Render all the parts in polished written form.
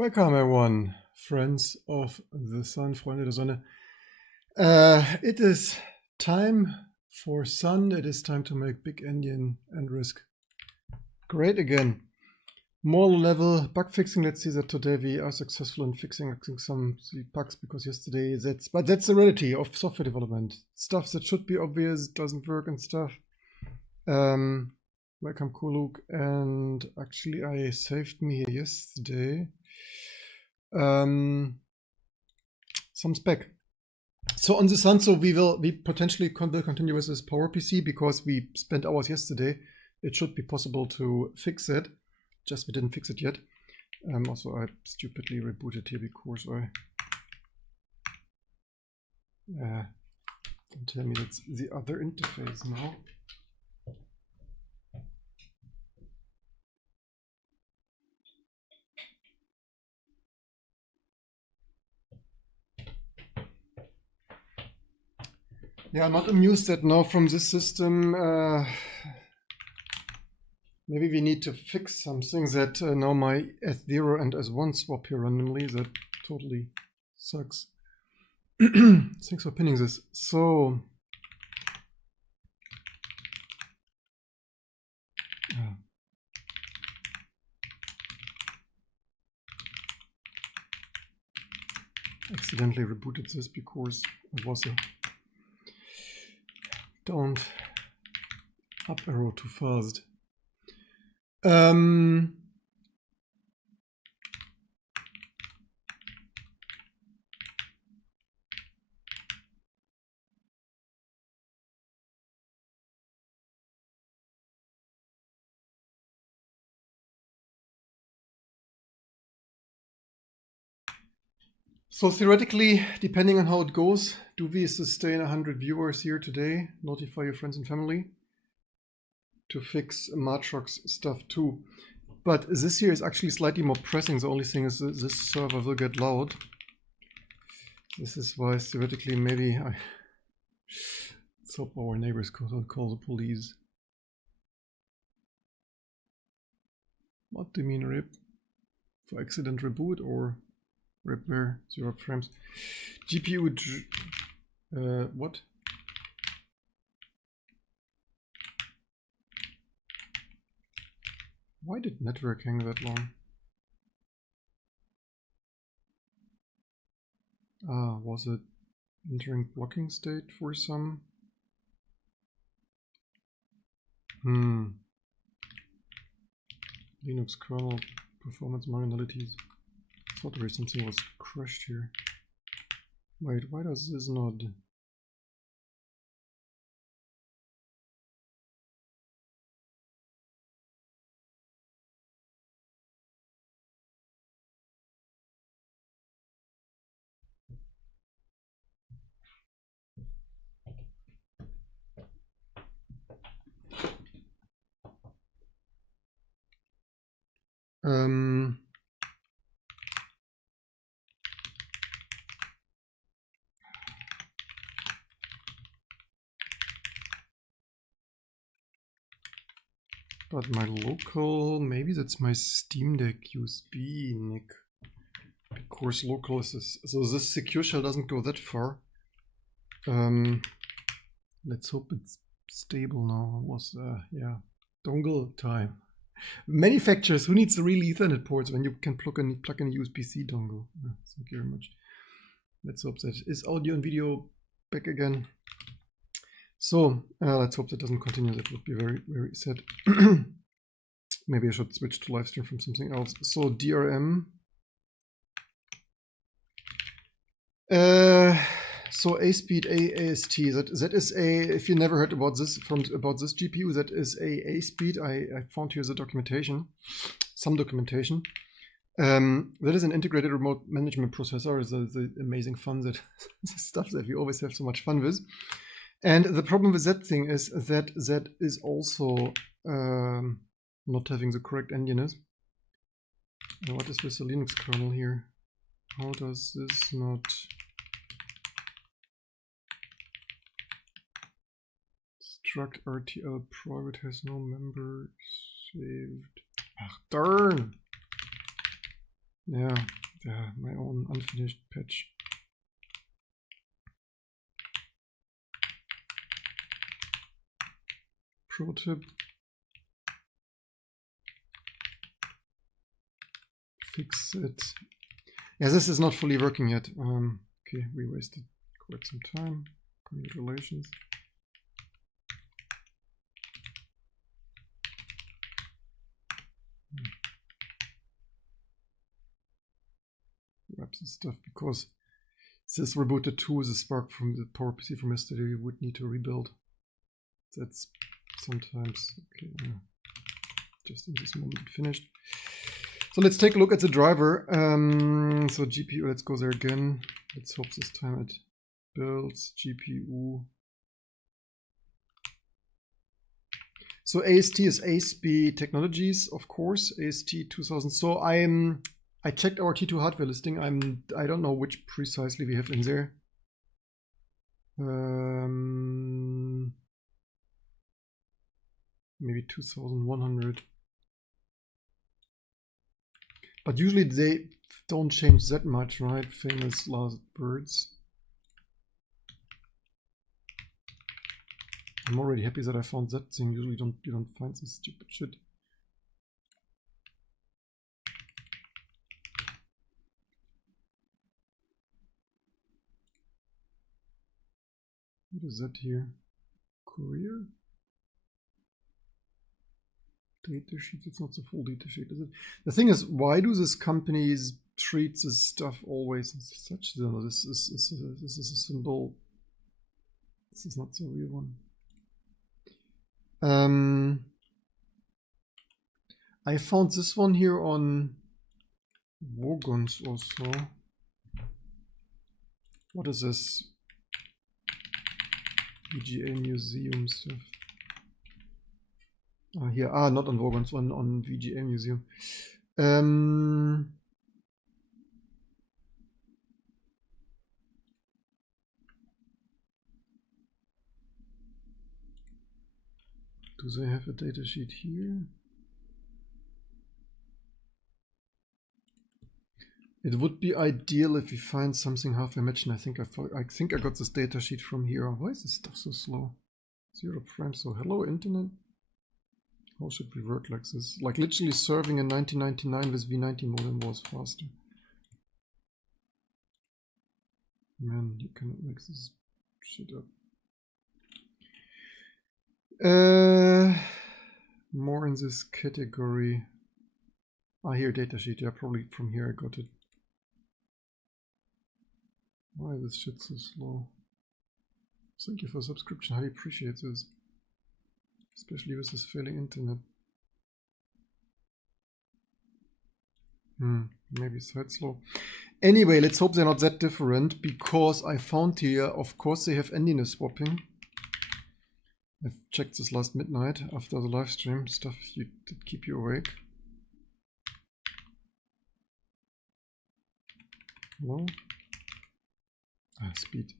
Welcome everyone, friends of the sun, Freunde der Sonne. It is time for sun. It is time to make Big-Endian and Risk great again. More level bug fixing. Let's see that today we are successful in fixing some bugs, because yesterday that's the reality of software development. Stuff that should be obvious doesn't work and stuff. Welcome Kuluk, and actually I saved me here yesterday some spec. So on the sun, so we potentially will continue with this PowerPC because we spent hours yesterday. It should be possible to fix it. Just we didn't fix it yet. Also I stupidly rebooted here because don't tell me that's the other interface now. Yeah, I'm not amused that now from this system. Maybe we need to fix something that now my S0 and S1 swap here randomly. That totally sucks. Thanks for pinning this. So accidentally rebooted this because it was a down up arrow too fast. So theoretically, depending on how it goes, do we sustain 100 viewers here today? Notify your friends and family to fix Matrox stuff too. But this here is actually slightly more pressing. The only thing is this server will get loud. This is why theoretically maybe I let's hope our neighbors don't call the police. What do you mean rip? For accident reboot or rip where? 0 frames. GPU what? Why did network hang that long? Was it entering blocking state for some? Linux kernel performance marginalities. I thought there was something was crashed here. Wait, why does this not? But my local, maybe that's my Steam Deck USB, Nick. Because local is this, so this secure shell doesn't go that far. Let's hope it's stable now. It was yeah, dongle time. Manufacturers, who needs the real Ethernet ports when you can plug in a USB-C dongle? Thank you very much. Let's hope that is audio and video back again. So let's hope that doesn't continue. That would be very, very sad. Maybe I should switch to live stream from something else. So DRM. So A-speed AST. That is a. If you never heard about this about this GPU, that is A-speed. I found here the documentation, some documentation. That is an integrated remote management processor. Is the amazing fun that the stuff that we always have so much fun with. And the problem with that thing is that that is also not having the correct endianness. And what is with the Linux kernel here? How does this not? Struct RTL private has no member saved. Ach, darn! Yeah, my own unfinished patch. Pro tip. Fix it. Yeah, this is not fully working yet. Okay, we wasted quite some time. Congratulations. Grab this stuff because this rebooted to the SPARC from the PowerPC from yesterday. We would need to rebuild. That's sometimes okay. Just in this moment finished. So let's take a look at the driver. So GPU, let's go there again. Let's hope this time it builds GPU. So AST is ASP Technologies, of course, AST 2000. So I checked our T2 hardware listing. I don't know which precisely we have in there. Maybe 2100. But usually they don't change that much, right? Famous last birds. I'm already happy that I found that thing. Usually you don't find this stupid shit. What is that here? Career? Datasheet, it's not the full datasheet, is it? The thing is, why do these companies treat this stuff always as such? No, this is a symbol. This is not the real one. I found this one here on Wogons also. What is this? VGA Museum stuff. Here, not on Wogons, on VGA Museum. Do they have a datasheet here? It would be ideal if we find something halfway matched, and I think I got this datasheet from here. Why is this stuff so slow? 0 frames. So hello internet. How should we work like this? Like literally serving in 1999 with V90 modem was faster. Man, you cannot make this shit up. More in this category. Here, datasheet. Yeah, probably from here I got it. Why is this shit so slow? Thank you for subscription. I appreciate this. Especially with this failing internet. Maybe it's that slow. Anyway, let's hope they're not that different, because I found here, of course, they have endiness swapping. I've checked this last midnight after the live stream. Stuff that keep you awake. Hello? Speed.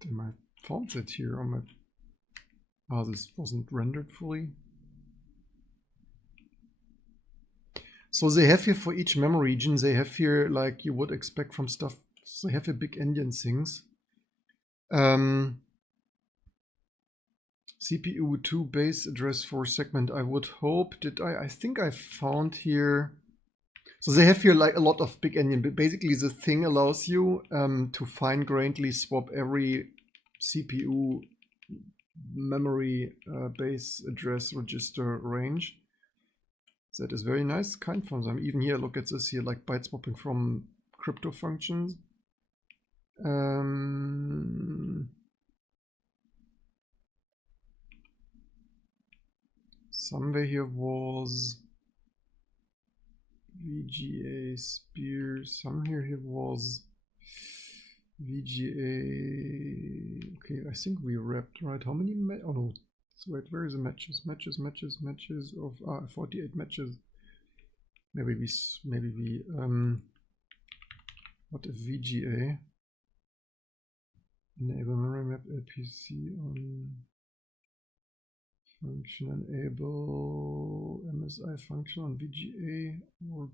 Damn, I found it here on my... this wasn't rendered fully. So they have here for each memory region, they have here, like you would expect from stuff, they have here Big-Endian things. CPU 2 base address for segment, I would hope. I think I found here. So they have here like a lot of Big-Endian, but basically the thing allows you to fine-grainedly swap every CPU memory base address register range. That is very nice, kind from them. Even here, look at this here, like byte swapping from crypto functions. Somewhere here was VGA Spear. Somewhere here was VGA. Okay, I think we wrapped, right? How many? Oh no. So wait, where is the matches? Matches of 48 matches. Maybe we what if VGA enable memory map LPC on function enable MSI function on VGA or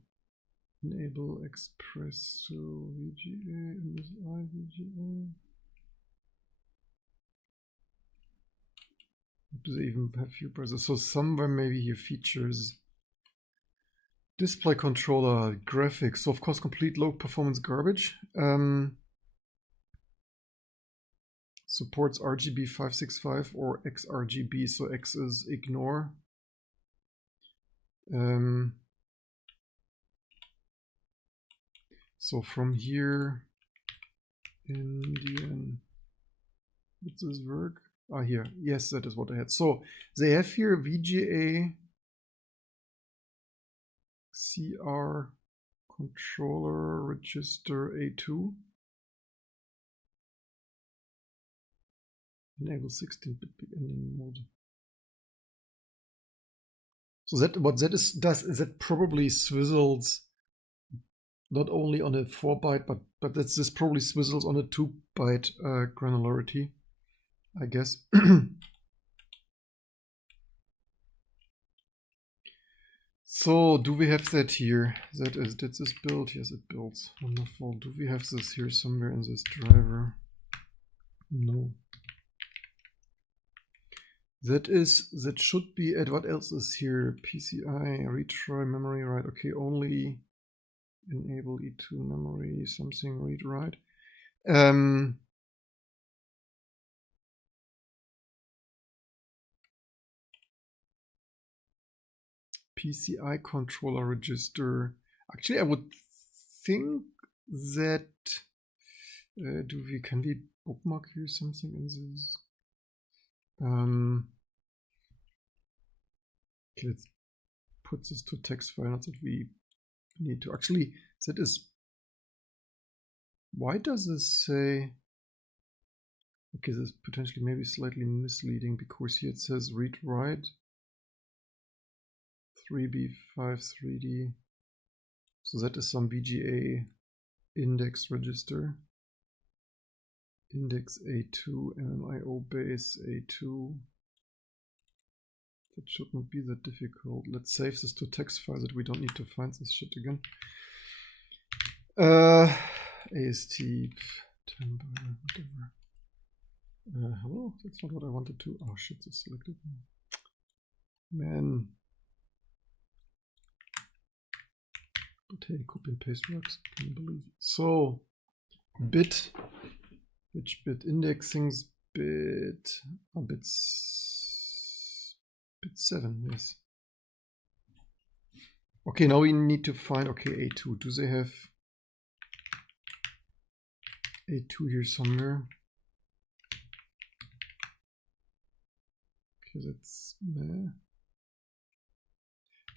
enable express to VGA MSI VGA. Do they even have few browsers? So somewhere maybe here features display controller graphics. So of course complete low performance garbage. Supports RGB 565 or XRGB. So X is ignore. So from here, Indian, does this work? Ah, here, yes, that is what I had. So they have here VGA CR controller register A2. Enable 16-bit Big-Endian mode. So that what that does is that probably swizzles not only on a 4-byte, but this probably swizzles on a 2-byte granularity, I guess. So do we have that here? That is, did this build? Yes, it builds. Wonderful. Do we have this here somewhere in this driver? No. That should be at what else is here? PCI, retry, memory write. Okay, only enable E2 memory, something read write. PCI controller register. Actually, I would think that can we bookmark here something in this? Okay, let's put this to text file, not that we need to. Actually, that is, why does this say, okay, this is potentially maybe slightly misleading because here it says read write 3B5 3D. So that is some VGA index register. Index A2, MMIO base A2. That should not be that difficult. Let's save this to text file that we don't need to find this shit again. AST temp, whatever. Hello, that's not what I wanted to. Oh shit, it's selected. Man. But hey, copy and paste works. Can you believe it? So, bit. Which bit? Indexing's bit. Oh, bit 7, yes. Okay, now we need to find, okay, A2. Do they have A2 here somewhere? Okay, that's nah.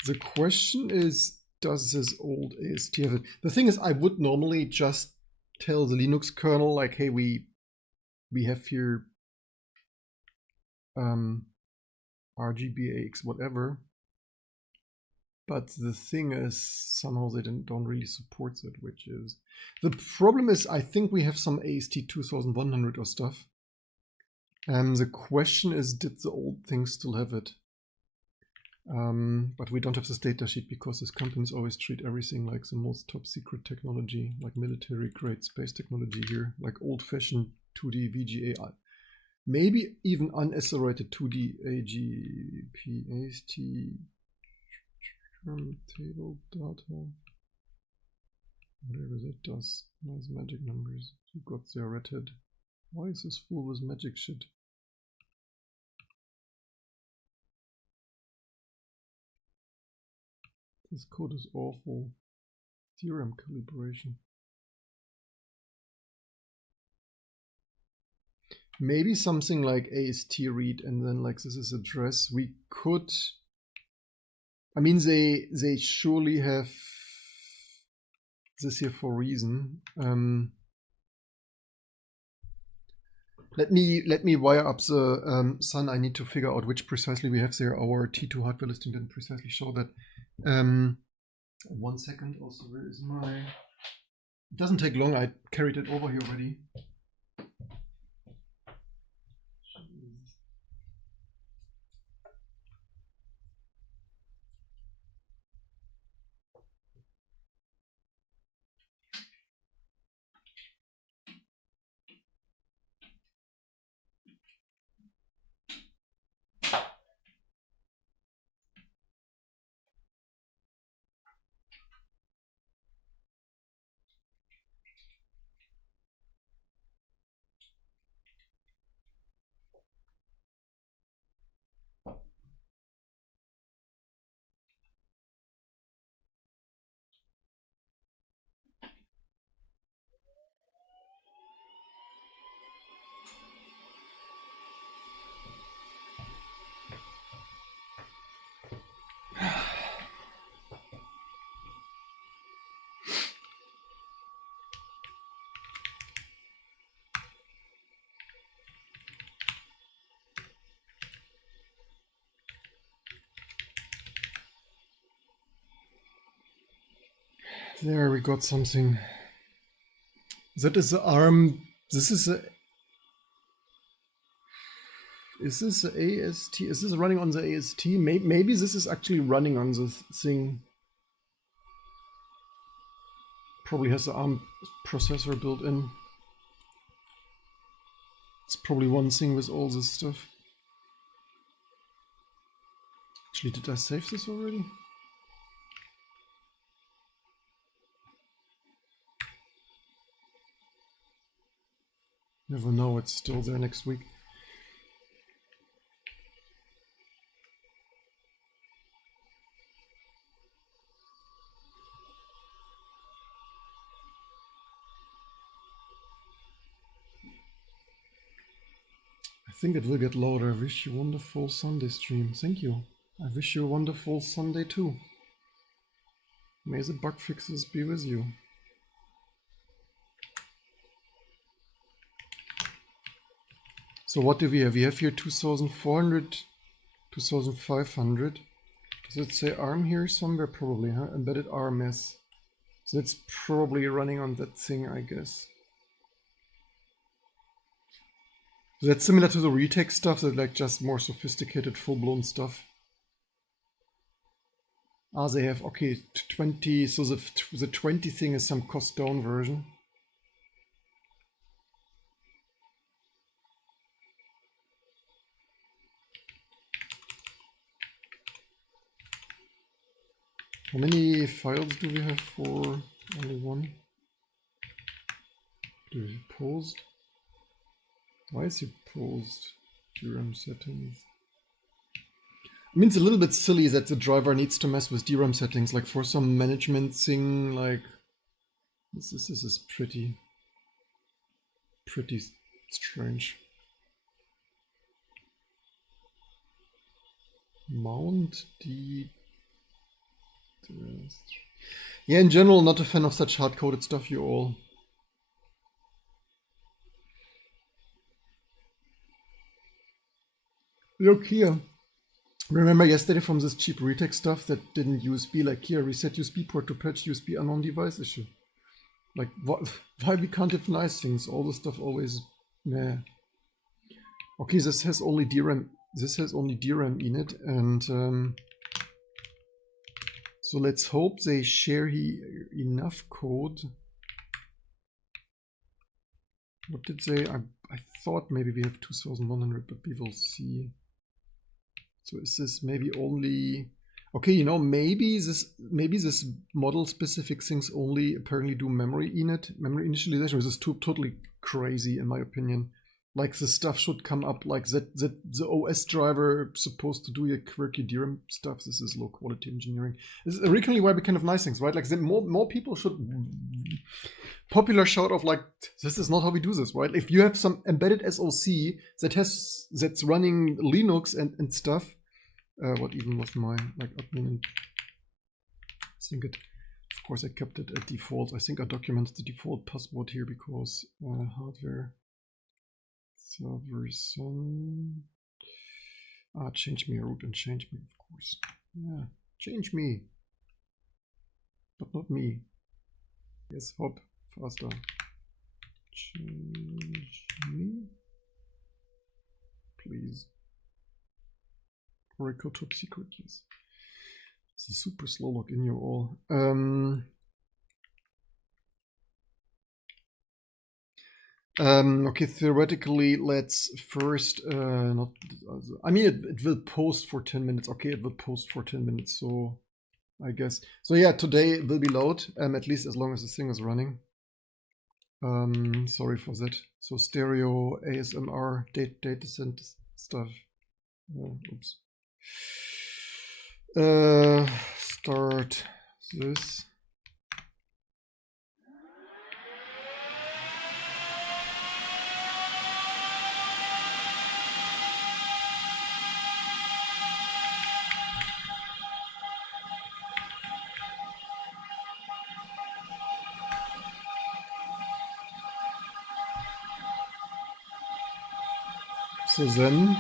The question is, does this old AST have it? The thing is, I would normally just tell the Linux kernel, like, hey, we have here RGBAX, whatever. But the thing is, somehow they don't really support it, which is... The problem is, I think we have some AST 2100 or stuff. The question is, did the old thing still have it? But we don't have this data sheet because these companies always treat everything like the most top secret technology, like military grade space technology here, like old-fashioned 2D VGA, maybe even unaccelerated 2D AGP, AST, table data, whatever that does. Nice magic numbers. You got their red hat. Why is this full with magic shit? This code is awful. DRAM calibration. Maybe something like AST read and then like this is address. We could, I mean, they surely have this here for a reason. Let me wire up the Sun. I need to figure out which precisely we have there. Our T2 hardware listing didn't precisely show that. 1 second. Also, where is my? It doesn't take long. I carried it over here already. There we got something. That is the ARM. This is a. Is this a AST? Is this running on the AST? Maybe this is actually running on the thing. Probably has the ARM processor built in. It's probably one thing with all this stuff. Actually, did I save this already? Never know, it's still there next week. I think it will get louder. I wish you a wonderful Sunday stream. Thank you. I wish you a wonderful Sunday too. May the bug fixes be with you. So what do we have? We have here 2400, 2500. Does it say ARM here somewhere? Probably, huh? Embedded RMS. So it's probably running on that thing, I guess. So that's similar to the retake stuff, that like just more sophisticated, full-blown stuff. Ah, they have, okay, 20, so the 20 thing is some cost-down version. How many files do we have for only one? Do we post? Why is he paused? DRAM settings. I mean, it's a little bit silly that the driver needs to mess with DRAM settings, like for some management thing, like this is pretty strange. Mount the. Yeah, in general, not a fan of such hard-coded stuff, you all. Look here. Remember yesterday from this cheap retake stuff that didn't USB, like here, reset USB port to patch USB unknown device issue. Like, what, why we can't have nice things? All the stuff always, meh. Okay, this has only DRAM. This has only DRAM in it, and so let's hope they share enough code. What did they? I thought maybe we have 2100, but we will see. So is this maybe only? Okay, you know, maybe this model specific things only apparently do memory init, memory initialization, which is totally crazy in my opinion. Like the stuff should come up like that the OS driver supposed to do your quirky DRAM stuff. This is low quality engineering. This is originally why we kind of nice things, right? Like more people should popular shout of like, this is not how we do this, right? If you have some embedded SoC that's running Linux and stuff. What even was my like admin? I think it, of course, I kept it at default. I think I documented the default password here because hardware servers on. Change me root and change me, of course. Yeah, change me, but not me. Yes, hop faster. Change me, please. Oracle top secret, yes. It's a super slow login, you all. Okay, theoretically, let's first not. I mean, it will post for 10 minutes. Okay, it will post for 10 minutes. So, I guess. So yeah, today it will be load. At least as long as the thing is running. Sorry for that. So stereo ASMR data center stuff. Oops. Start this. So then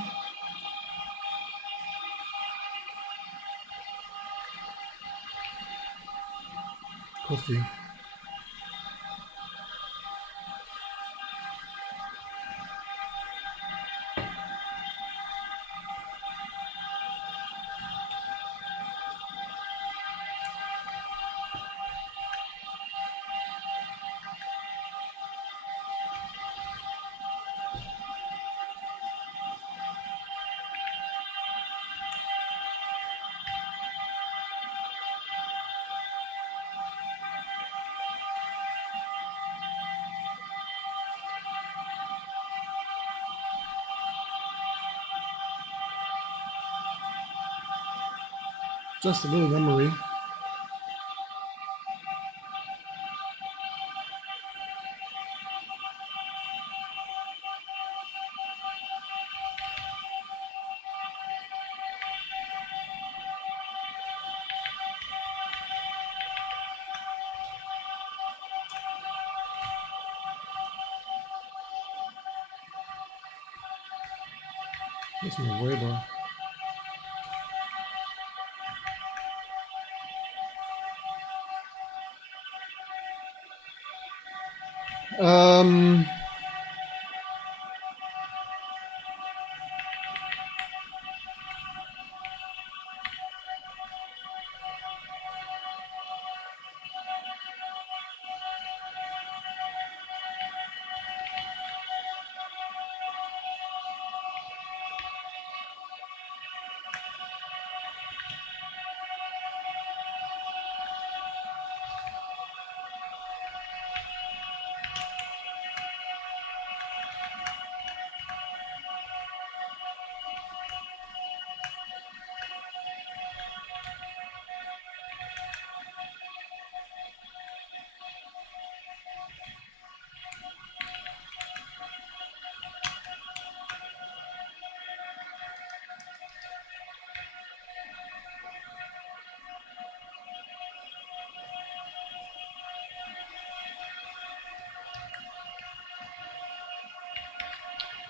coffee. Just a little memory. Where's my waiver?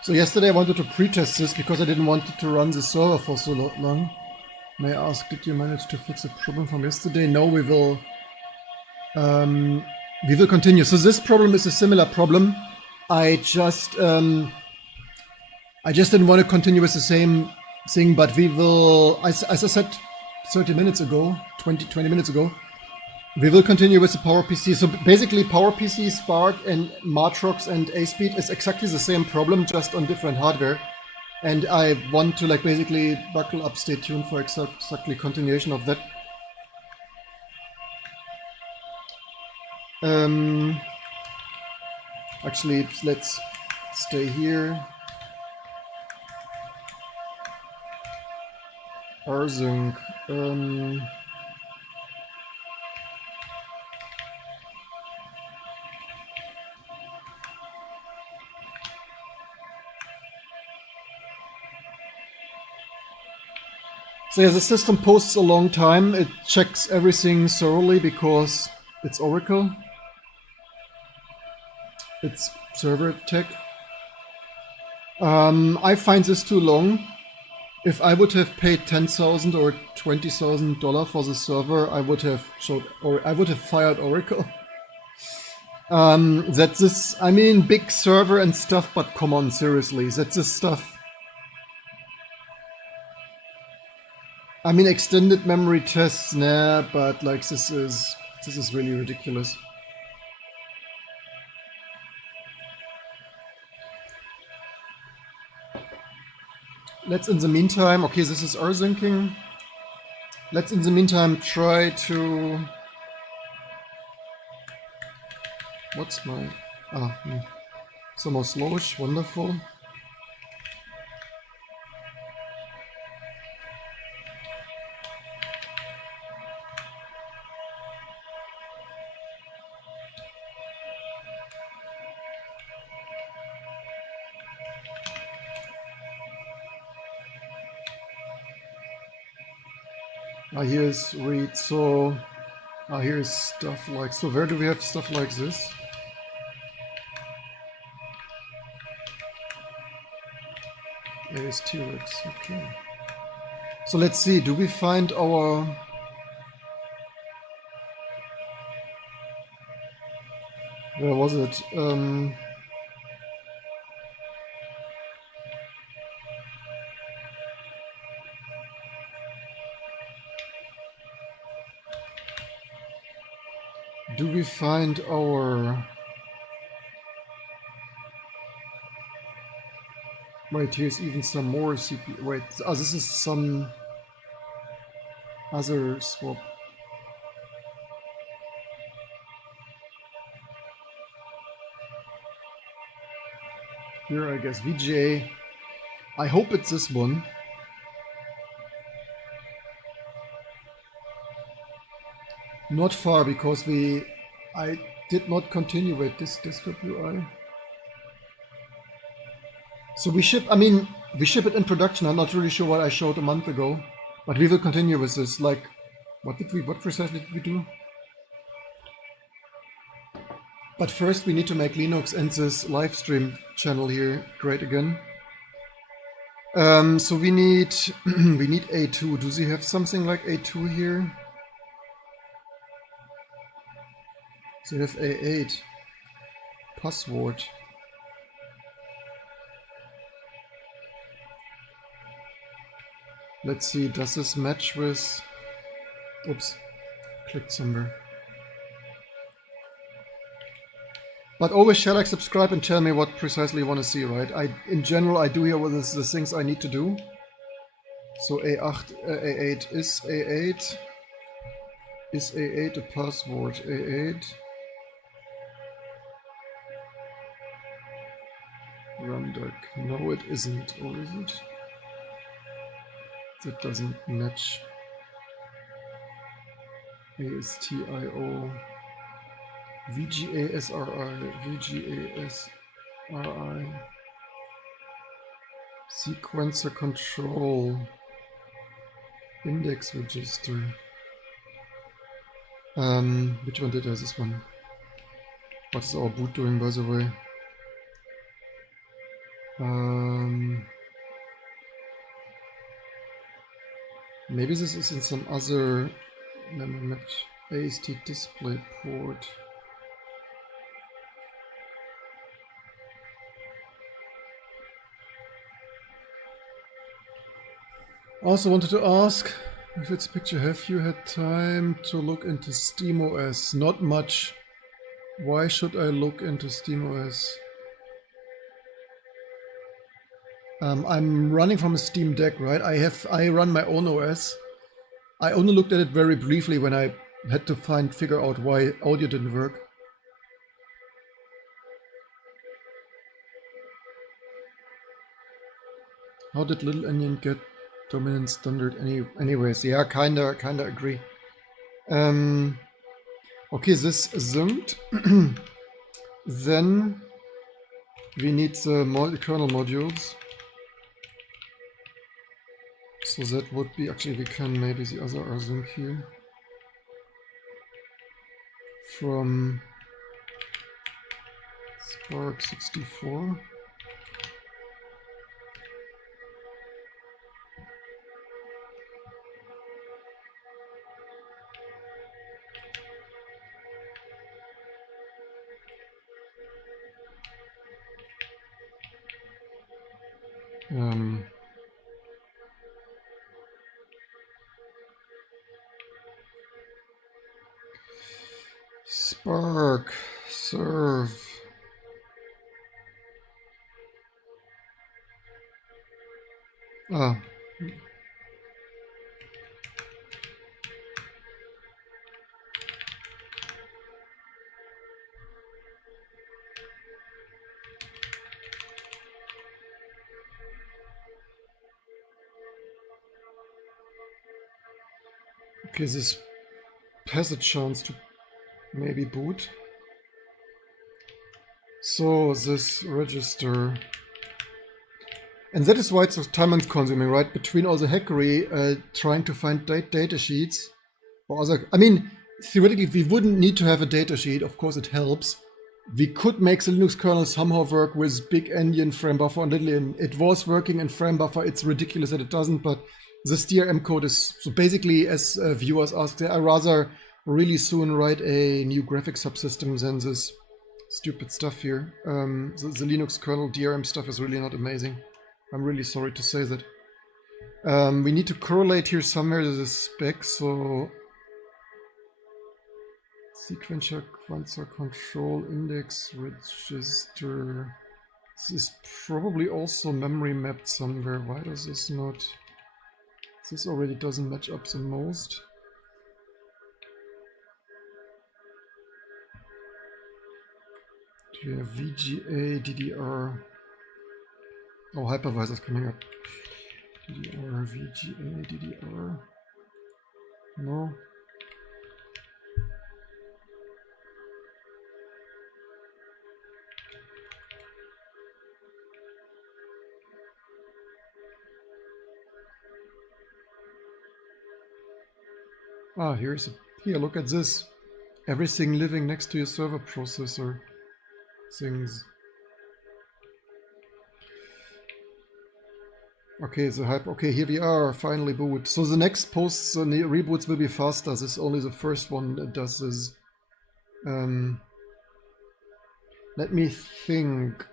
So yesterday I wanted to pre-test this because I didn't want it to run the server for so long. May I ask, did you manage to fix a problem from yesterday? No, we will continue. So this problem is a similar problem. I just didn't want to continue with the same thing, but we will, as I said 20 minutes ago, we will continue with the PowerPC. So basically PowerPC, SPARC and Matrox and ASpeed is exactly the same problem, just on different hardware. And I want to like basically buckle up, stay tuned for exactly continuation of that. Actually, let's stay here. rsync. So yeah, the system posts a long time. It checks everything thoroughly because it's Oracle. It's server tech. I find this too long. If I would have paid $10,000 or $20,000 for the server, I would have fired Oracle. That's this. I mean, big server and stuff, but come on, seriously, that's this stuff. I mean, extended memory tests, nah, but like this is really ridiculous. Let's in the meantime, okay, this is rsyncing. Let's in the meantime try to, what's my, some more slowish, wonderful. Here's read, so here's stuff like, so where do we have stuff like this? There's T-Rex, okay. So let's see, do we find our, Where was it? Do we find our... Wait, here's even some more CPU. Wait, oh, this is some other swap. Here, I guess, VGA. I hope it's this one. Not far, because I did not continue with this desktop UI. So we ship, we ship it in production. I'm not really sure what I showed a month ago, but we will continue with this. Like, what precisely did we do? But first we need to make Linux and this live stream channel here great again. So we need we need A2. Do they have something like A2 here? They have A8. Password. Let's see, does this match with... Oops, clicked somewhere. But always shall like, subscribe and tell me what precisely you want to see, right? In general, I do here what is the things I need to do. So A8 is A8. Is A8 a password? A8. Ramduck. No, it isn't. Or is it? That doesn't match. ASTIO. VGASRI. VGASRI. Sequencer control. Index register. Which one did I? This one. What is our boot doing, by the way? Maybe this is in some other AST display port. Also wanted to ask, if it's a picture, have you had time to look into SteamOS? Not much. Why should I look into SteamOS? I'm running from a Steam Deck, right? I run my own OS. I only looked at it very briefly when I had to figure out why audio didn't work. How did Little-Endian get dominant standard anyways? Yeah, kinda agree. Okay, this synced. Then we need the kernel modules. So that would be, actually we can maybe the other rsync here. From SPARC 64. SPARC serve. Okay, this has a chance to maybe boot. So this register, and that is why it's so time consuming, right? Between all the hackery, trying to find data sheets or other. Theoretically, we wouldn't need to have a data sheet. Of course, it helps. We could make the Linux kernel somehow work with Big-Endian, frame buffer, and Little-Endian. It was working in frame buffer. It's ridiculous that it doesn't, but this DRM code is, so basically, as viewers ask, I rather really soon write a new graphics subsystem than this stupid stuff here. The Linux kernel DRM stuff is really not amazing. I'm really sorry to say that. We need to correlate here somewhere to the spec, so sequencer, quantizer, control, index, register. This is probably also memory mapped somewhere. Why does this not? This already doesn't match up the most. Do you have VGA, DDR? Oh, hypervisor's coming up. DDR, VGA, DDR. No. Ah, here, look at this. Everything living next to your server processor. Things. Okay, okay, here we are, finally boot. So the next posts and reboots will be faster. This is only the first one that does this. Let me think.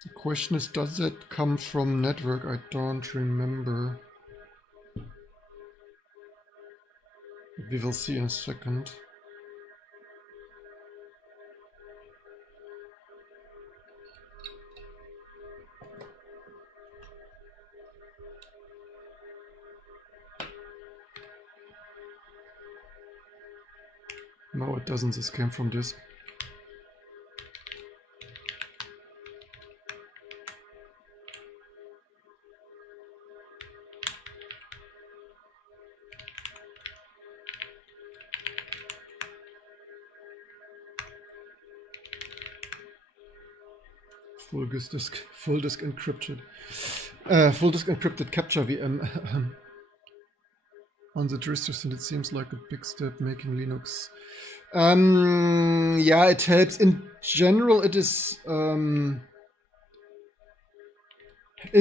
The question is, does that come from network? I don't remember. We will see in a second. No, it doesn't. This came from disk. Full disk encrypted. Full disk encrypted capture VM. On the distance, it seems like a big step making Linux. Yeah, it helps. In general, it is. In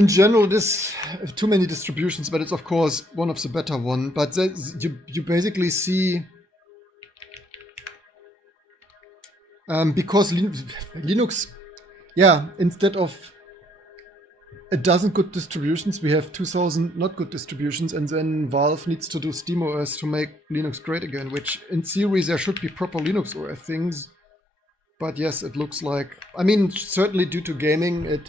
general, it is too many distributions, but it's of course one of the better one. But you basically see. Because Linux, yeah, instead of a dozen good distributions, we have 2,000 not good distributions, and then Valve needs to do SteamOS to make Linux great again, which in theory there should be proper Linux OS things. But yes, it looks like, I mean, certainly due to gaming,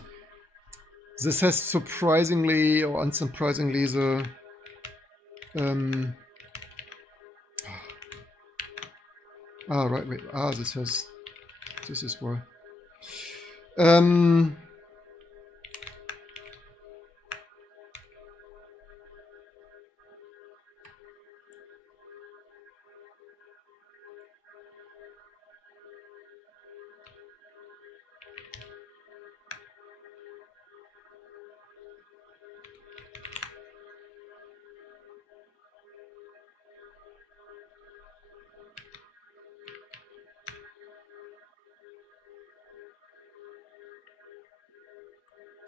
this has surprisingly or unsurprisingly the this is why.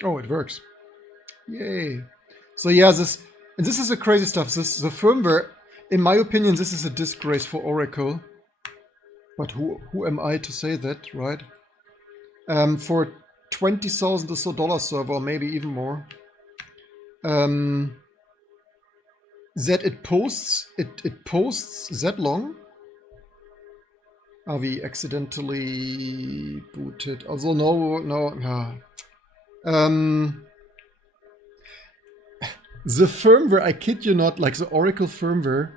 Oh, it works. Yay. So yeah, this is the crazy stuff. The firmware, in my opinion, this is a disgrace for Oracle. But who am I to say that, right? For 20,000 or so dollar server, maybe even more. That it posts that long. Are we accidentally booted? Also no. The firmware, I kid you not, like the Oracle firmware.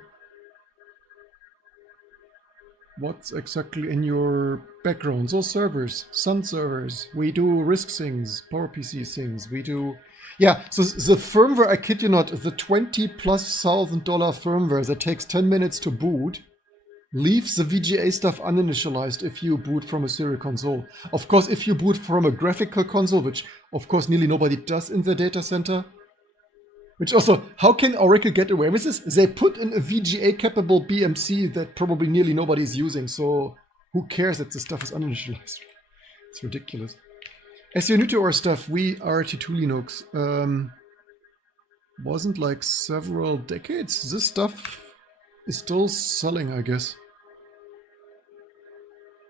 What's exactly in your background? Those servers, Sun servers. We do RISC things, PowerPC things. We do, yeah. So the firmware, I kid you not, the $20,000+ firmware that takes 10 minutes to boot, leaves the VGA stuff uninitialized if you boot from a serial console. Of course, if you boot from a graphical console, which of course nearly nobody does in the data center. Which also, how can Oracle get away with this? They put in a VGA capable BMC that probably nearly nobody's using, so who cares that the stuff is uninitialized? It's ridiculous. As you're new to our stuff, we RT2 Linux wasn't like several decades. This stuff is still selling, I guess.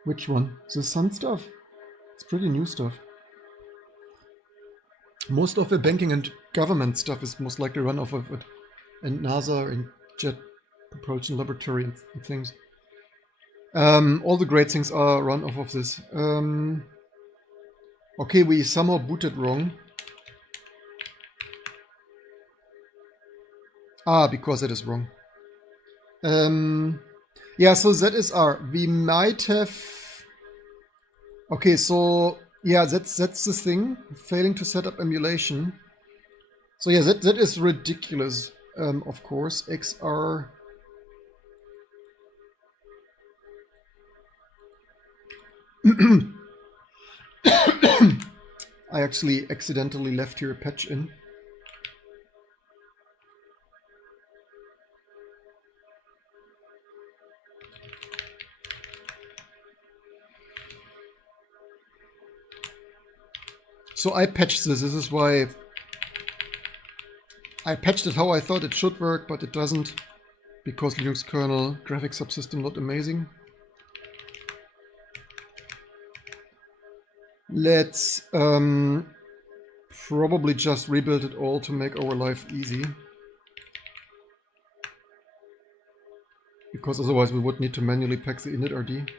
Which one? The Sun stuff? It's pretty new stuff. Most of the banking and government stuff is most likely run off of it. And NASA and Jet Propulsion Laboratory and things. All the great things are run off of this. Okay, we somehow booted wrong. Ah, because it is wrong. Yeah, so that is R. We might have... Okay, so... Yeah, that's the thing. Failing to set up emulation. So yeah, that is ridiculous, of course. XR... I actually accidentally left here a patch in. So I patched this. This is why I patched it how I thought it should work, but it doesn't, because Linux kernel graphics subsystem not amazing. Let's probably just rebuild it all to make our life easy. Because otherwise we would need to manually pack the init.rd.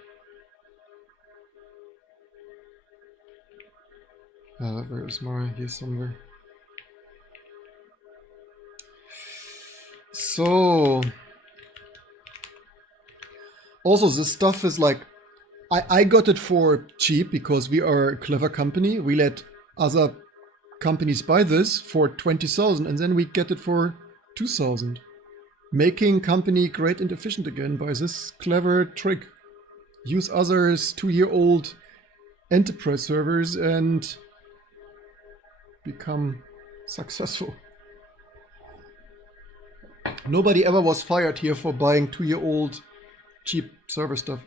Where is my... Here somewhere. So... Also, this stuff is like... I got it for cheap because we are a clever company. We let other companies buy this for 20,000 and then we get it for 2,000. Making company great and efficient again by this clever trick. Use others' 2-year-old enterprise servers and become successful. Nobody ever was fired here for buying 2-year-old cheap server stuff.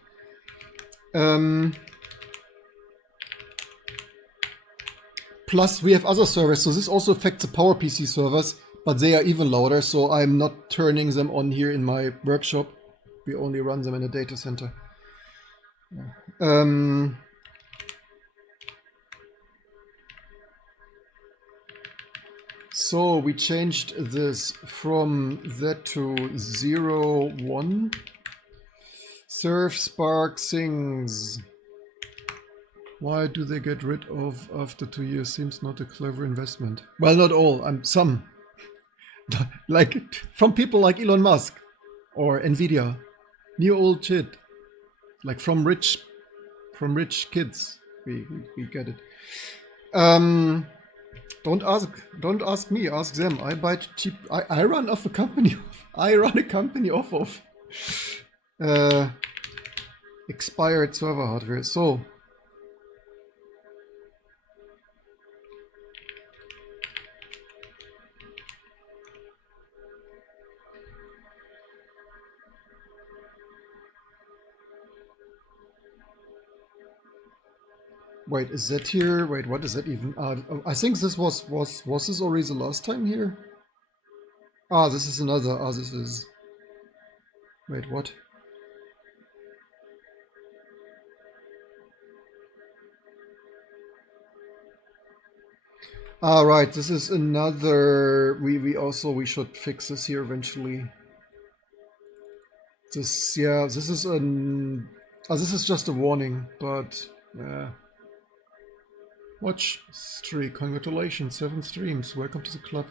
Plus we have other servers, so this also affects the PowerPC servers, but they are even louder, so I'm not turning them on here in my workshop. We only run them in a data center. So we changed this from that to 0, 1. Serve SPARC things. Why do they get rid of after 2 years? Seems not a clever investment. Well, not all. Some. Like from people like Elon Musk or Nvidia. New old shit. Like from rich kids. We get it. Don't ask me, ask them. I buy cheap. I run off a company. I run a company off of expired server hardware. So wait, is that here? Wait, what is that even? I think this was this already the last time here? Ah, this is another. Ah, this is. Wait, what? Ah, right. This is another. We should fix this here eventually. This, yeah, this is an. Ah, this is just a warning, but yeah. Watch streak. Congratulations, 7 streams. Welcome to the club.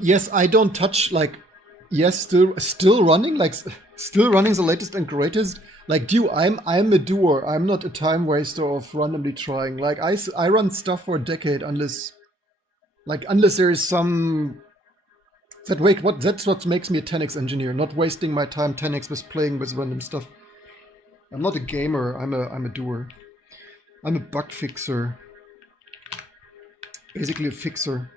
Yes, I don't touch, like, yes, still running, like, still running the latest and greatest. Like, I'm a doer. I'm not a time waster of randomly trying. Like, I run stuff for a decade unless there is some. That's what makes me a 10x engineer. Not wasting my time 10x with playing with random stuff. I'm not a gamer. I'm a doer. I'm a bug fixer. Basically a fixer.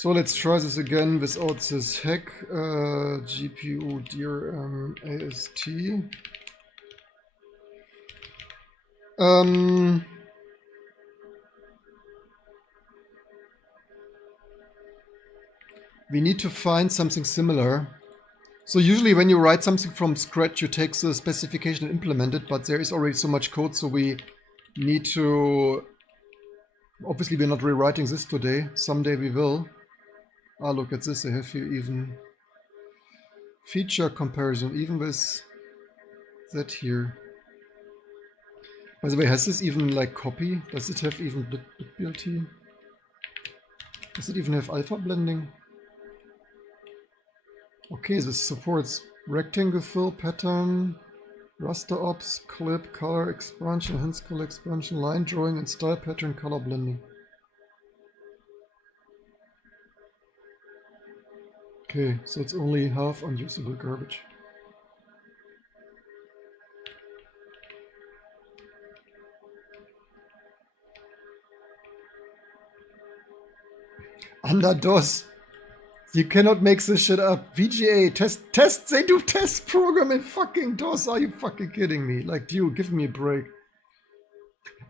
So let's try this again without this hack. GPU DRM AST. We need to find something similar. So usually when you write something from scratch, you take the specification and implement it, but there is already so much code, so we need to... Obviously we're not rewriting this today. Someday we will. Ah, look at this. I have here even feature comparison, even with that here. By the way, has this even like copy? Does it have even BLT? Does it even have alpha blending? Okay, this supports rectangle fill, pattern, raster ops, clip, color expansion, hence color expansion, line drawing, and style pattern color blending. Okay, so it's only half unusable garbage. Under DOS. You cannot make this shit up. VGA, test, they do test program in fucking DOS. Are you fucking kidding me? Like, dude, give me a break.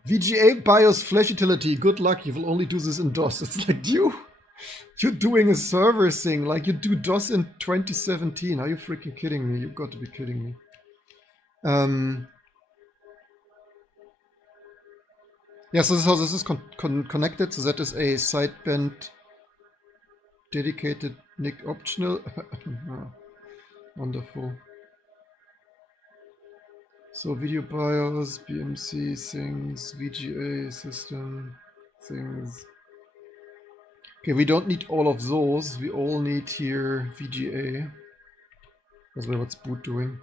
VGA BIOS flash utility, good luck, you will only do this in DOS. It's like, you're doing a server thing, like you do DOS in 2017. Are you freaking kidding me? You've got to be kidding me. Yeah, so this is how this is connected. So that is a sideband dedicated NIC optional. Oh, wonderful. So video BIOS, BMC things, VGA system things. Okay, we don't need all of those. We all need here VGA. That's what's boot doing.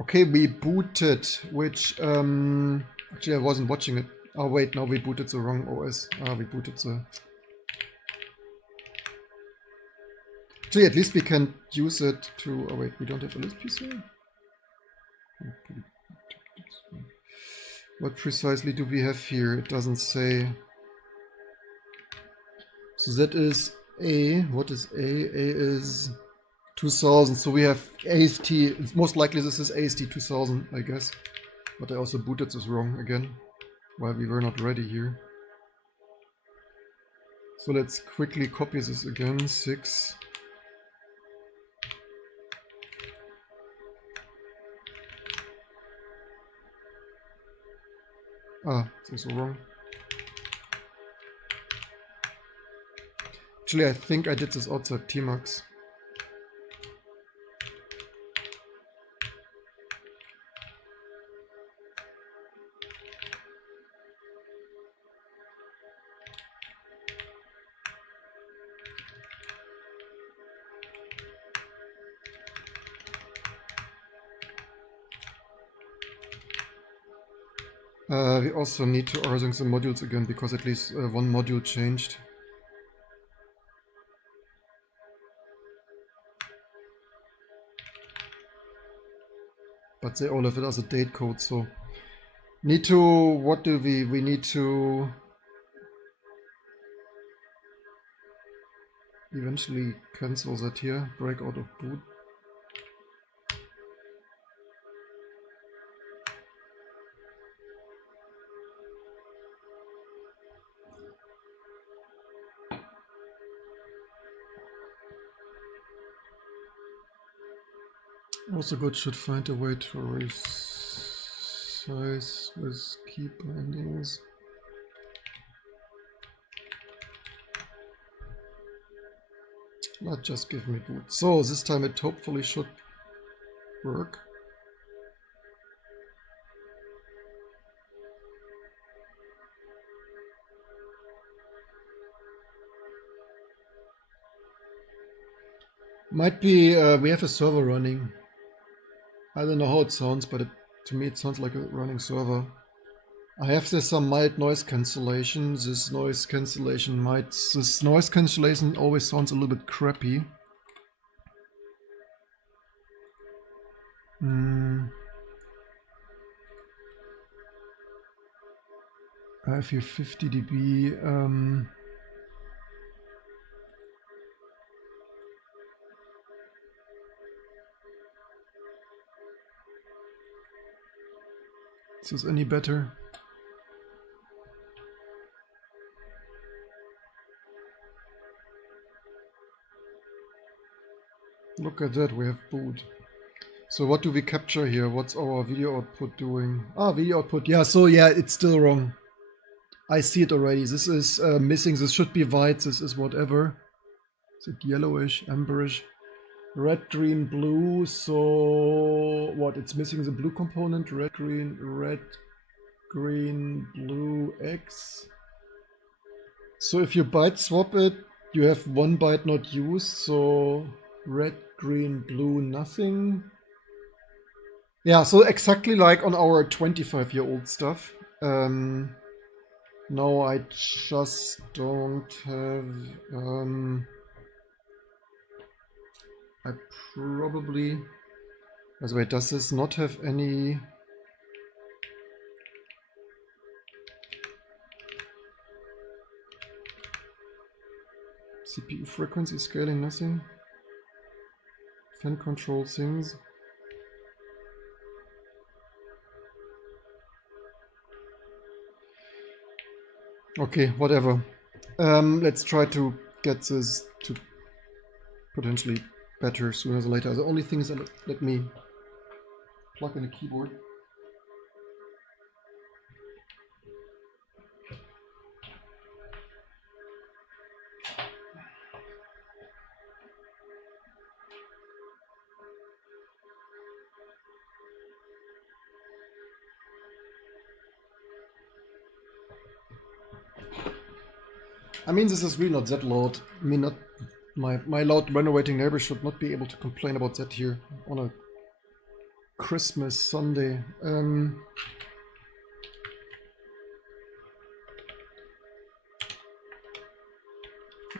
Okay, we booted, which actually I wasn't watching it. Oh wait, no, we booted the wrong OS. We booted the... Actually, at least we can use it to... Oh wait, we don't have a list PC? What precisely do we have here? It doesn't say. So that is A. What is A? A is 2000. So we have AST. Most likely this is AST 2000, I guess. But I also booted this wrong again, while we were not ready here. So let's quickly copy this again. 6. Ah, this is wrong. Actually, I think I did this outside Tmax. We also need to rsync the modules again, because at least one module changed. But they all have it as a date code, so... Need to... What do we... We need to... eventually cancel that here. Break out of boot. Also good, should find a way to resize with key bindings. Not just give me boot. So this time it hopefully should work. Might be we have a server running. I don't know how it sounds, but to me it sounds like a running server. I have there some mild noise cancellation. This noise cancellation always sounds a little bit crappy. I have here 50 dB. Is this any better? Look at that, we have boot. So what do we capture here? What's our video output doing? Ah, video output. Yeah, so yeah, it's still wrong. I see it already. This is missing. This should be white. This is whatever. Is it yellowish, amberish? Red, green, blue. So what? It's missing the blue component. Red, green, blue, X. So if you byte swap it, you have one byte not used. So red, green, blue, nothing. Yeah, so exactly like on our 25-year-old stuff. No, I just don't have... I probably... By the way, does this not have any... CPU frequency scaling, nothing? Fan control things? Okay, whatever. Let's try to get this to potentially better sooner than later. The only thing is that let me plug in a keyboard. I mean, this is really not that loud. I mean, not my loud renovating neighbor should not be able to complain about that here on a Christmas Sunday. Why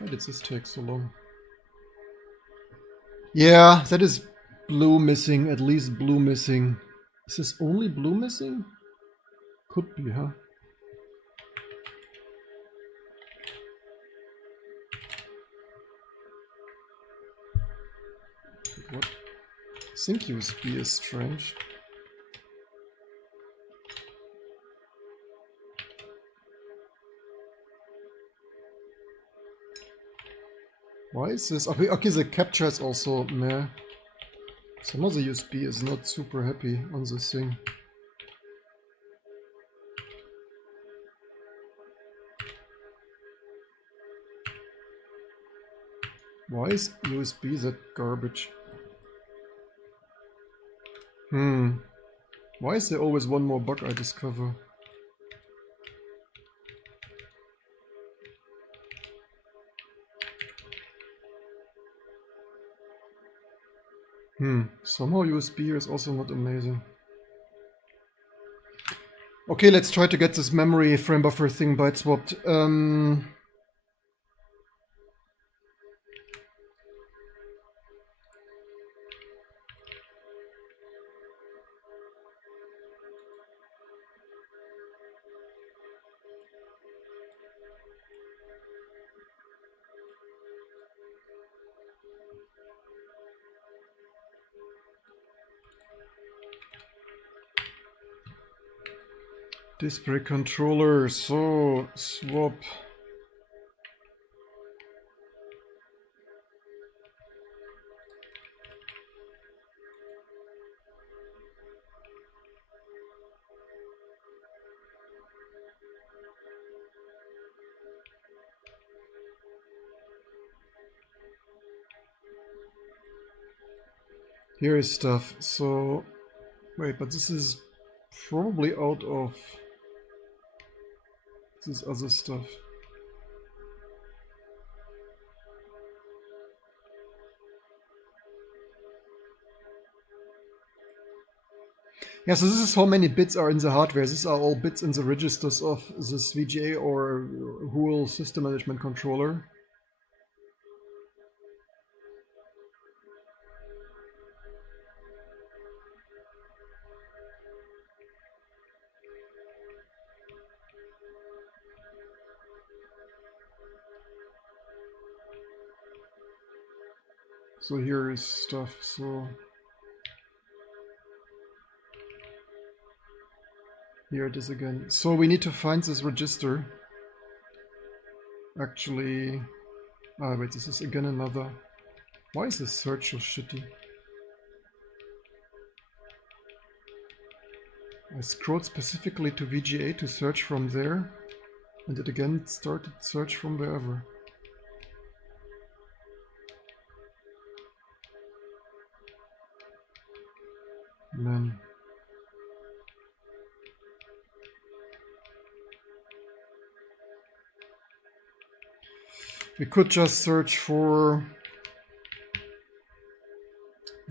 did this take so long? Yeah, that is blue missing, at least blue missing. Is this only blue missing? Could be, huh? What? Sync USB is strange. Why is this? Okay, okay, the capture is also meh. Some of the USB is not super happy on this thing. Why is USB that garbage? Why is there always one more bug I discover? Somehow USB here is also not amazing. Okay, let's try to get this memory frame buffer thing byte swapped. Display controller, so swap. Here is stuff. So wait, but this is probably out of this other stuff. Yeah, so this is how many bits are in the hardware. These are all bits in the registers of this VGA or whole system management controller. So here is stuff, so... Here it is again. So we need to find this register. Actually, wait, this is again another. Why is this search so shitty? I scrolled specifically to VGA to search from there, and it again started search from wherever. Man. We could just search for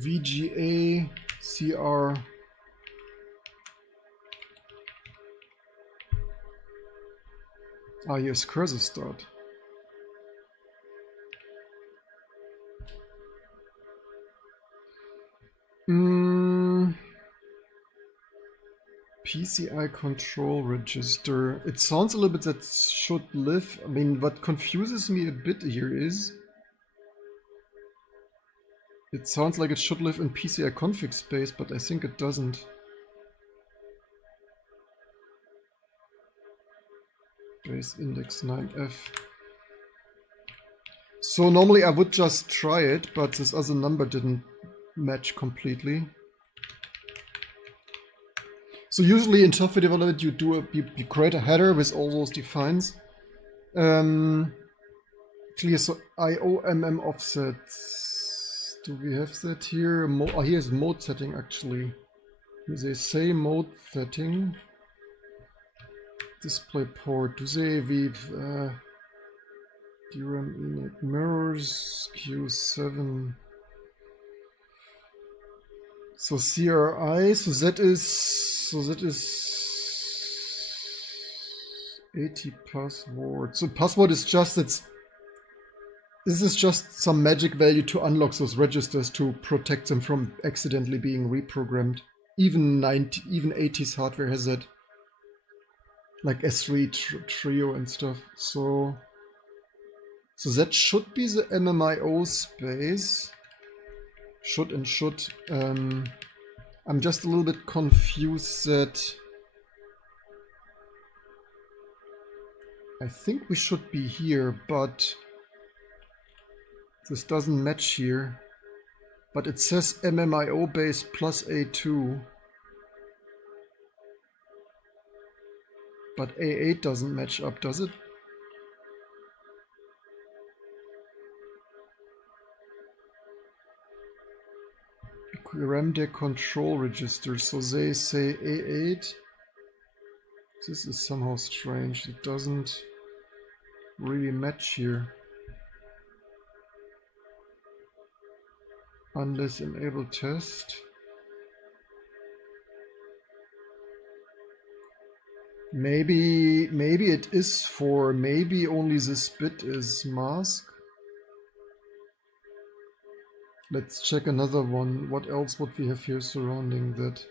VGA CR. Ah, here's cursor start. PCI control register. It sounds a little bit that should live. I mean, what confuses me a bit here is it sounds like it should live in PCI config space, but I think it doesn't. Base index 9F. So normally I would just try it, but this other number didn't match completely. So usually in software development you you create a header with all those defines. Clear, so IOMM offsets. Do we have that here? Here's mode setting actually. They say mode setting. Display port. Do they weave DRAM init mirrors Q7. So CRI, so that is 80 password. So password is just this is just some magic value to unlock those registers to protect them from accidentally being reprogrammed. Even 80s hardware has that, like S3 Trio and stuff. So that should be the MMIO space. Should. I'm just a little bit confused that I think we should be here, but this doesn't match here. But it says MMIO base plus A2. But A8 doesn't match up, does it? RAMDEC control register, so they say A8. This is somehow strange. It doesn't really match here. Unless enable test. Maybe it is for, maybe only this bit is mask. Let's check another one. What else would we have here surrounding that?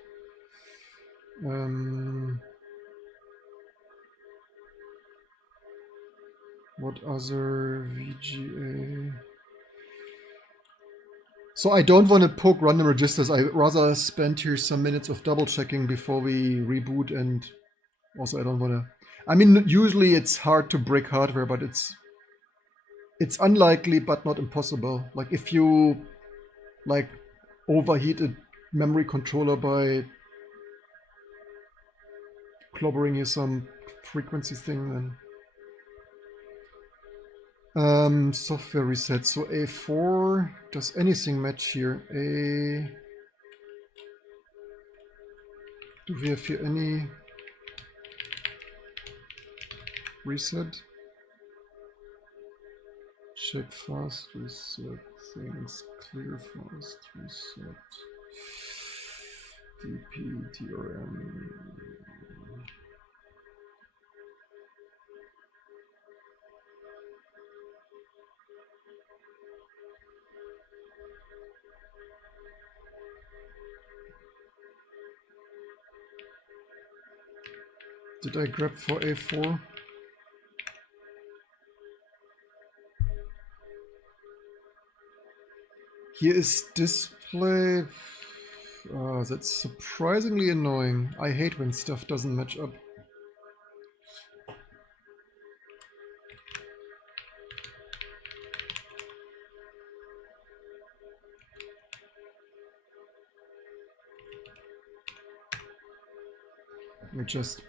What other VGA? So I don't want to poke random registers. I rather spend here some minutes of double checking before we reboot, and also I don't want to. I mean, usually it's hard to break hardware, but it's unlikely but not impossible. Like if you like overheat a memory controller by clobbering you some frequency thing, then software reset. So A4, does anything match here? Do we have here any reset? Check fast reset things, clear fast reset, DP, DRM. Did I grab for A4? Here is display. That's surprisingly annoying. I hate when stuff doesn't match up. Let me just...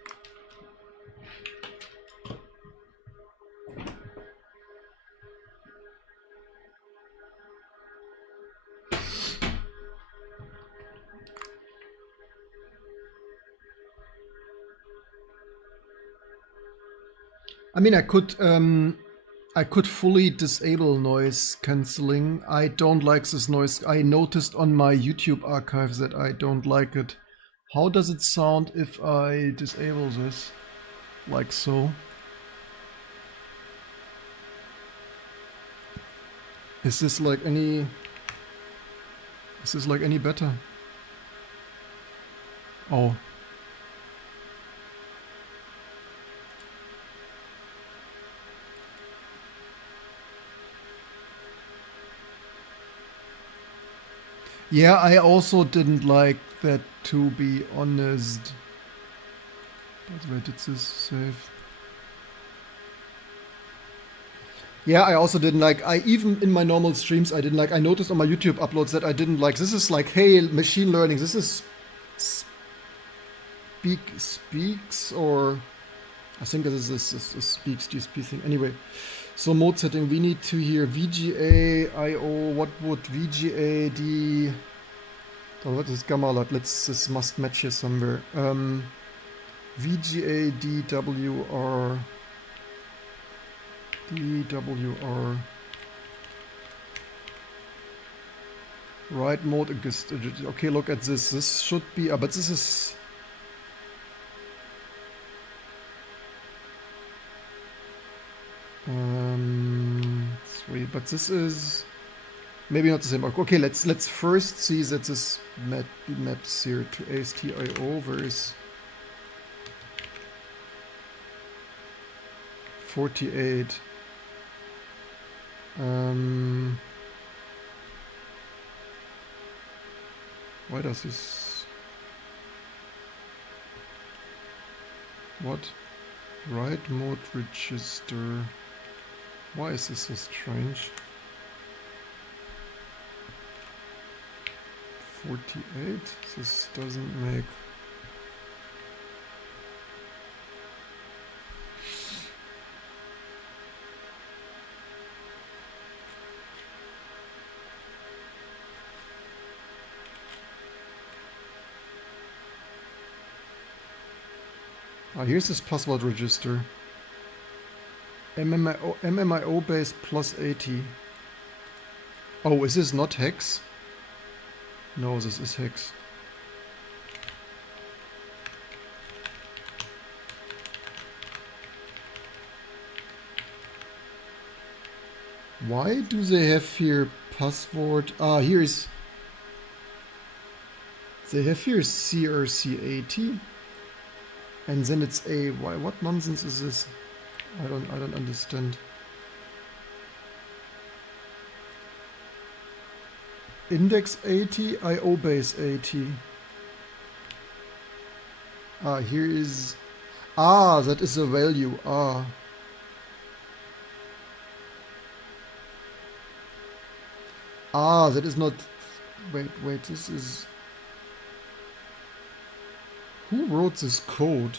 I mean, I could fully disable noise cancelling. I don't like this noise. I noticed on my YouTube archives that I don't like it. How does it sound if I disable this? Like so. Is this like any better? Oh. Yeah, I also didn't like that, to be honest. But where did this save? Yeah, I also didn't like, even in my normal streams, I didn't like, I noticed on my YouTube uploads that I didn't like, this is like, hey, machine learning, this is speaks, or I think this is a speaks GSP thing. Anyway, so mode setting, we need to hear VGA, IO, what would VGA, D, oh, what is gamma lot? This must match here somewhere. VGA, DWR, DWR. Write mode against. Okay, look at this. This should be. But this is. Three. But this is maybe not the same. Okay, let's first see that this maps here to ASTIO. Where is 48? Why does this... What? Write mode register. Why is this so strange? 48? This doesn't make... here's this password register. MMIO base plus 80. Oh, is this not hex? No, this is hex. Why do they have here password? Here is... They have here CRC80. And then it's a... Why? What nonsense is this? I don't understand. Index 80, IO base 80. Here is... that is a value. That is not... Wait, this is... Who wrote this code?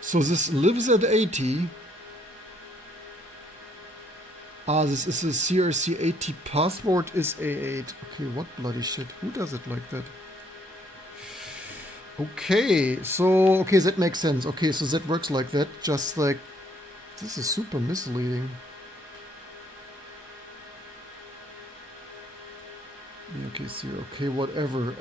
So this lives at 80. This is a CRC80 password is A8. Okay, what bloody shit? Who does it like that? Okay, so, okay, that makes sense. Okay, so that works like that. Just like, this is super misleading. Okay, so, okay, whatever.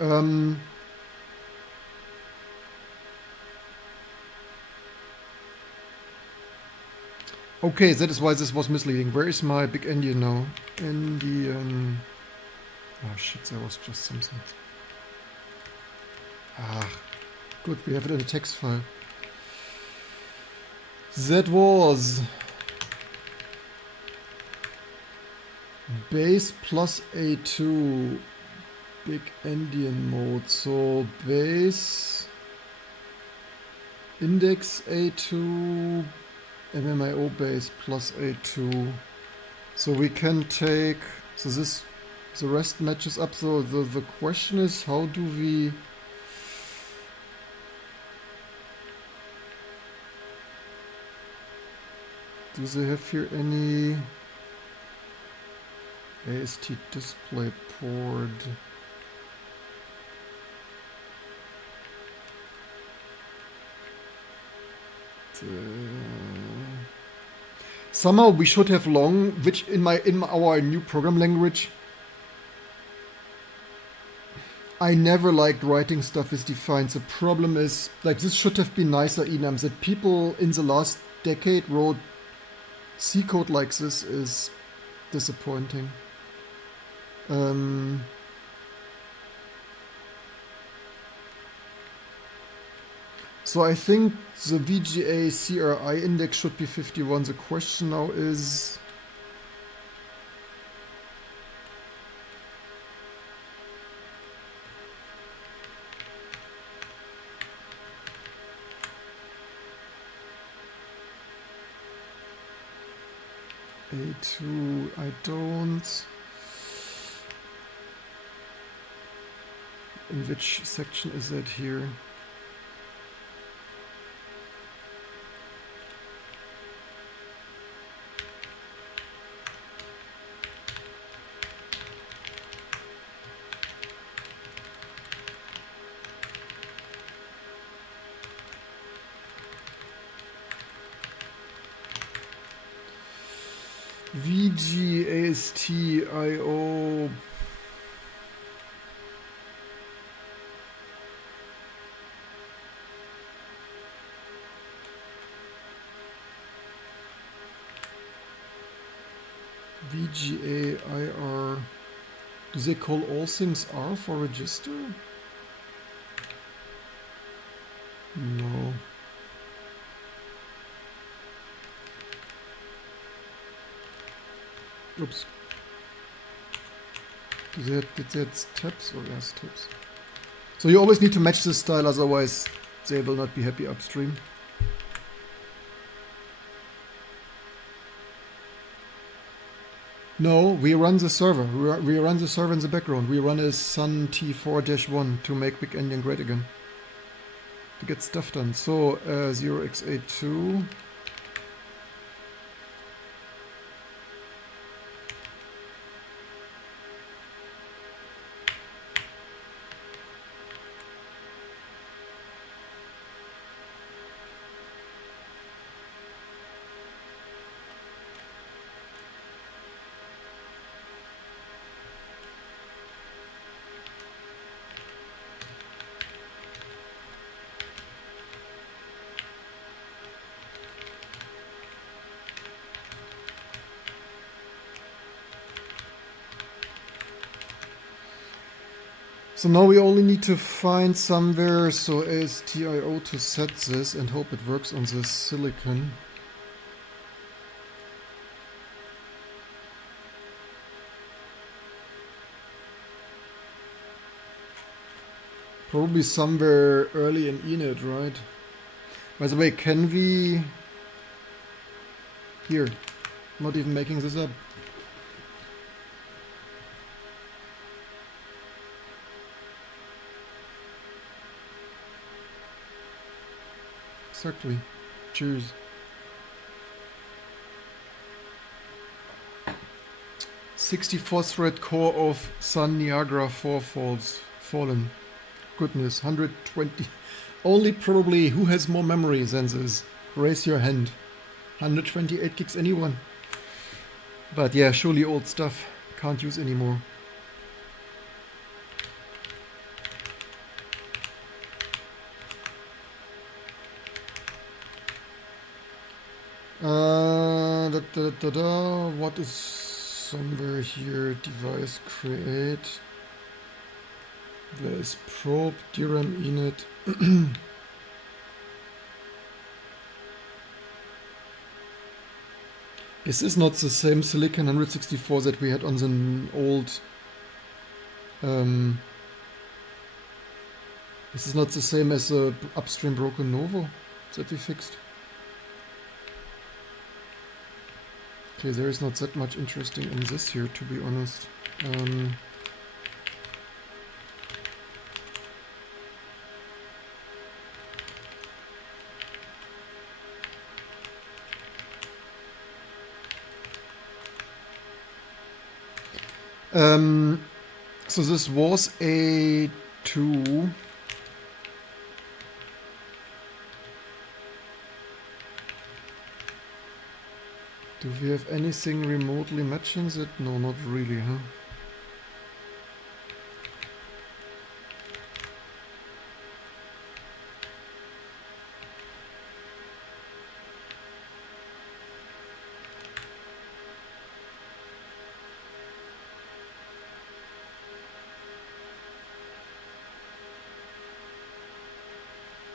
Okay, that is why this was misleading. Where is my Big-Endian now? Endian. Oh shit, there was just something. Good, we have it in a text file. That was base plus A2 Big-Endian mode. So base index A2 MMIO base plus A2. So we can take, so this, the rest matches up. So the question is, how do we, do they have here any AST display port? Somehow we should have long, which in our new program language, I never liked writing stuff as defined. The problem is, like, this should have been nicer enums. That people in the last decade wrote C code like this is disappointing. So I think the VGA CRI index should be 51. The question now is, A2, I don't. In which section is that here? VGASTIO. VGAIR. Do they call all things R for register? No. Oops. Did they have tabs? Oh yes, tabs. So you always need to match this style, otherwise they will not be happy upstream. No, we run the server. We run the server in the background. We run a Sun T4-1 to make Big-Endian great again. To get stuff done. So 0x82. So now we only need to find somewhere, so ASTIO to set this and hope it works on this silicon. Probably somewhere early in init, right? By the way, can we... Here, not even making this up. Exactly. Cheers. '64 thread core of Sun Niagara 4 fallen. Goodness, 120. Only probably who has more memory than this? Raise your hand. 128 gigs, anyone? But yeah, surely old stuff. Can't use anymore. What is somewhere here? Device create. There's probe, DRAM init. Is this not the same Silicon 164 that we had on the old This is not the same as the upstream broken Novo that we fixed. Okay, there is not that much interesting in this here, to be honest. So this was a 2. Do we have anything remotely matching it? No, not really, huh?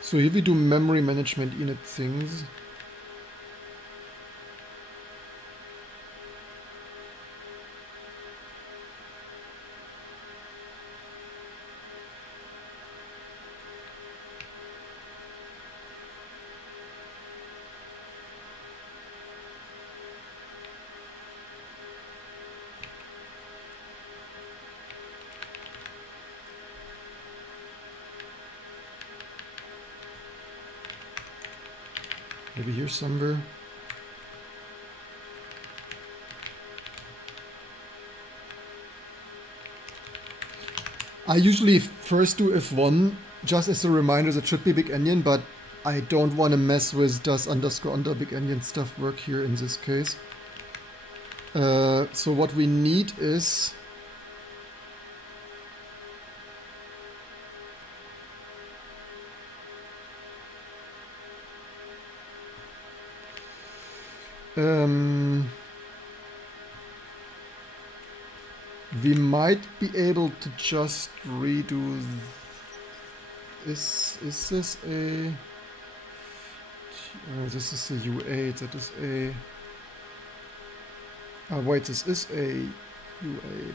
So here we do memory management init things. Maybe here somewhere. I usually first do if1, just as a reminder that should be Big-Endian, but I don't want to mess with does underscore under Big-Endian stuff work here in this case. So what we need is we might be able to just redo. Is this a? This is a U8. That is a. Oh wait, this is a U8.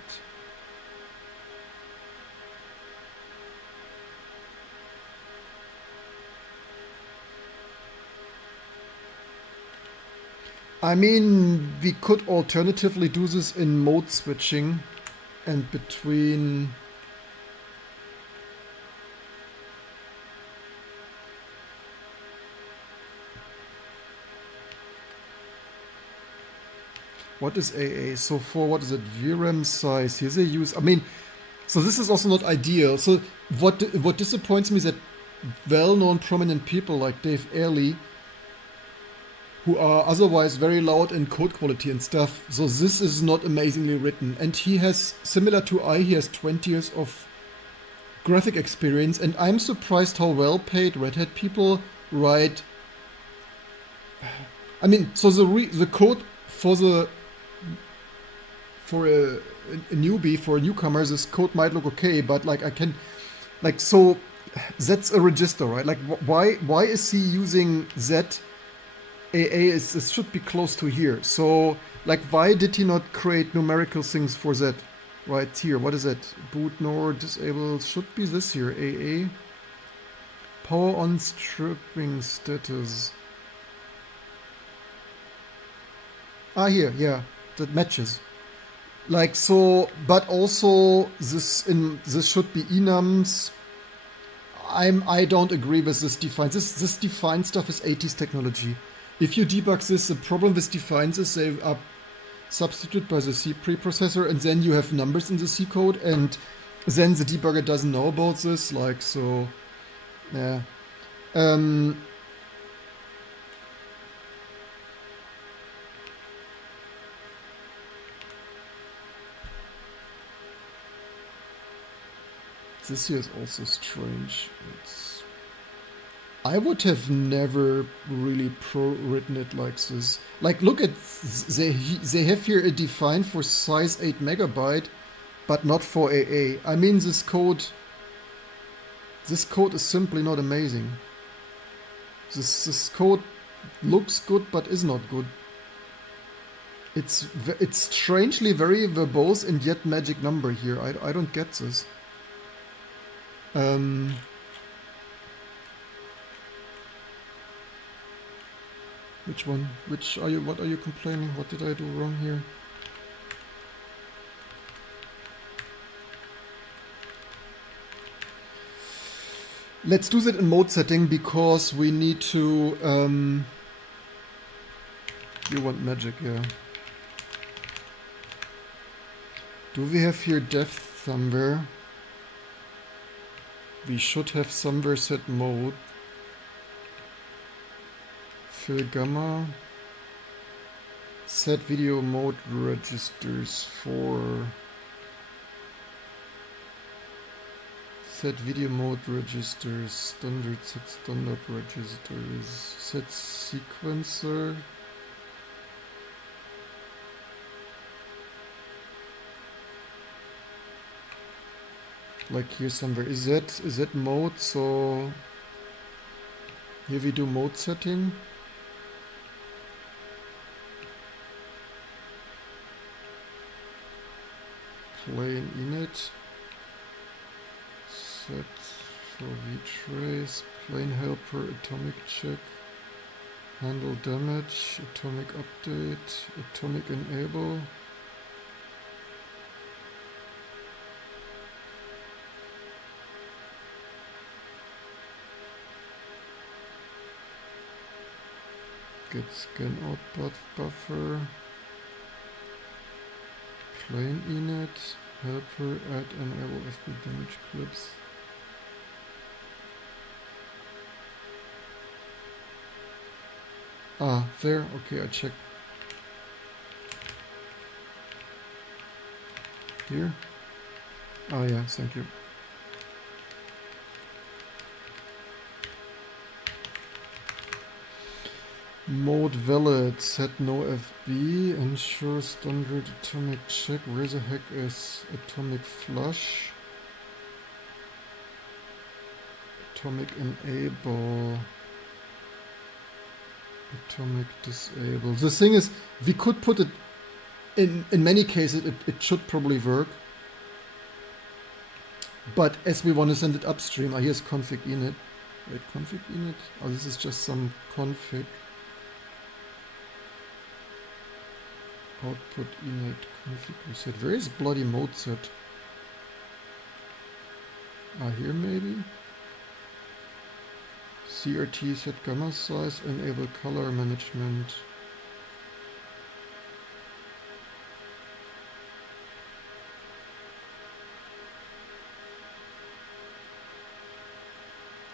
I mean, we could alternatively do this in mode switching and between. What is AA? So for what is it? VRAM size. Here's a use. I mean, so this is also not ideal. So what disappoints me is that well-known prominent people like Dave Early, who are otherwise very loud in code quality and stuff. So this is not amazingly written. And he has, similar to he has 20 years of graphic experience. And I'm surprised how well paid Red Hat people write. I mean, so the code for a newbie, for a newcomer, this code might look okay, but like I can, like, so that's a register, right? Like why is he using Z? AA is, it should be close to here. So like, why did he not create numerical things for Z? Right here, what is it? Boot nor disable, should be this here, AA. Power on stripping status. Ah, here, yeah, that matches. Like so, but also this should be enums. I don't agree with this define. This define stuff is 80s technology. If you debug this, the problem with defines is they are substituted by the C preprocessor, and then you have numbers in the C code, and then the debugger doesn't know about this. Like so, yeah. This here is also strange. I would have never really written it like this. Like, look at, they have here a define for size 8 megabyte, but not for AA. I mean, this code is simply not amazing. This code looks good, but is not good. It's strangely very verbose and yet magic number here. I don't get this. Which one? Which are you? What are you complaining? What did I do wrong here? Let's do that in mode setting because we need to. You want magic, yeah. Do we have here depth somewhere? We should have somewhere set mode. Fill gamma. Set video mode registers for. Set video mode registers. Standard set standard registers. Set sequencer. Like here somewhere. Is that mode? So here we do mode setting. Plain init. Set for vtrace. Plain helper. Atomic check. Handle damage. Atomic update. Atomic enable. Get scan out buffer. Plain init. Helper add enable FB damage clips. Ah, there. Okay, I checked. Here. Ah, yeah, thank you. Mode valid, set no FB, ensure standard atomic check. Where the heck is atomic flush? Atomic enable. Atomic disable. The thing is, we could put it in many cases, it should probably work. But as we want to send it upstream, here's config init. Wait, config init? Oh, this is just some config. Output init config reset. Where is bloody mode set? Ah, here maybe? CRT set gamma size, enable color management.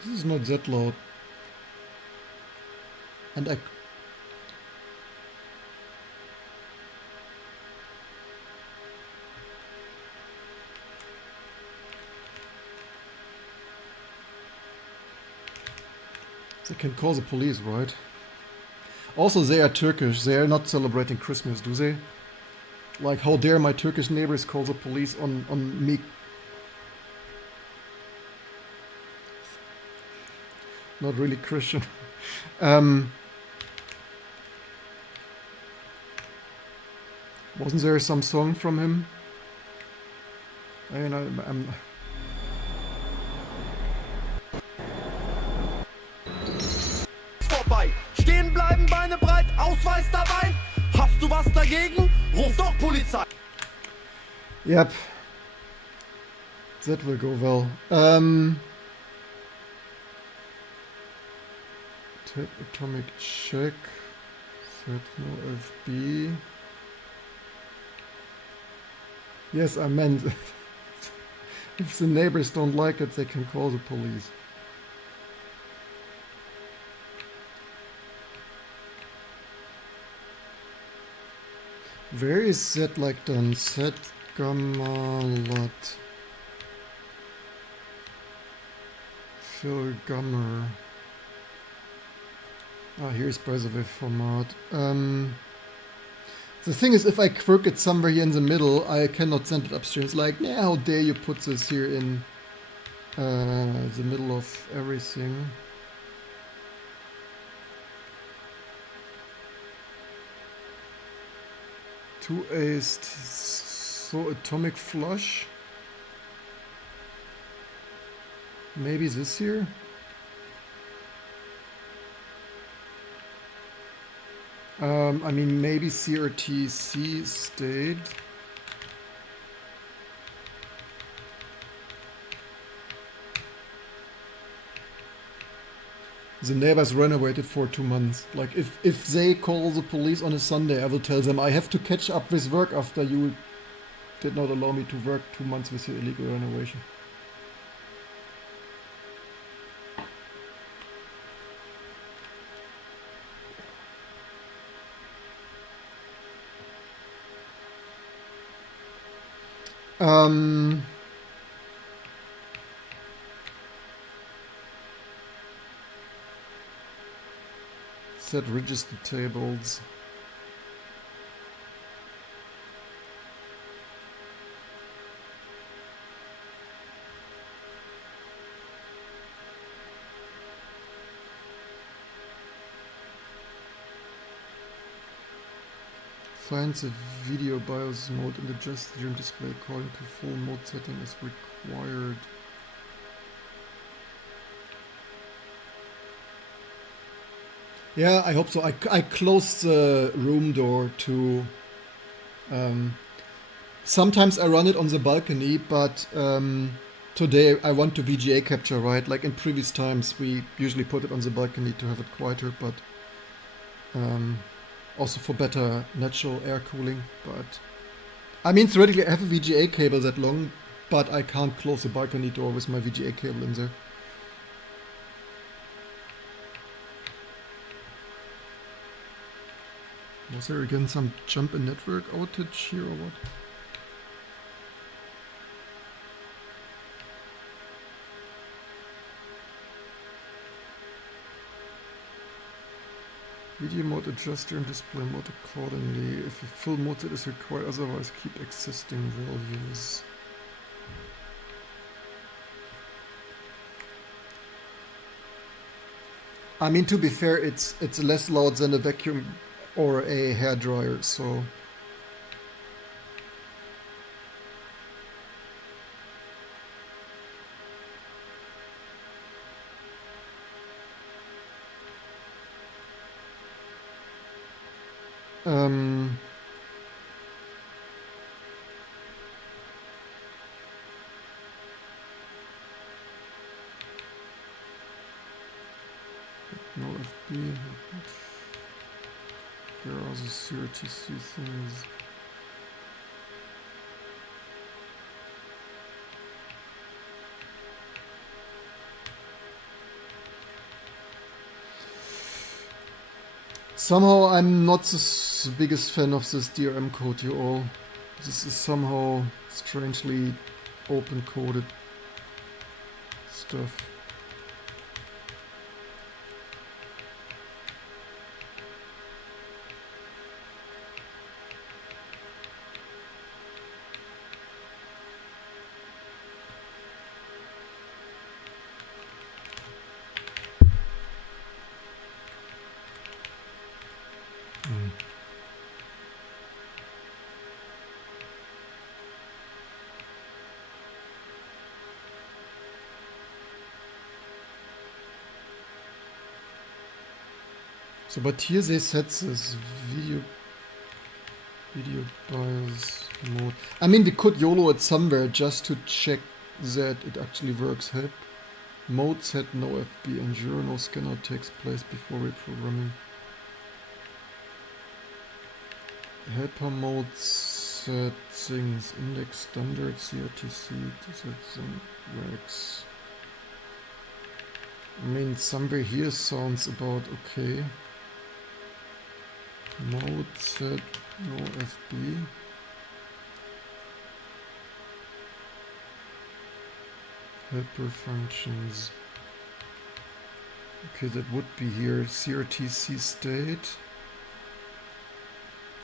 This is not that loud. And I... They can call the police, right? Also, they are Turkish. They are not celebrating Christmas, do they? Like, how dare my Turkish neighbors call the police on me? Not really Christian. Wasn't there some song from him? I mean, I'm vorbei. Stehen bleiben, Beine breit, Ausweis dabei. Hast du was dagegen? Ruf doch Polizei. Yep. That will go well. Tap atomic check. Set no FB. Yes, I meant if the neighbors don't like it, they can call the police. Where is that like done? Set gamma lot. Fill gamma. Ah, here's by the way format. The thing is, if I quirk it somewhere here in the middle, I cannot send it upstream. It's like, yeah, how dare you put this here in the middle of everything. Two aced, so atomic flush. Maybe this here. I mean, maybe CRTC state. The neighbors renovated for 2 months. Like, if they call the police on a Sunday, I will tell them I have to catch up with work after you did not allow me to work 2 months with your illegal renovation. Set register tables. Find the video BIOS mode and adjust the display according to full mode setting as required. Yeah, I hope so. I closed the room door to... sometimes I run it on the balcony, but today I want to VGA capture, right? Like in previous times, we usually put it on the balcony to have it quieter, but also for better natural air cooling. But I mean, theoretically, I have a VGA cable that long, but I can't close the balcony door with my VGA cable in there. Was there again some jump in network outage here or what? Video mode adjuster and display mode accordingly. If a full mode set is required, otherwise keep existing values. I mean, to be fair, it's less loud than a vacuum or a hairdryer, so... No FB. Where are the CRTC things? Somehow I'm not the biggest fan of this DRM code, you all. This is somehow strangely open-coded stuff. So, but here they set this video BIOS mode. I mean, we could YOLO it somewhere just to check that it actually works. Help mode set no FB endure, no scanner takes place before reprogramming. Helper mode settings, index standard, CRTC, settings, works. I mean, somewhere here sounds about okay. Mode set no FB. Helper functions. Okay, that would be here. CRTC state.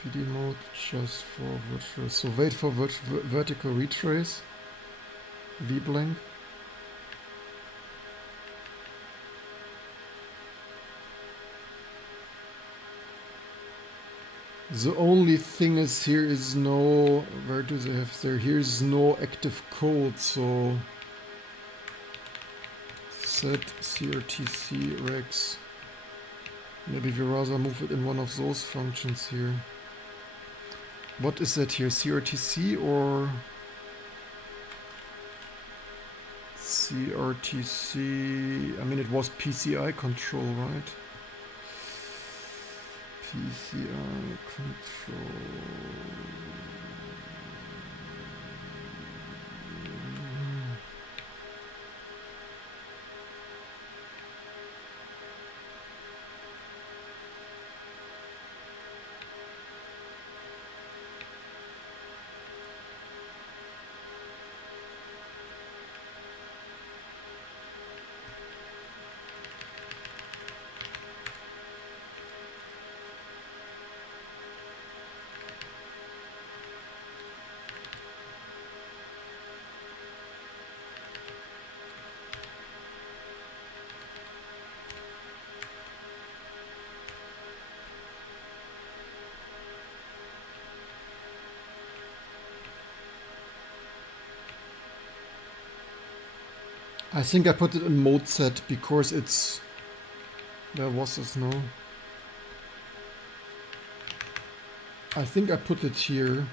PD mode just for virtual. So wait for vertical retrace. VBlank. The only thing is here is no, where do they have there? Here's no active code, so set CRTC rex Maybe we rather move it in one of those functions here. What is that here? CRTC or CRTC? I mean, it was PCI control, right? PCI control. I think I put it in mode set because it's... There was this, no? I think I put it here.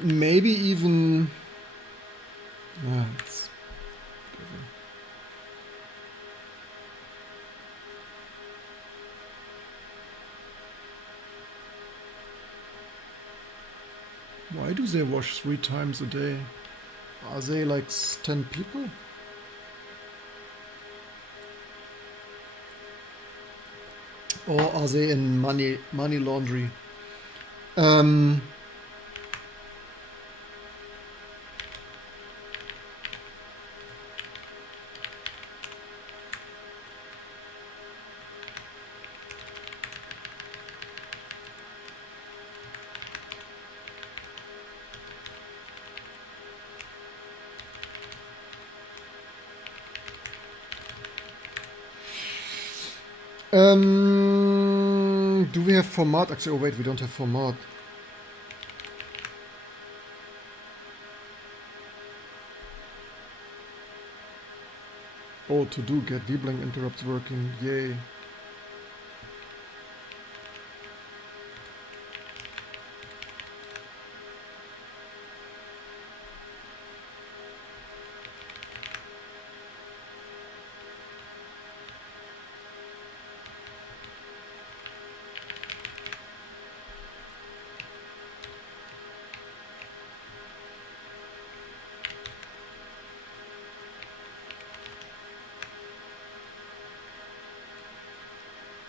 Maybe even... it's why do they wash 3 times a day? Are they like 10 people? Or are they in money laundry? Do we have format? Actually, oh wait, we don't have format. Oh, to do get vblank interrupts working. Yay.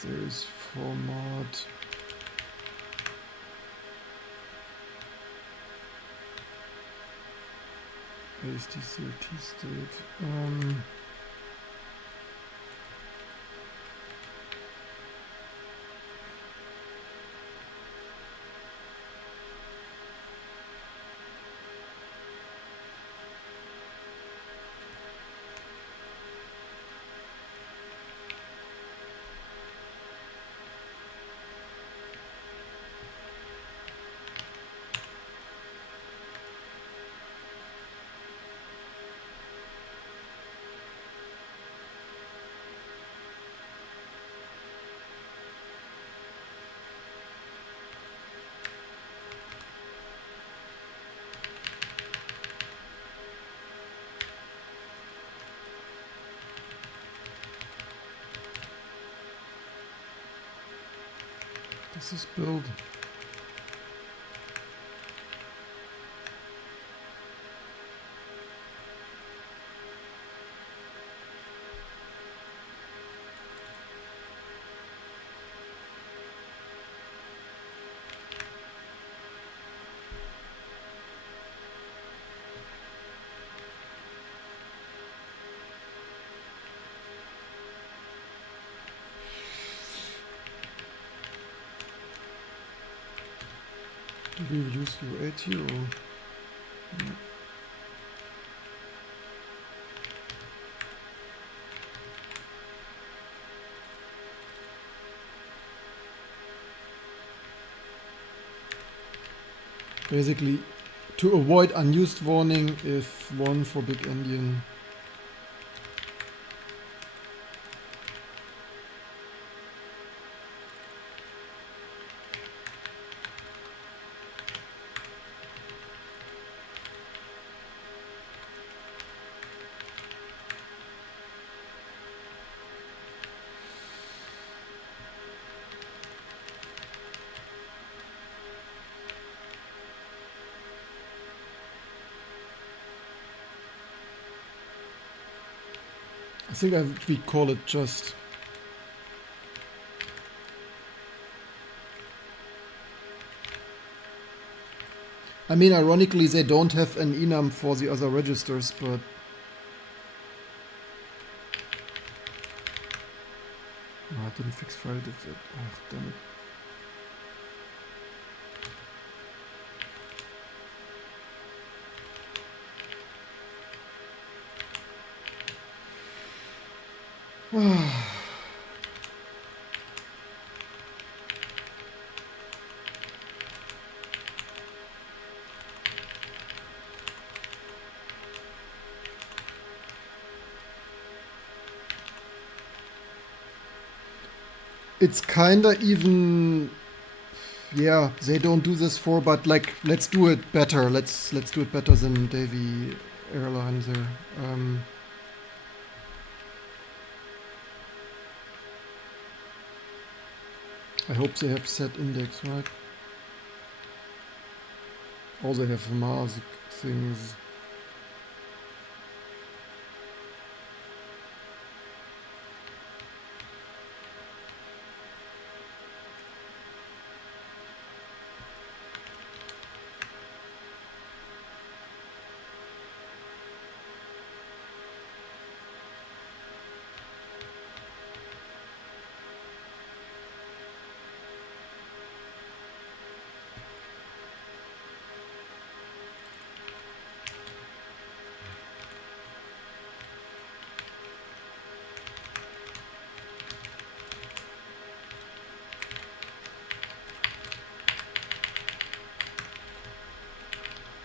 There is format. HTCRT state. This is build. Did we use U8 here or? No. Basically, to avoid unused warning, if 1 for Big-Endian. I think we call it just. I mean, ironically, they don't have an enum for the other registers, but. Oh, I didn't fix file diff. Oh, damn it. It's kinda even, yeah, they don't do this for, but like, let's do it better. Let's do it better than Davy Airline there. I hope they have set index, right? Or they have mask things.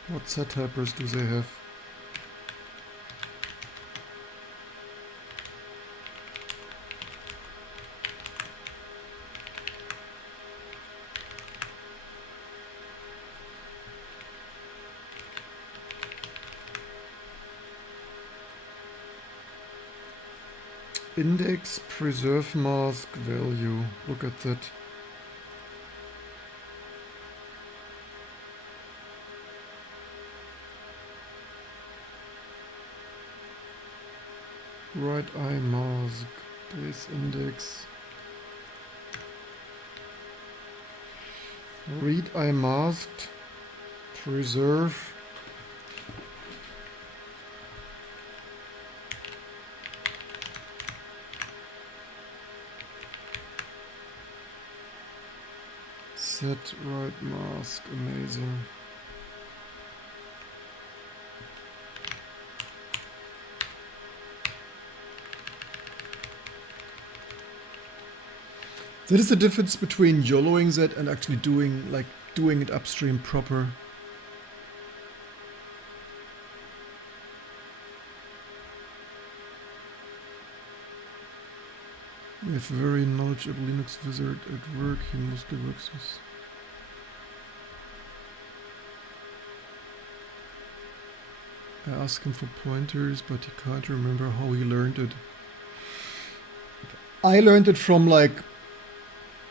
What set helpers do they have? Index preserve mask value. Look at that. Right eye mask, base index, read eye masked, preserve, set right mask, amazing. That is the difference between YOLOing that and actually doing it upstream proper. We have a very knowledgeable Linux wizard at work. He mostly works with. I asked him for pointers, but he can't remember how he learned it. I learned it from like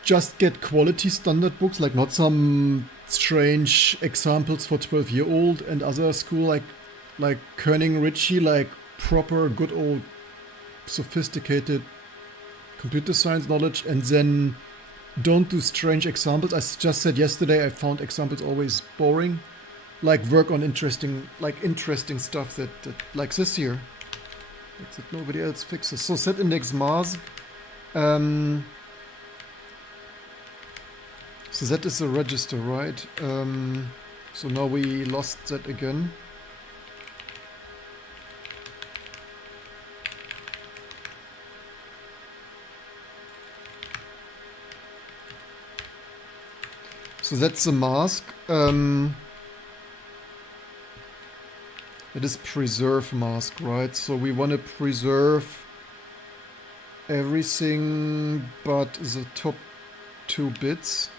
just get quality standard books, like not some strange examples for 12-year-old and other school like Kernel Ritchie, like proper good old sophisticated computer science knowledge, and then don't do strange examples. I just said yesterday I found examples always boring. Like work on interesting stuff that like this here that nobody else fixes. So set index mask. So that is the register, right? So now we lost that again. So that's the mask. It is preserve mask, right? So we want to preserve everything but the top 2 bits.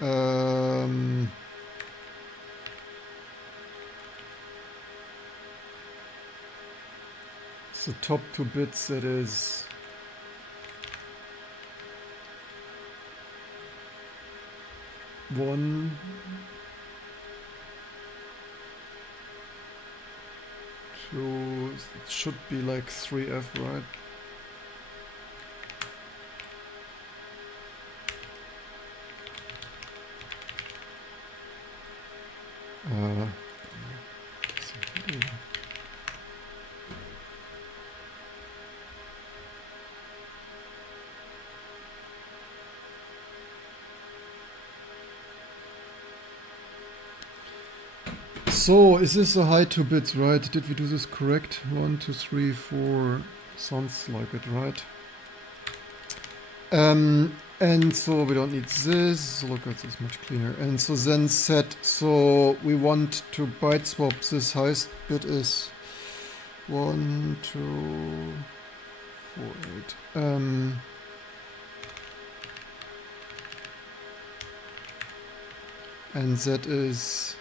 The top 2 bits, that is 1, 2, it should be like 3F, right? So, is this a high 2 bits, right? Did we do this correct? 1, 2, 3, 4. Sounds like it, right? And so we don't need this. So look at this, much cleaner. And so then set. So we want to byte swap. This highest bit is 1, 2, 4, 8. And that is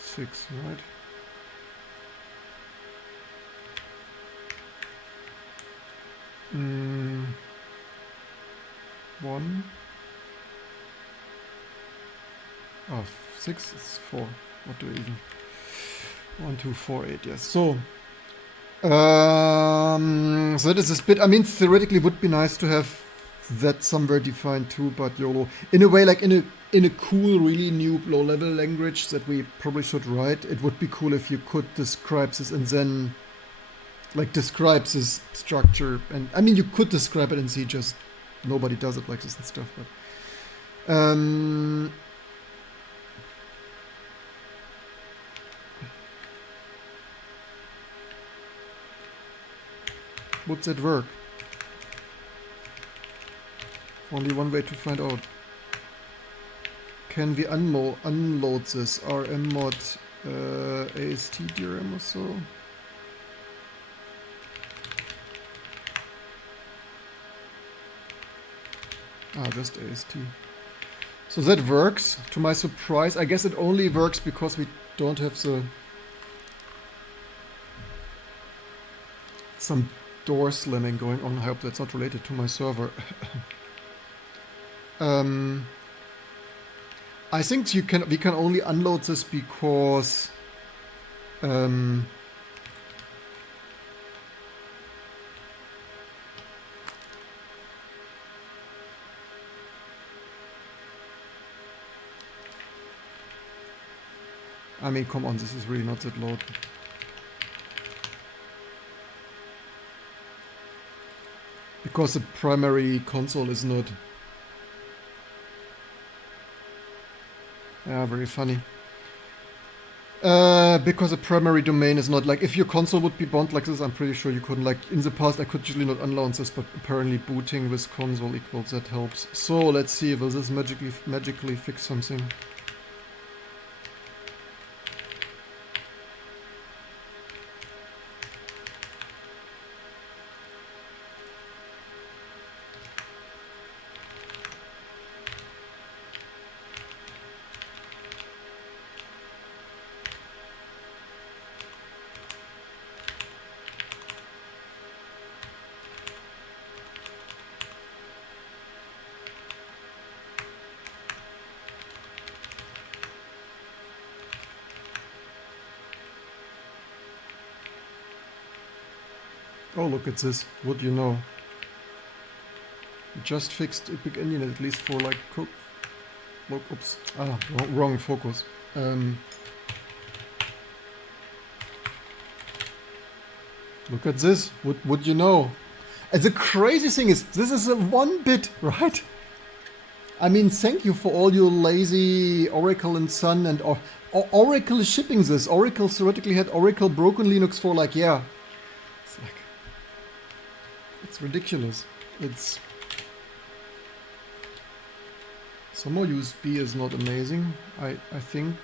6, right? One. Oh, 6 is 4. What do we even? 1, 2, 4, 8. Yes. So, so that is this bit. I mean, theoretically, it would be nice to have that somewhere defined too, but YOLO. In a way, like in a cool, really new low-level language that we probably should write, it would be cool if you could describe this and then, like, describes this structure. And I mean, you could describe it in C, just nobody does it like this and stuff. But would that work? Only one way to find out. Can we unload this rm mod AST DRM or so? Ah, just AST. So that works, to my surprise. I guess it only works because we don't have some door slamming going on. I hope that's not related to my server. I think we can only unload this because I mean, come on, this is really not that loud. Because the primary console is not. Yeah, very funny. Because the primary domain is not, like, if your console would be bound like this, I'm pretty sure you couldn't, like, in the past I could usually not unlaunch this, but apparently booting with console equals that helps. So let's see, will this magically fix something? Oh, look at this. What do you know? We just fixed a Big-Endian, at least for, like, look, oops. Ah, wrong focus. Look at this. What would you know? And the crazy thing is, this is a 1 bit, right? I mean, thank you for all your lazy Oracle and Sun and Oracle is shipping this. Oracle theoretically had Oracle broken Linux for like, yeah. It's like, it's ridiculous. It's some more USB is not amazing, I think.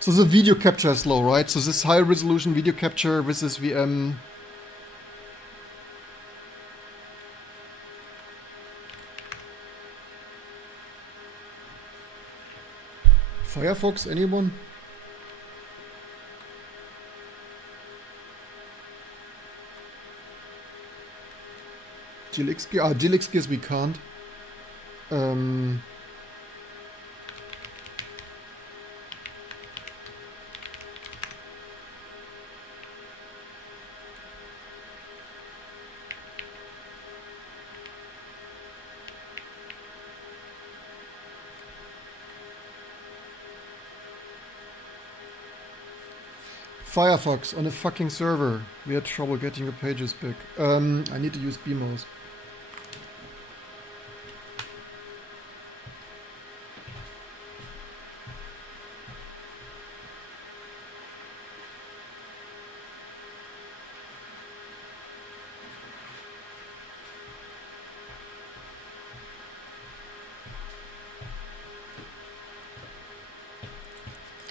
So the video capture is slow, right? So this high resolution video capture with this VM. Firefox, anyone? GLX gear? Ah, GLX gears we can't. Firefox on a fucking server. We had trouble getting the pages back. I need to use BMOS.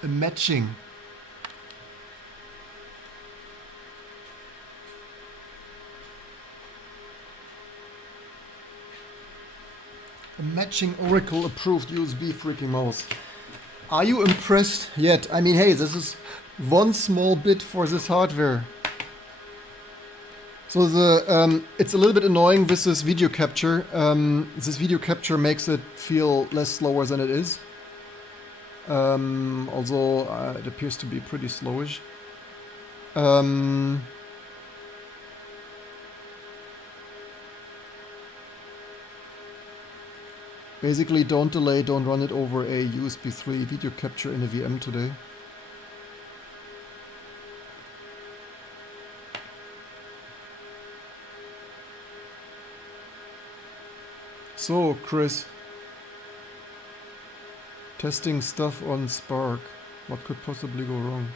A matching. A matching Oracle approved USB freaking mouse. Are you impressed yet? I mean, hey, this is one small bit for this hardware. So the it's a little bit annoying with this video capture. This video capture makes it feel less slower than it is. Although it appears to be pretty slowish. Basically, don't delay, don't run it over a USB 3 video capture in a VM today. So, Chris, testing stuff on SPARC. What could possibly go wrong?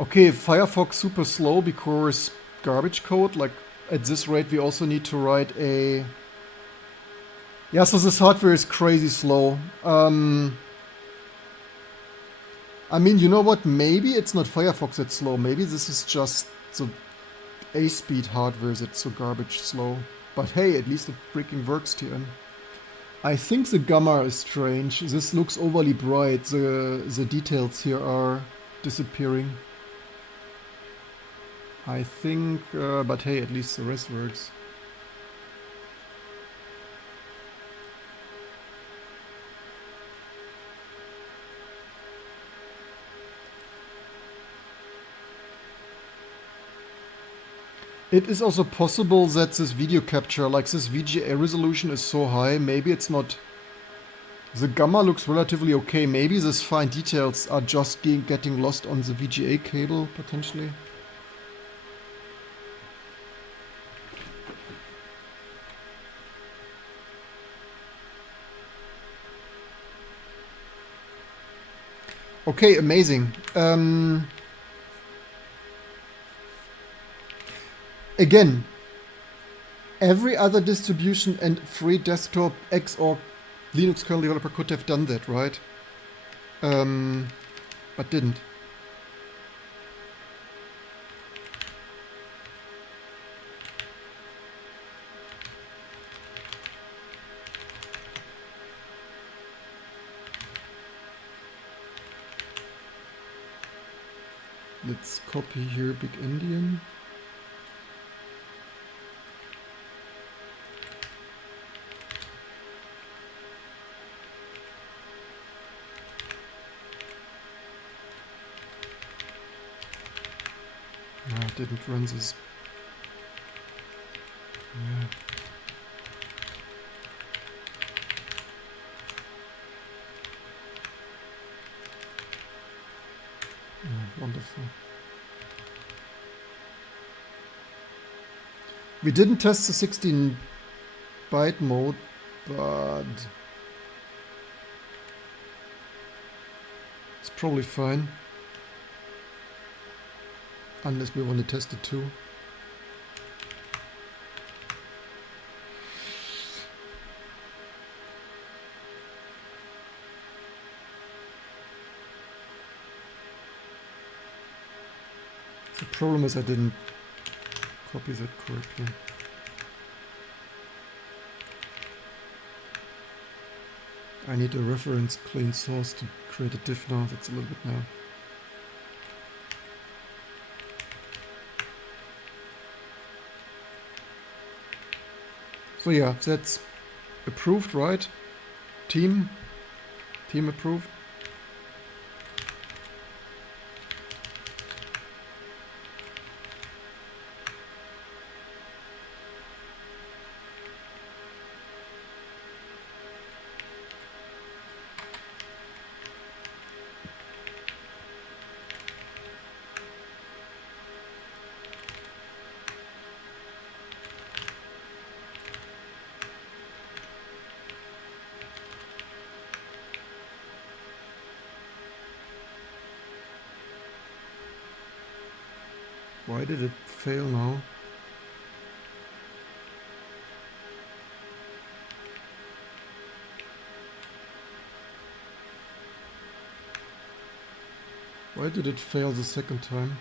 Okay, Firefox super slow because garbage code. Like, at this rate, we also need to write a... Yeah, so this hardware is crazy slow. I mean, you know what? Maybe it's not Firefox that's slow. Maybe this is just the A-speed hardware that's so garbage slow. But hey, at least it freaking works, TN. I think the gamma is strange. This looks overly bright. The details here are disappearing. I think, but hey, at least the rest works. It is also possible that this video capture, like this VGA resolution is so high, maybe it's not... The gamma looks relatively okay, maybe these fine details are just getting lost on the VGA cable, potentially. Okay, amazing. Again, every other distribution and free desktop Xorg Linux kernel developer could have done that, right? But didn't. Let's copy here Big-Endian. Didn't run this. Yeah. Oh, wonderful. We didn't test the 16 byte mode, but it's probably fine. Unless we want to test it too. The problem is I didn't copy that correctly. I need a reference clean source to create a diff now. That's a little bit now. So yeah, that's approved, right? Team approved. Why did it fail now? Why did it fail the second time?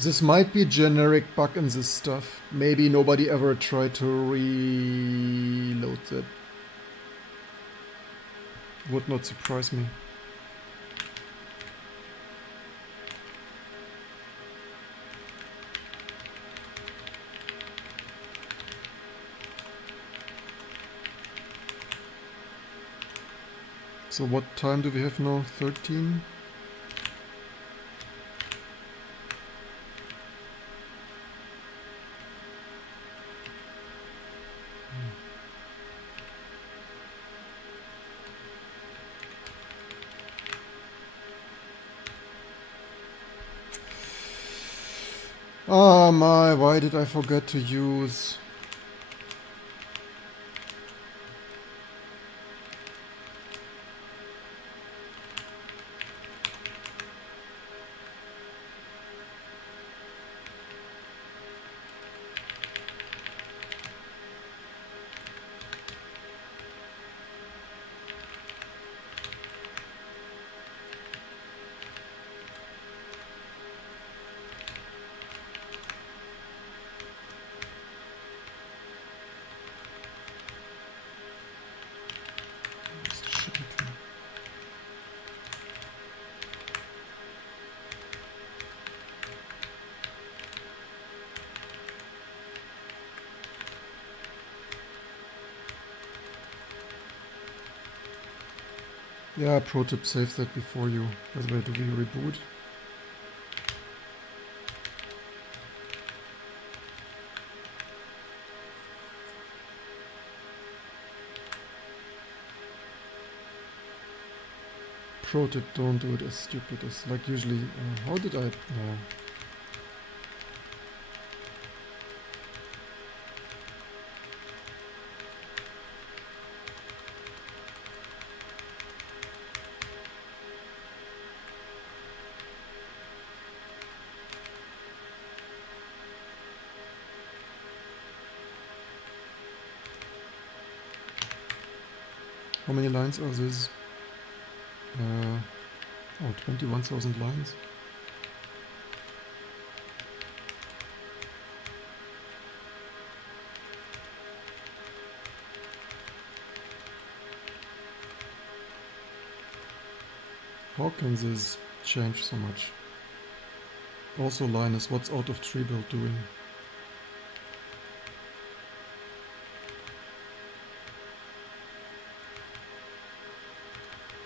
This might be a generic bug in this stuff. Maybe nobody ever tried to reload that. Would not surprise me. So what time do we have now? 13? Oh my, why did I forget to use... Yeah, pro tip, save that before you... By the way, do we reboot? Pro tip, don't do it as stupid as like usually. How did I... No. How many lines are this? Oh, 21,000 lines. How can this change so much? Also, Linus, what's out of tree build doing?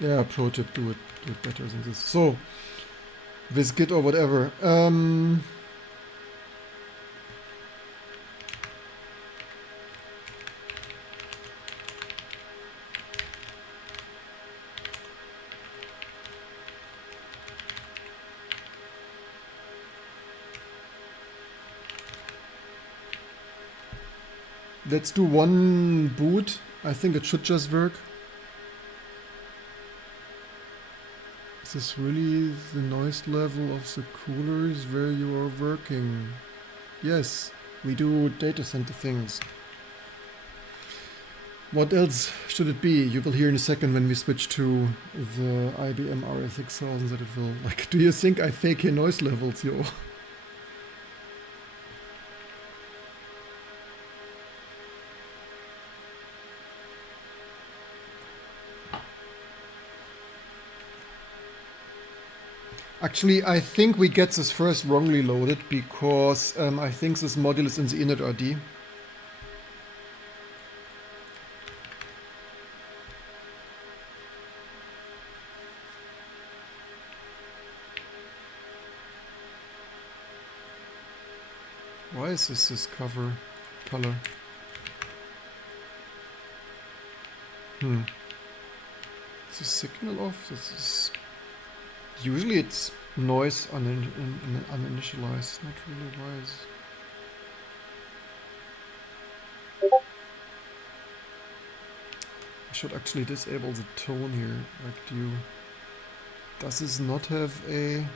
Yeah, pro tip, do it better than this. So, with Git or whatever. let's do one boot. I think it should just work. Is this really the noise level of the coolers where you are working? Yes, we do data center things. What else should it be? You will hear in a second when we switch to the IBM RS6000 that it will. Like, do you think I fake here noise levels, yo? Actually, I think we get this first wrongly loaded because I think this module is in the init.rd. Why is this cover color? Is the signal off? This is usually it's noise uninitialized. Not really wise. I should actually disable the tone here. Like, does this not have a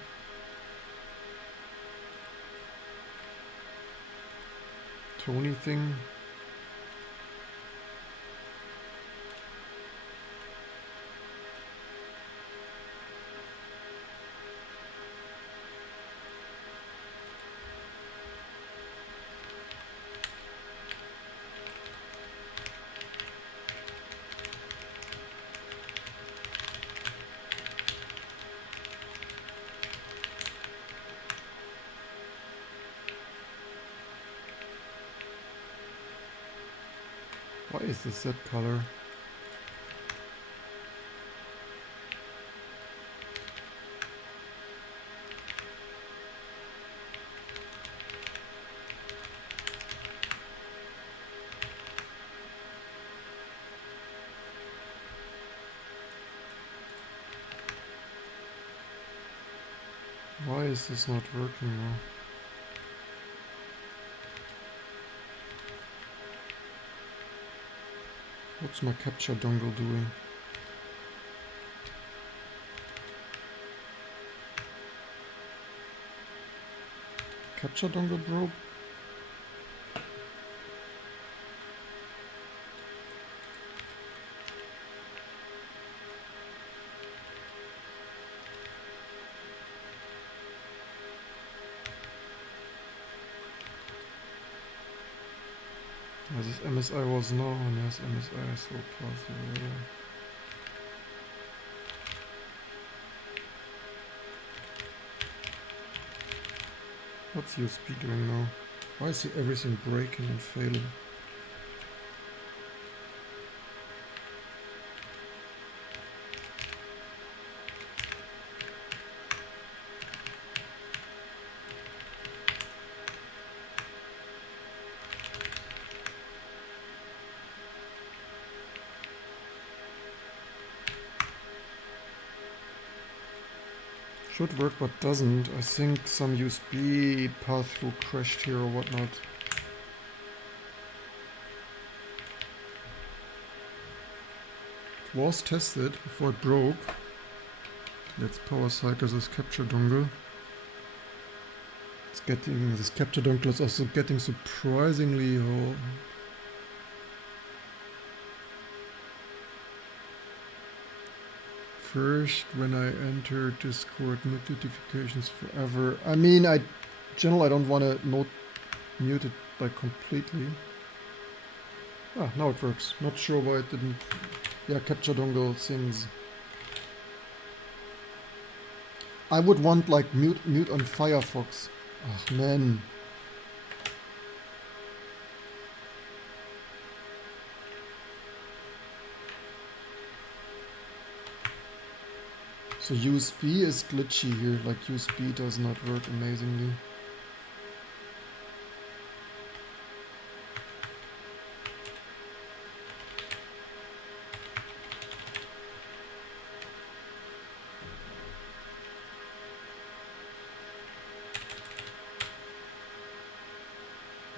Tony thing? Why is this that color? Why is this not working now? What's my capture dongle doing? Capture dongle broke? This MSI was no, and yes, MSI is so possible. What's USB doing now? Why is everything breaking and failing? Should work but doesn't. I think some USB path-through crashed here or whatnot. It was tested before it broke. Let's power cycle this capture dongle. This capture dongle is also getting surprisingly hot. First, when I enter Discord, notifications forever. I mean, in general, I don't want to mute it like completely. Ah, now it works. Not sure why it didn't. Yeah, capture dongle things. I would want like mute on Firefox. Oh man. So USB is glitchy here, like USB does not work amazingly.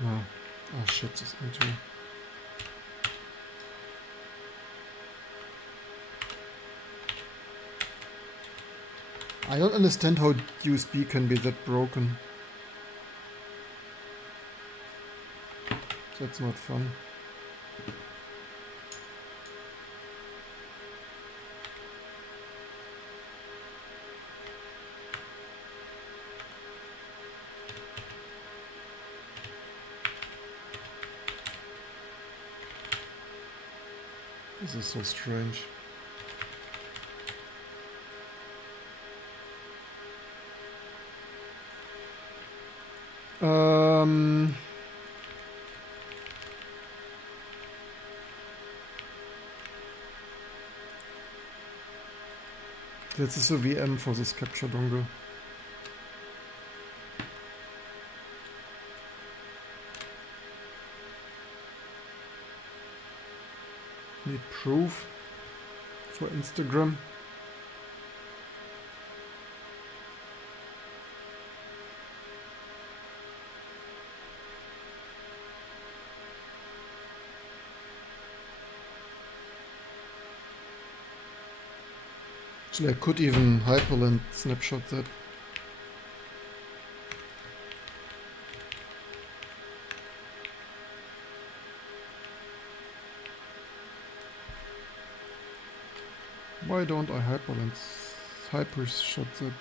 Oh shit, this intro. I don't understand how USB can be that broken. That's not fun. This is so strange. This is a VM for this capture dongle. Need proof for Instagram. Actually, I could even hyperlink snapshot that. Why don't I hyperlink hypershot that?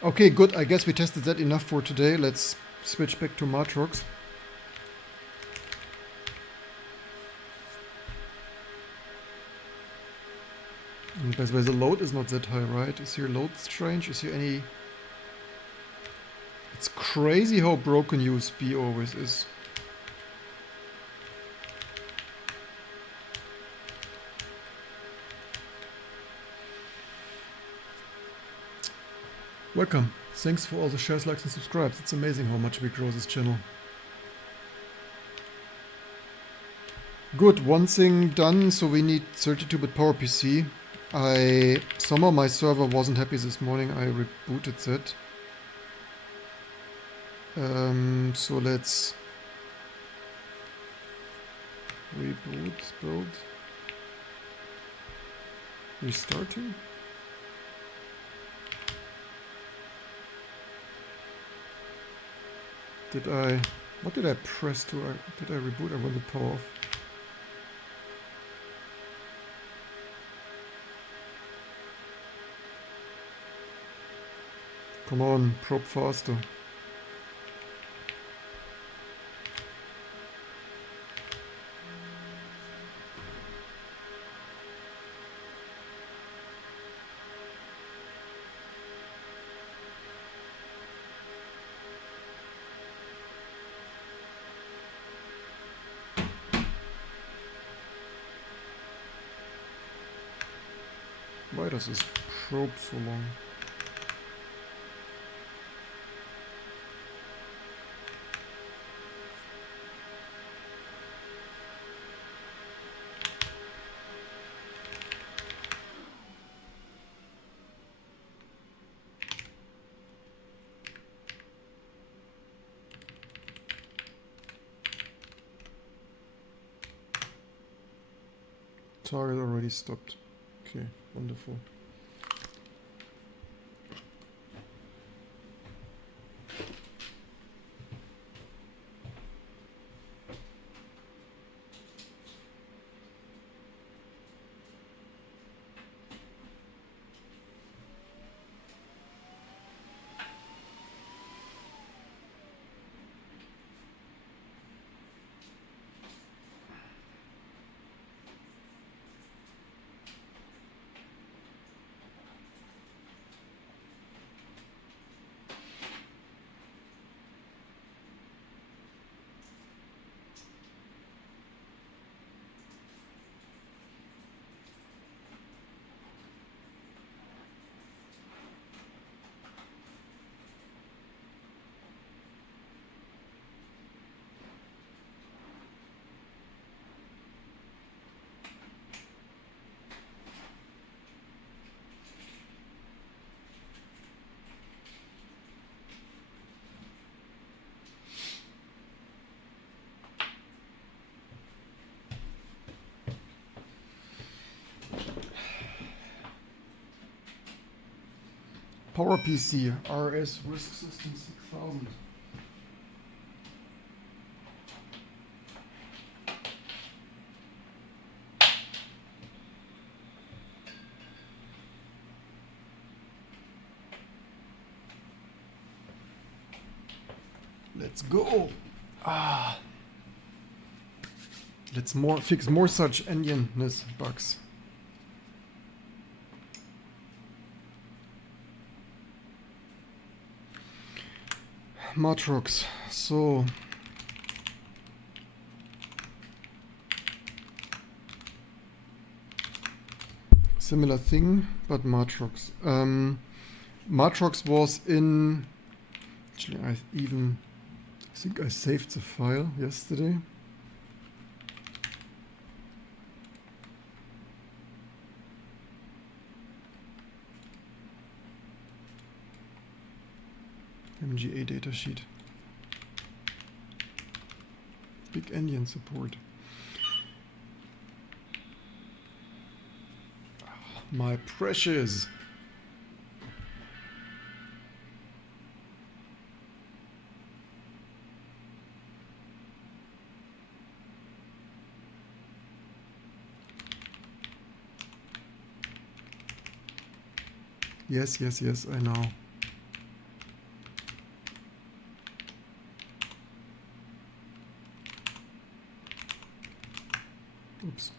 Okay, good. I guess we tested that enough for today. Let's switch back to Matrox. And by the way, the load is not that high, right? Is your load strange? Is here any... It's crazy how broken USB always is. Welcome. Thanks for all the shares, likes and subscribes. It's amazing how much we grow this channel. Good, one thing done. So we need 32-bit PowerPC. Somehow my server wasn't happy this morning. I rebooted it. So let's reboot, build, restarting. What did I press to, did I reboot? I want the power off. Come on, probe faster. Why does this probe so long? Target already stopped. Okay, wonderful. PowerPC RS Risk System 6000. Let's go. Let's fix more such Endianness bugs. Matrox. So similar thing, but Matrox. Matrox was in. Actually, I think I saved the file yesterday. MGA datasheet. Big-Endian support. My precious. Yes, yes, yes, I know. Oops.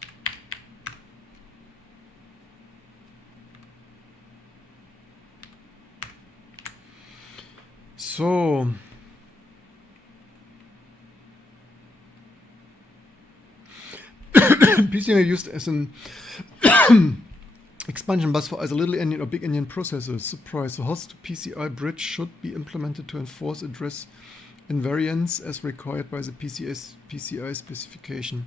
So PCI used as an expansion bus for either little Endian or Big-Endian processors. Surprise, the host PCI bridge should be implemented to enforce address invariance as required by the PCI specification.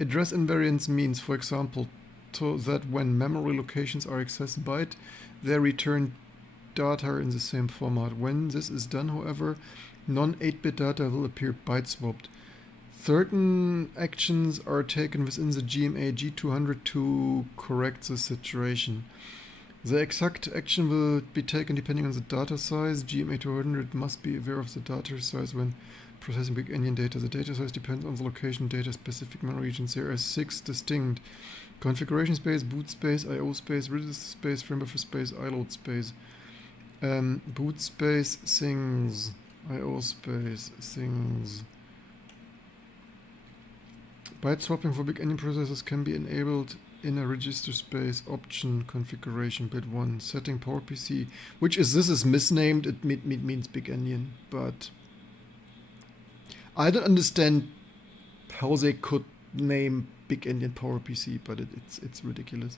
Address invariance means, for example, that when memory locations are accessed byte, they return data in the same format. When this is done, however, non-8-bit data will appear byte-swapped. Certain actions are taken within the GMA G200 to correct the situation. The exact action will be taken depending on the data size. GMA 200 must be aware of the data size when processing Big-Endian data. The data size depends on the location data-specific memory regions. There are 6 distinct: configuration space, boot space, I/O space, register space, frame buffer space, iLoad space. Boot space, things. I/O space, things. Byte swapping for Big-Endian processors can be enabled in a register space option configuration bit 1. Setting PowerPC, this is misnamed, it means Big-Endian, but I don't understand how they could name Big-Endian PowerPC, but it's ridiculous.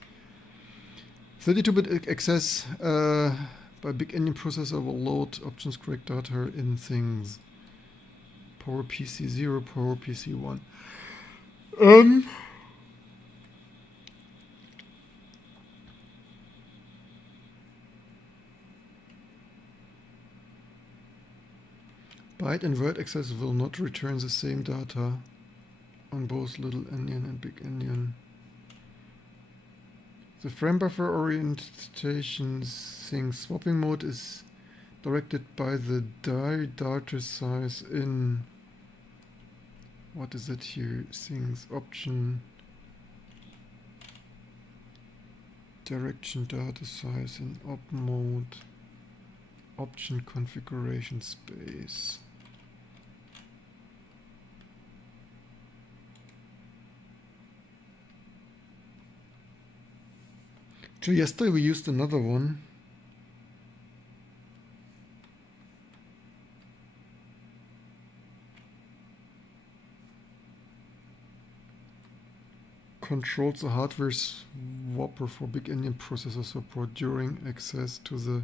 32-bit access by Big-Endian processor will load options correct data in things. PowerPC 0, PowerPC 1. Byte and word access will not return the same data on both Little Endian and Big-Endian. The frame buffer orientation thing swapping mode is directed by the data size in what is it here? Things option direction data size in op mode option configuration space. So yesterday we used another one. Controls the hardware swapper for Big-Endian processor support during access to the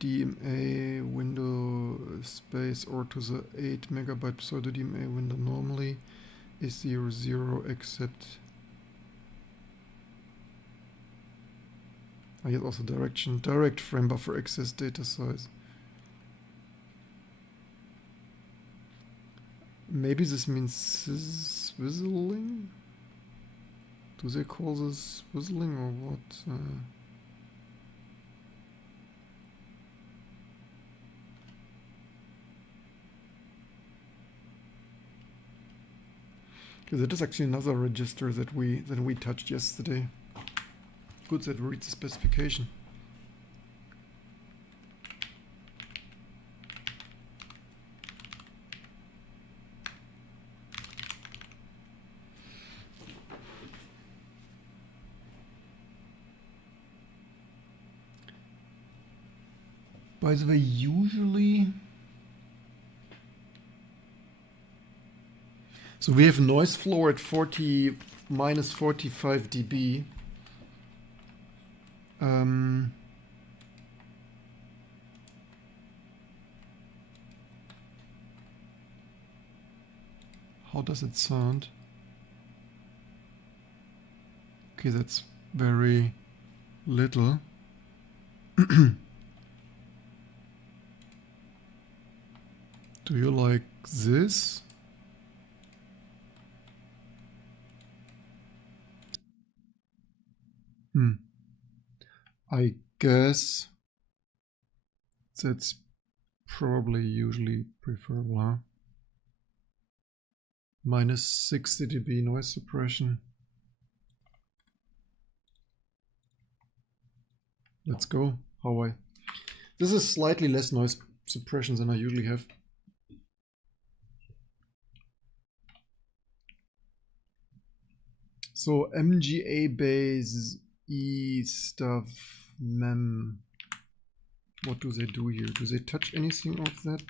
DMA window space or to the 8 MB pseudo DMA window. Normally is 00 except I get also direct frame buffer access data size. Maybe this means swizzling? Do they call this swizzling or what? Because it is actually another register that we touched yesterday. Good that we read the specification. By the way, usually, so we have noise floor at minus 45 dB. How does it sound? Okay, that's very little. Do you like this? I guess that's probably usually preferable, huh? Minus 60 dB noise suppression. Let's go. This is slightly less noise suppression than I usually have. So MGA base E stuff mem. What do they do here? Do they touch anything of that?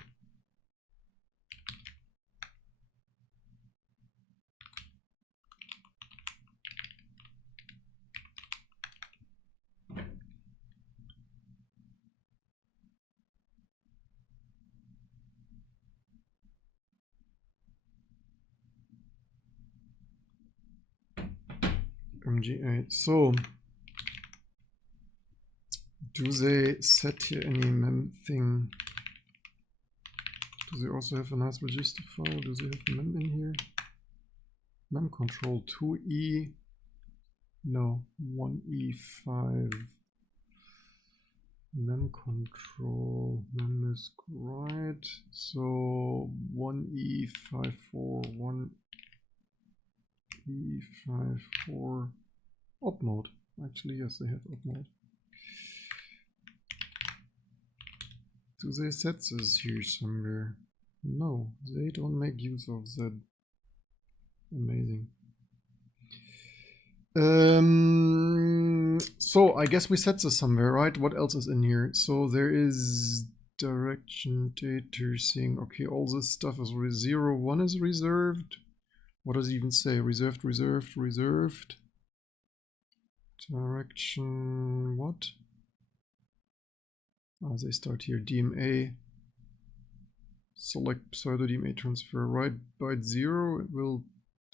MGA. So do they set here any mem thing? Do they also have a nice register file? Do they have mem in here? Mem control 2E. No, 1E5. Mem control. Mem is right. So 1E54. 1E54. Op mode. Actually, yes, they have op mode. Do they set this here somewhere? No, they don't make use of that. Amazing. So I guess we set this somewhere, right? What else is in here? So there is direction data thing. Okay, all this stuff is 0, 1 is reserved. What does it even say? Reserved, reserved, reserved. Direction what? They start here. DMA. Select pseudo DMA transfer. Right byte 0. It will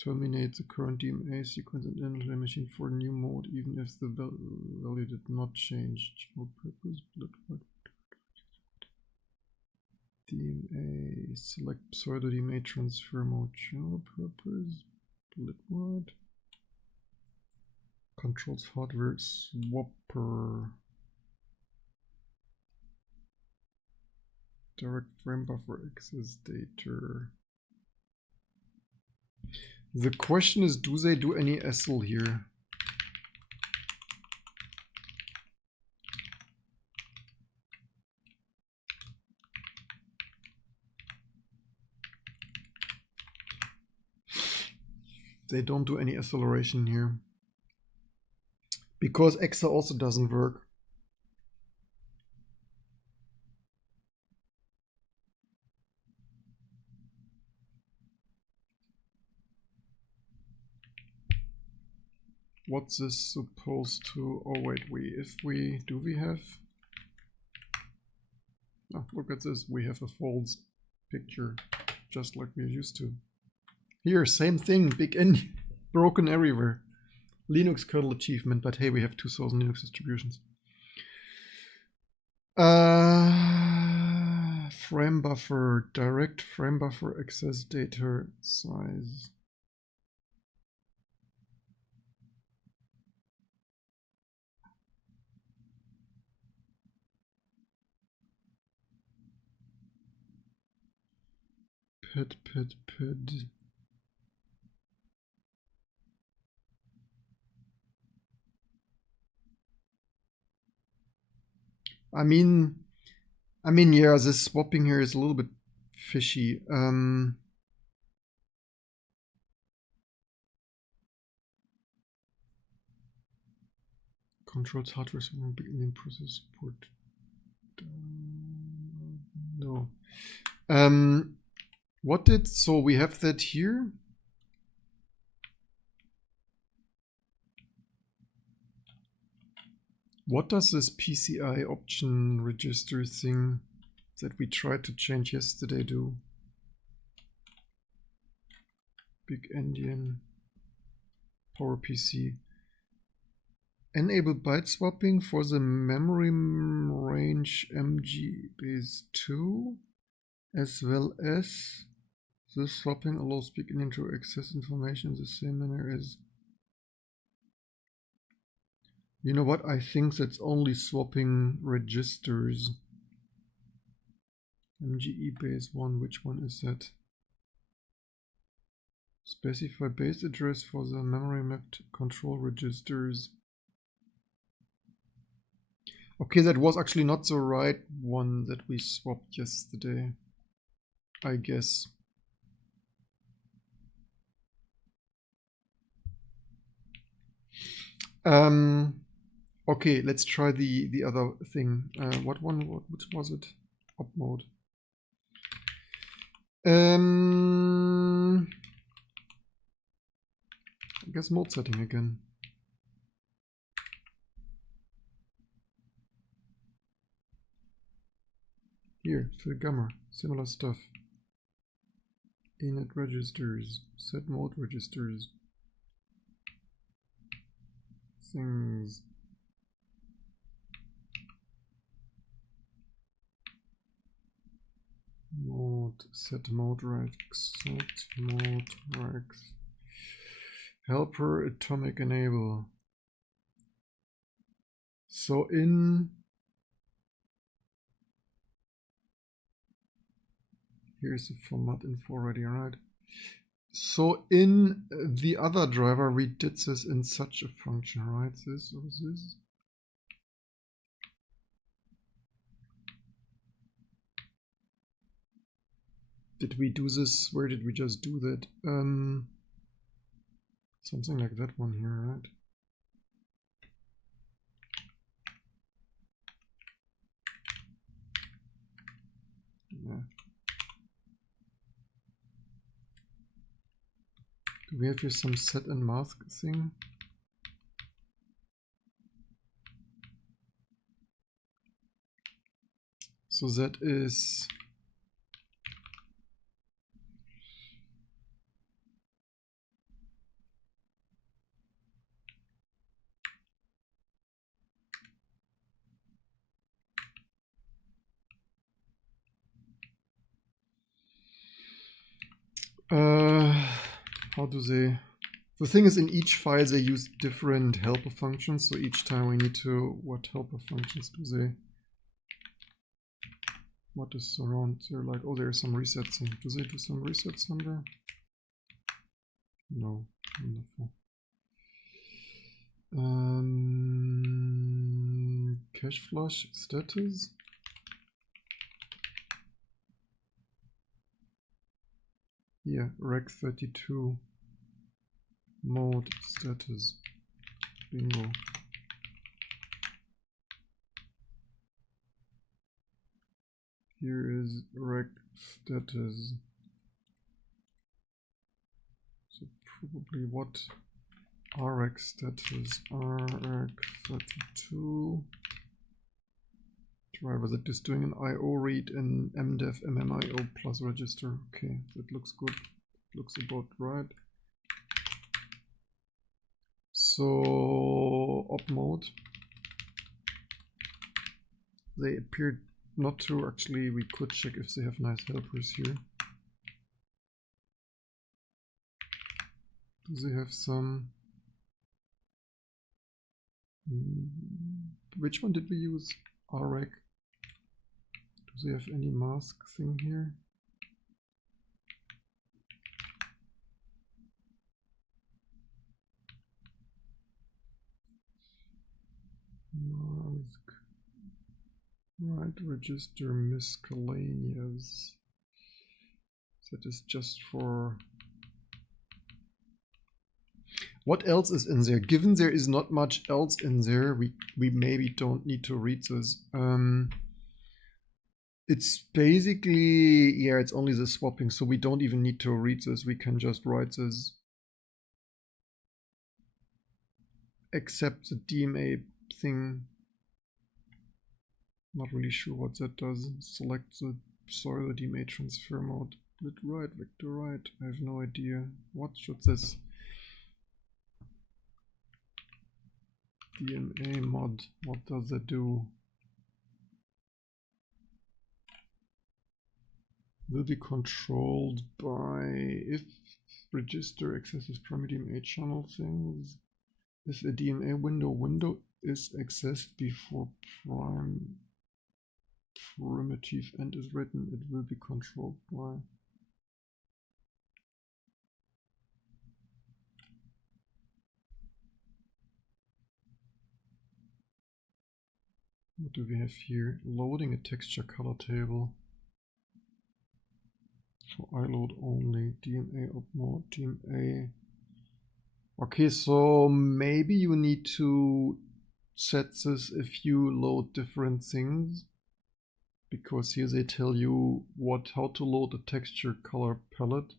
terminate the current DMA sequence and enter the machine for a new mode, even if the value did not change. General purpose. DMA. Select pseudo DMA transfer mode. General purpose. Blitwide. Controls hardware swapper. Direct frame buffer access data. The question is, do they do any SL here? They don't do any acceleration here. Because EXA also doesn't work. What's this supposed to? Oh wait, do we have? Oh, look at this. We have a false picture, just like we're used to. Here, same thing. Big-Endian, broken everywhere. Linux kernel achievement, but hey, we have 2000 Linux distributions. Frame buffer, direct frame buffer access data size. Pid. I mean, yeah, this swapping here is a little bit fishy. Controls hardware from Big-Endian process support. No. What did, so we have that here. What does this PCI option register thing that we tried to change yesterday do? Big-Endian PowerPC. Enable byte swapping for the memory range MG base 2, as well as the swapping allows Big-Endian to access information in the same manner as. You know what? I think that's only swapping registers. MGE base 1, which one is that? Specify base address for the memory mapped control registers. Okay, that was actually not the right one that we swapped yesterday, I guess. Okay, let's try the other thing. Which was it? Op mode. I guess mode setting again. Here, Phil Gummer, similar stuff. Init registers, set mode registers. Things. Mode, set mode regs, set mode regs. Helper atomic enable. So here's the format info already, right? So in the other driver, we did this in such a function, right? This or this. Did we do this? Where did we just do that? Something like that one here, right? Yeah. Do we have here some set and mask thing? So that is how do they? The thing is, in each file they use different helper functions, so each time we need to, what helper functions do they? What is around? They're like, oh, there's some resets. Do they do some resets somewhere? No. Wonderful. Cache flush status. Yeah, rec32 mode status. Bingo. Here is rec status. So probably what rec status rec32 driver that is doing an IO read in mdef mmio plus register. Okay, that looks good. Looks about right. So op mode. They appeared not to. Actually, we could check if they have nice helpers here. Do they have some? Which one did we use? rec. Do they have any mask thing here? Mask. Right, register miscellaneous. That is just for... What else is in there? Given there is not much else in there, we maybe don't need to read this. It's basically, yeah, it's only the swapping, so we don't even need to read this. We can just write this. Except the DMA thing. Not really sure what that does. Select the, sorry, the DMA transfer mode. Bit right, vector right. I have no idea. What should this? DMA mod. What does that do? Will be controlled by if register accesses primary DMA channel things. If a DMA window is accessed before primitive end is written, it will be controlled by. What do we have here? Loading a texture color table. For iLoad only, DMA up mode, DMA. Okay, so maybe you need to set this if you load different things. Because here they tell you how to load a texture color palette.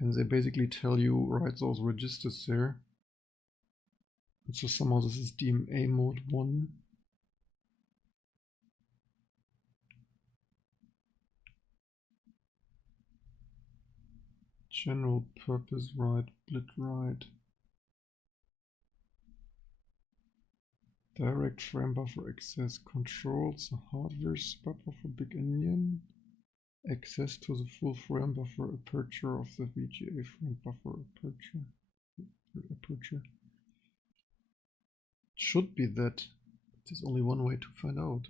And they basically tell you write those registers there. And so somehow this is DMA mode 1. General purpose write, blit write. Direct frame buffer access controls the hardware buffer for Big-Endian. Access to the full frame buffer aperture of the VGA frame buffer aperture. Should be that. There's only one way to find out.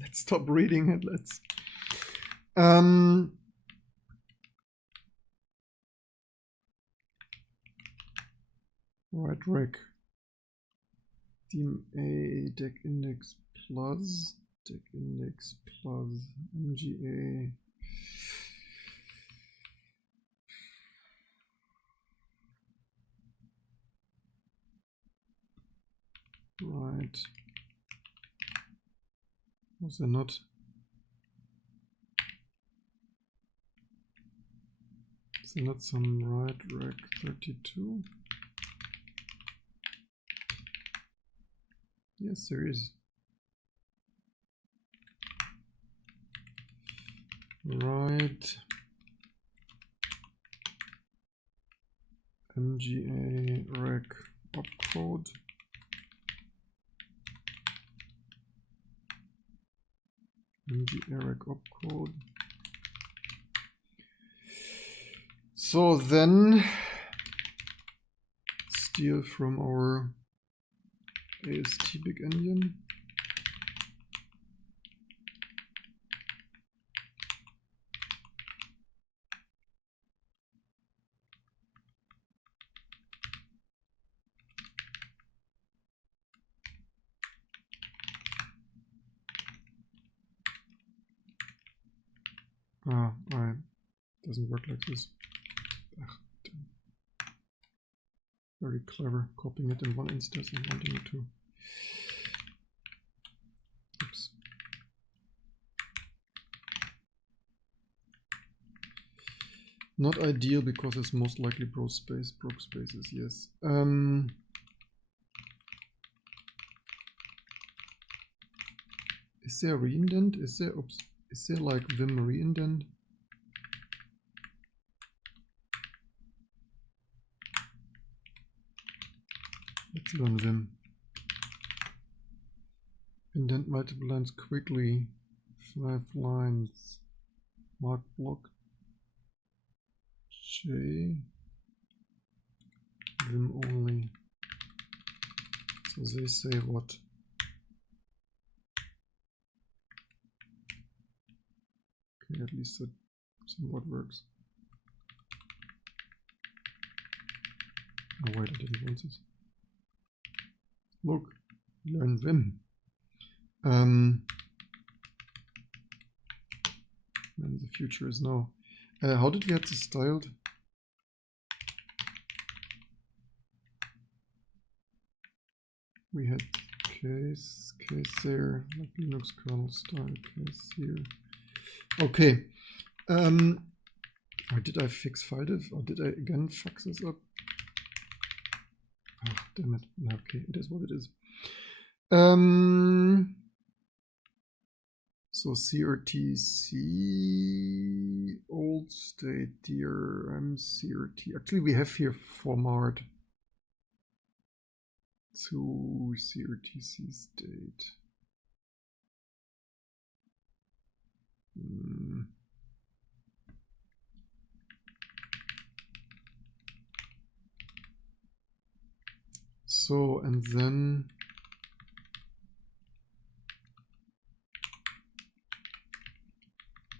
Let's stop reading it. Let's. Right rec. DMA deck index plus MGA. Right. Was there not? Is there not some right rec 32? Yes, there is. Right. MGA rec opcode. MGA rec opcode. So then steal from our AST Big-Endian. Ah, alright. Doesn't work like this. Ugh, very clever, copying it in one instance and wanting it to. Oops. Not ideal because it's most likely broke spaces, yes. Is there a reindent? Is there like Vim reindent? Let's learn Vim. Indent multiple lines quickly. 5 lines. Mark block. J. Vim only. So they say what? Okay, at least that somewhat works. Oh wait, I didn't want this. Look, learn Vim. And the future is now. How did we have this styled? We had case there, like Linux kernel style case here. Okay. Or did I fix file diff? Or did I again fuck this up? Oh, damn it. Okay, it is what it is. So CRTC old state DRM CRT. Actually, we have here format to CRTC state. So, and then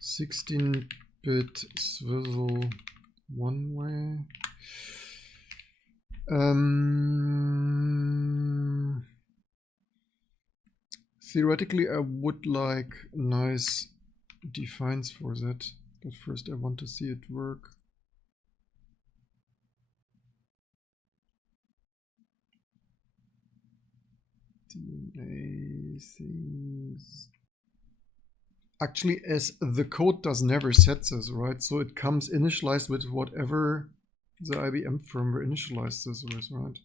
(16-bit) swizzle one way. Theoretically, I would like nice defines for that, but first I want to see it work. DNA things. Actually, as the code does never set this, right? So it comes initialized with whatever the IBM firmware initialized this with, right?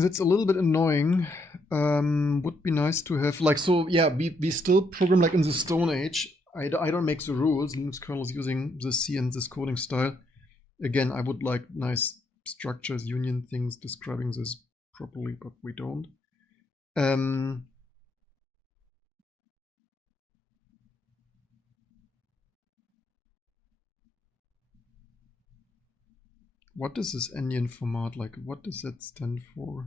That's a little bit annoying. Would be nice to have, like, so yeah, we still program like in the Stone Age. I don't make the rules. Linux kernel is using the C and this coding style. Again, I would like nice structures, union things describing this properly, but we don't. What is this Endian format? Like, what does that stand for?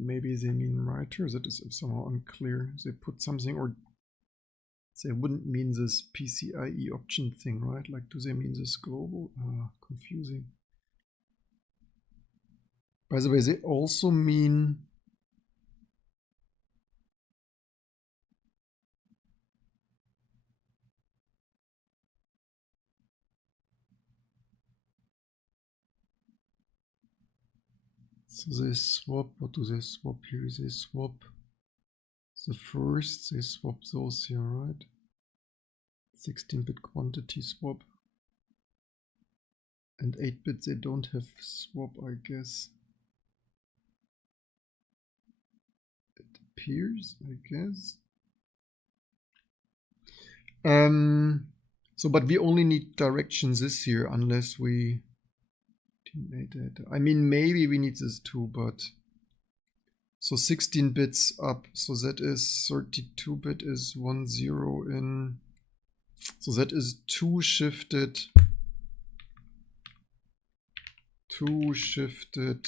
Maybe they mean writer. That is somehow unclear. They put something, or they wouldn't mean this PCIe option thing, right? Like, do they mean this global? Confusing. By the way, they also mean so they swap. What do they swap here? They swap the first, they swap those here, right? 16-bit quantity swap. And 8-bit they don't have swap, I guess. It appears, I guess. So, but we only need directions this here unless we data. I mean, maybe we need this too, but so 16 bits up. So that is 32-bit is 1 0 in. So that is 2 shifted. 2 shifted.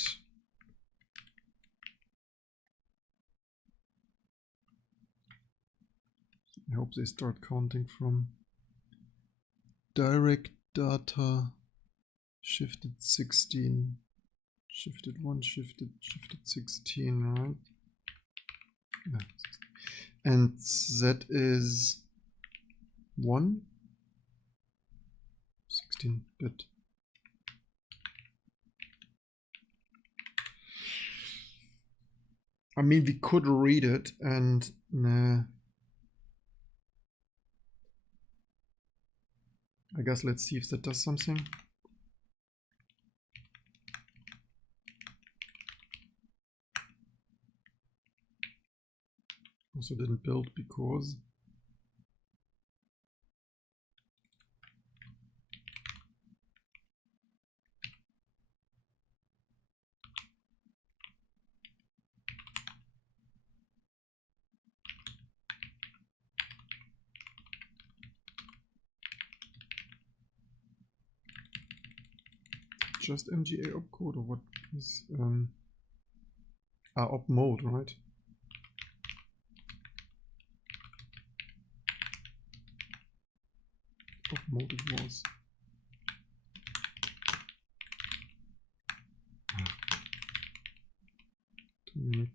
I hope they start counting from direct data. Shifted 16, shifted 1, shifted 16, right? Yeah. And that is 1, 16-bit. I mean, we could read it and nah. I guess let's see if that does something. Also didn't build because just MGA opcode, or what is op mode, right? Op mode it was. Too unique.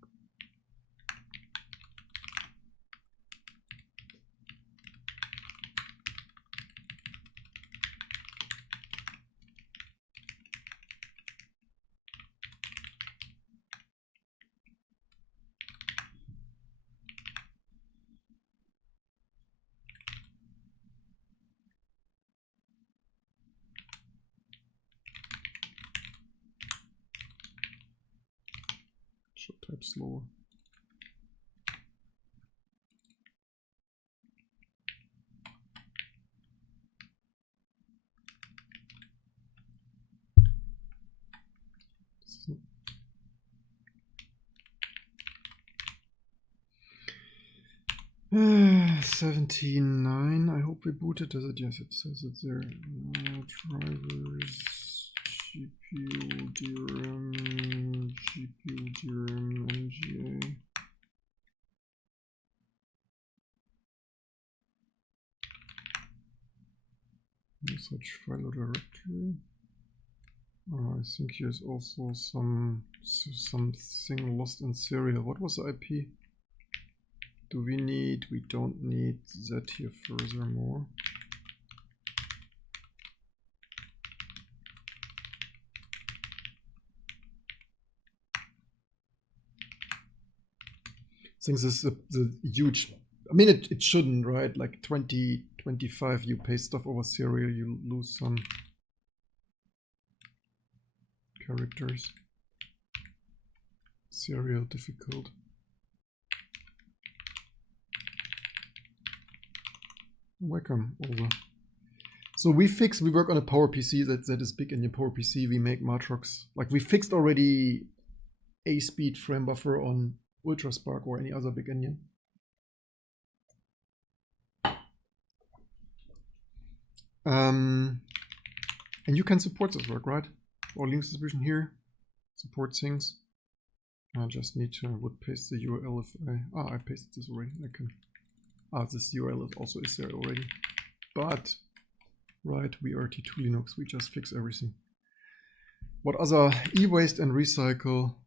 Should type slower. This is 17.9. I hope we booted. Does it? Yes, it says it there. Drivers, GPU, DRM, GPU, DRM, MGA. No such file or directory. I think here's also something lost in serial. What was the IP? Do we need? We don't need that here furthermore. I think this is the huge. I mean, it shouldn't, right? Like 20, 25, you paste stuff over serial, you lose some characters. Serial difficult. Welcome over. So we work on a PowerPC that is Big-Endian PowerPC. We make Matrox. Like we fixed already a speed frame buffer on Ultra SPARC or any other Big-Endian. And you can support this work, right? Or Linux distribution here, support things. I just need to would paste the URL if I pasted this already. I can. This URL also is there already. But right, we are T2 Linux. We just fix everything. What other e-waste and recycle?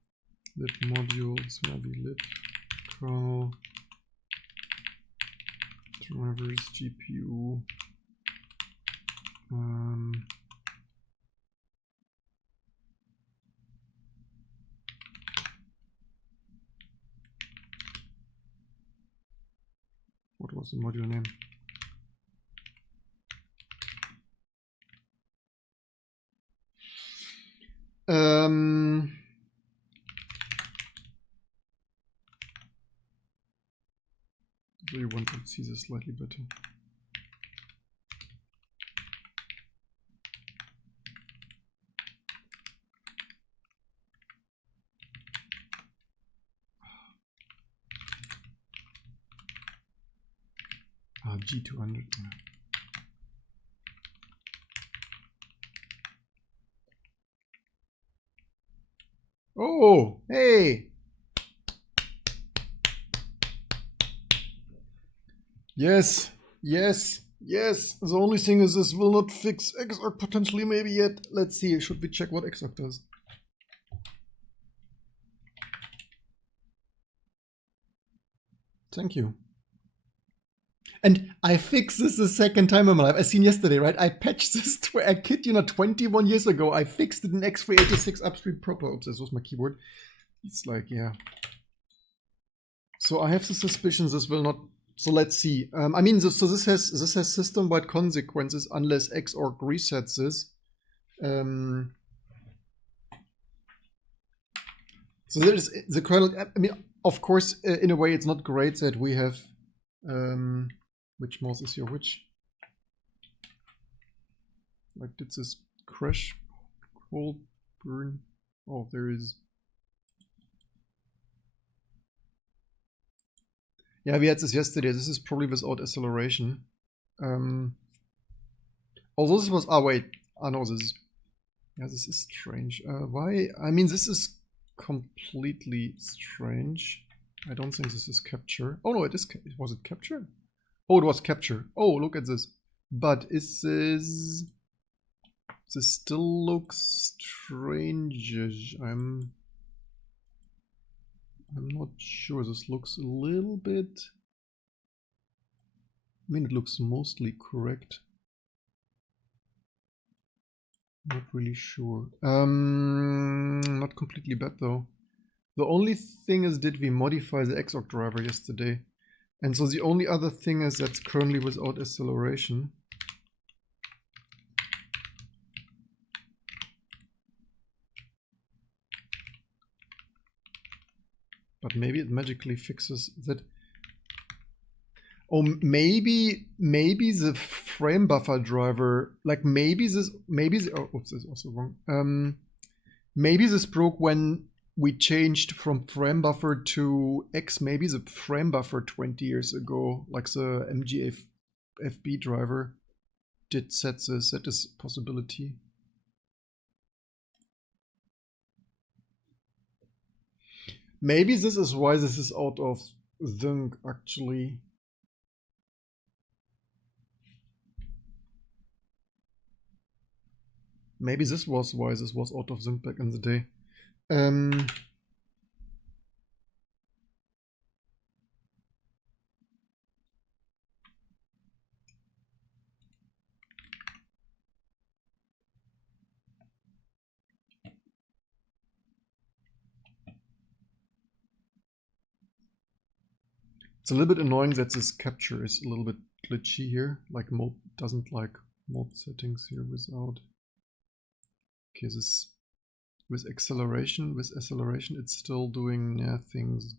Lit modules, maybe lit kernel drivers, GPU. What was the module name? So you want to see this slightly better. G200. Oh, hey. Yes, yes, yes. The only thing is this will not fix Xorg potentially maybe yet. Let's see. Should we check what Xorg does? Thank you. And I fixed this the second time in my life. I seen yesterday, right? I patched this, I kid you not, 21 years ago. I fixed it in X386 upstream proper. Oops, this was my keyboard. It's like, yeah. So I have the suspicion this will not. So let's see. I mean, so this has system-wide consequences unless Xorg resets this. So there is the kernel. I mean, of course, in a way, it's not great that we have. Which mouse is your which? Like, did this crash? Cold burn? Oh, there is. Yeah, we had this yesterday. This is probably without acceleration. Although this was. Oh, wait. Oh, no, this is. Yeah, this is strange. Why? I mean, this is completely strange. I don't think this is capture. Oh no, it is. Was it capture? Oh, it was capture. Oh, look at this. But is this? This still looks strange. I'm not sure. This looks a little bit. I mean, it looks mostly correct. Not really sure. Not completely bad though. The only thing is, did we modify the Xorg driver yesterday? And so the only other thing is that's currently without acceleration. But maybe it magically fixes that. Oh, maybe the frame buffer driver, like maybe this, oh, oops, this is also wrong. Maybe this broke when we changed from frame buffer to X. Maybe the frame buffer 20 years ago, like the MGFB driver, did set this. That is a possibility. Maybe this is why this is out of sync actually. Maybe this was why this was out of sync back in the day. It's a little bit annoying that this capture is a little bit glitchy here. Like mode doesn't like mode settings here without. Okay, this with acceleration, it's still doing things.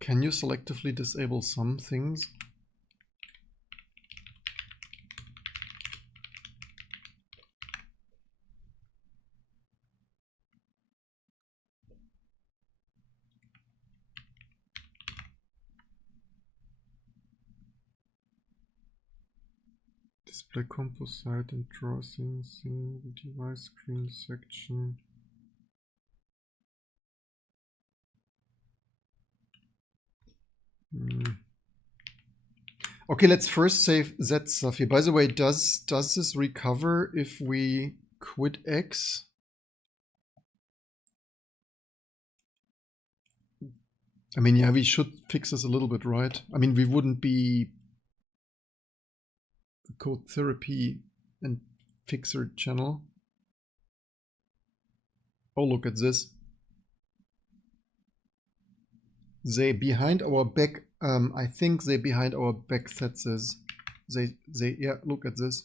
Can you selectively disable some things? Display composite and draw things in the device screen section. Okay, let's first save that stuff here. By the way, does this recover if we quit X? I mean, yeah, we should fix this a little bit, right? I mean, we wouldn't be the code therapy and fixer channel. Oh, look at this. They behind our back, I think they behind our back sets this. Yeah, look at this.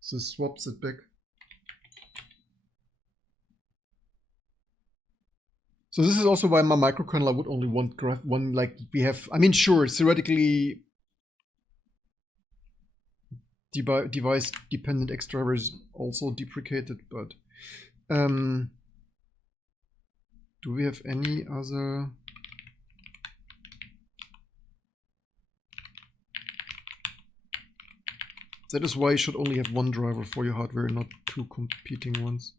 So swaps it back. So this is also why my microkernel would only want graph one, like we have, I mean, sure, theoretically device dependent X drivers also deprecated, but do we have any other? That is why you should only have one driver for your hardware, not two competing ones.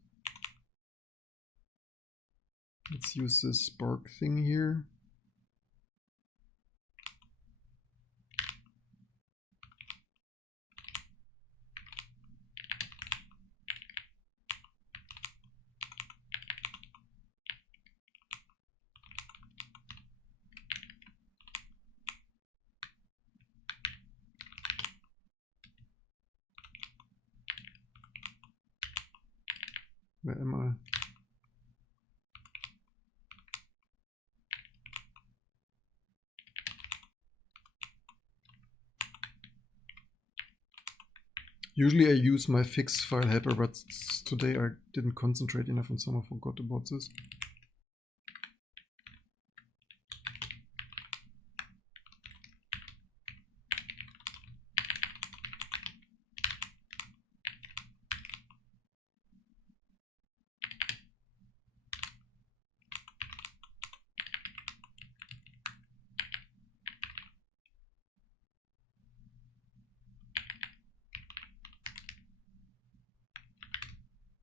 Let's use this SPARC thing here. Where am I? Usually I use my fix file helper, but today I didn't concentrate enough and somehow forgot about this.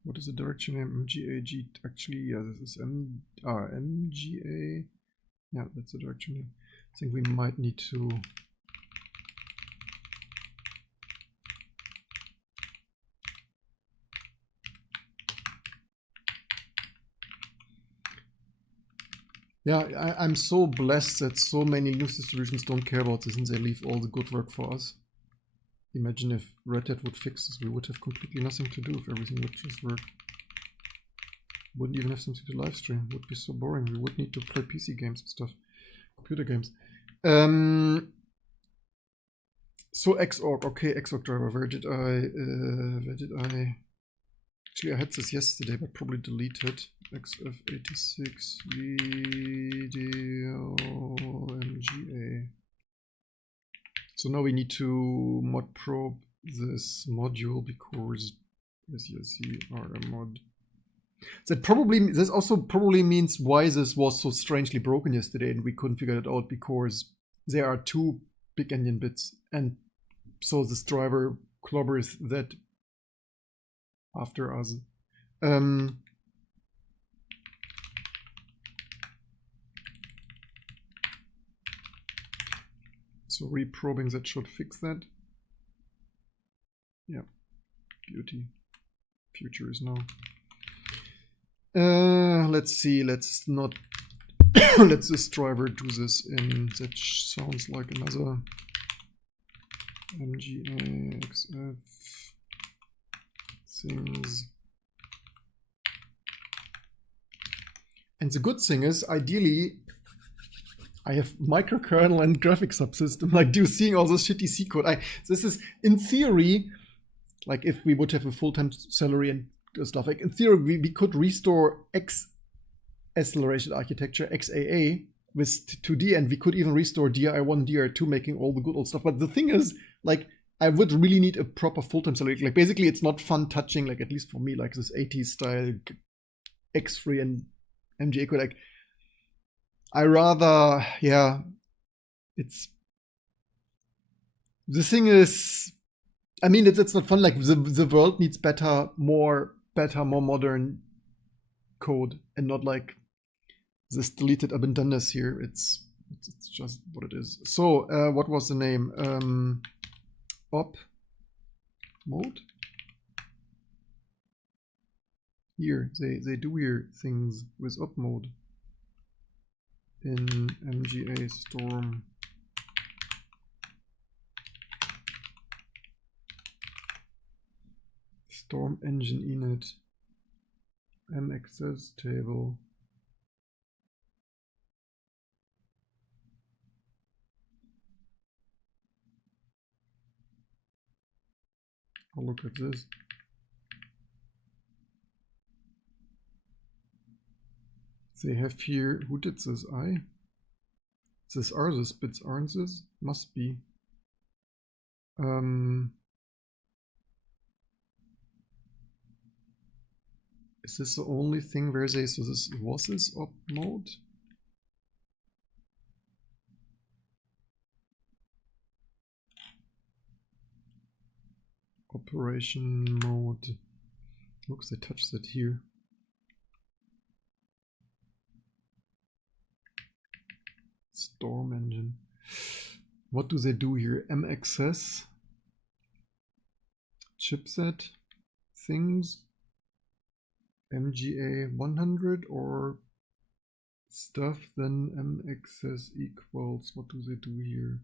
What is the direction name? MGAG. Actually, yeah, this is MGA. Yeah, that's the direction name. I think we might need to. Yeah, I'm so blessed that so many Linux distributions don't care about this and they leave all the good work for us. Imagine if Red Hat would fix this, we would have completely nothing to do if everything would just work. Wouldn't even have something to live stream, would be so boring. We would need to play PC games and stuff, computer games. So Xorg, okay, Xorg driver, where did I, actually I had this yesterday, but probably deleted. XF86 video MGA. So now we need to mod probe this module because as you see rmmod. This also probably means why this was so strangely broken yesterday and we couldn't figure it out, because there are 2 Big-Endian bits and so this driver clobbers that after us. So reprobing that should fix that. Yeah, beauty. Future is now. Let's see, let's not let this driver do this in, that sounds like another MGA XF things. And the good thing is, ideally, I have microkernel and graphics subsystem, like seeing all this shitty C code. This is, in theory, like if we would have a full-time salary and stuff, like in theory, we could restore X acceleration architecture, XAA, with 2D, and we could even restore DRI1, DRI2, making all the good old stuff. But the thing is, like, I would really need a proper full-time salary. Like, basically, it's not fun touching, like, at least for me, like this 80s style X3 and MGA code. Like, I rather, yeah, it's, the thing is, I mean, it's not fun. Like, the world needs more modern code, and not like this deleted abundance here. It's just what it is. So what was the name? Op mode. Here they do weird things with op mode in MGA Storm. Storm engine init maccess table. Oh, look at this. They have here, who did this? This are these bits, aren't this? Must be. Is this the only thing where they, so this was this op mode? Operation mode. Looks, they touched that here. Storm engine. What do they do here? maccess chipset things. MGA 100 or stuff, then maccess equals, what do they do here?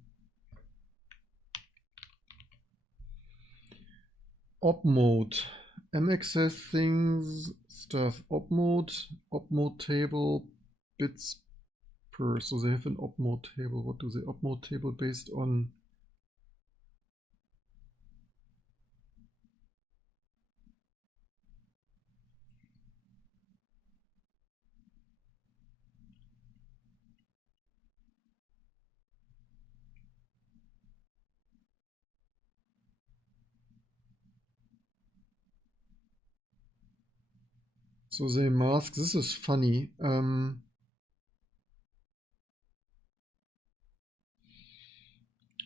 Op mode, maccess things, stuff, op mode table, bits per, so they have an op mode table. What do they, op mode table based on So they mask. This is funny.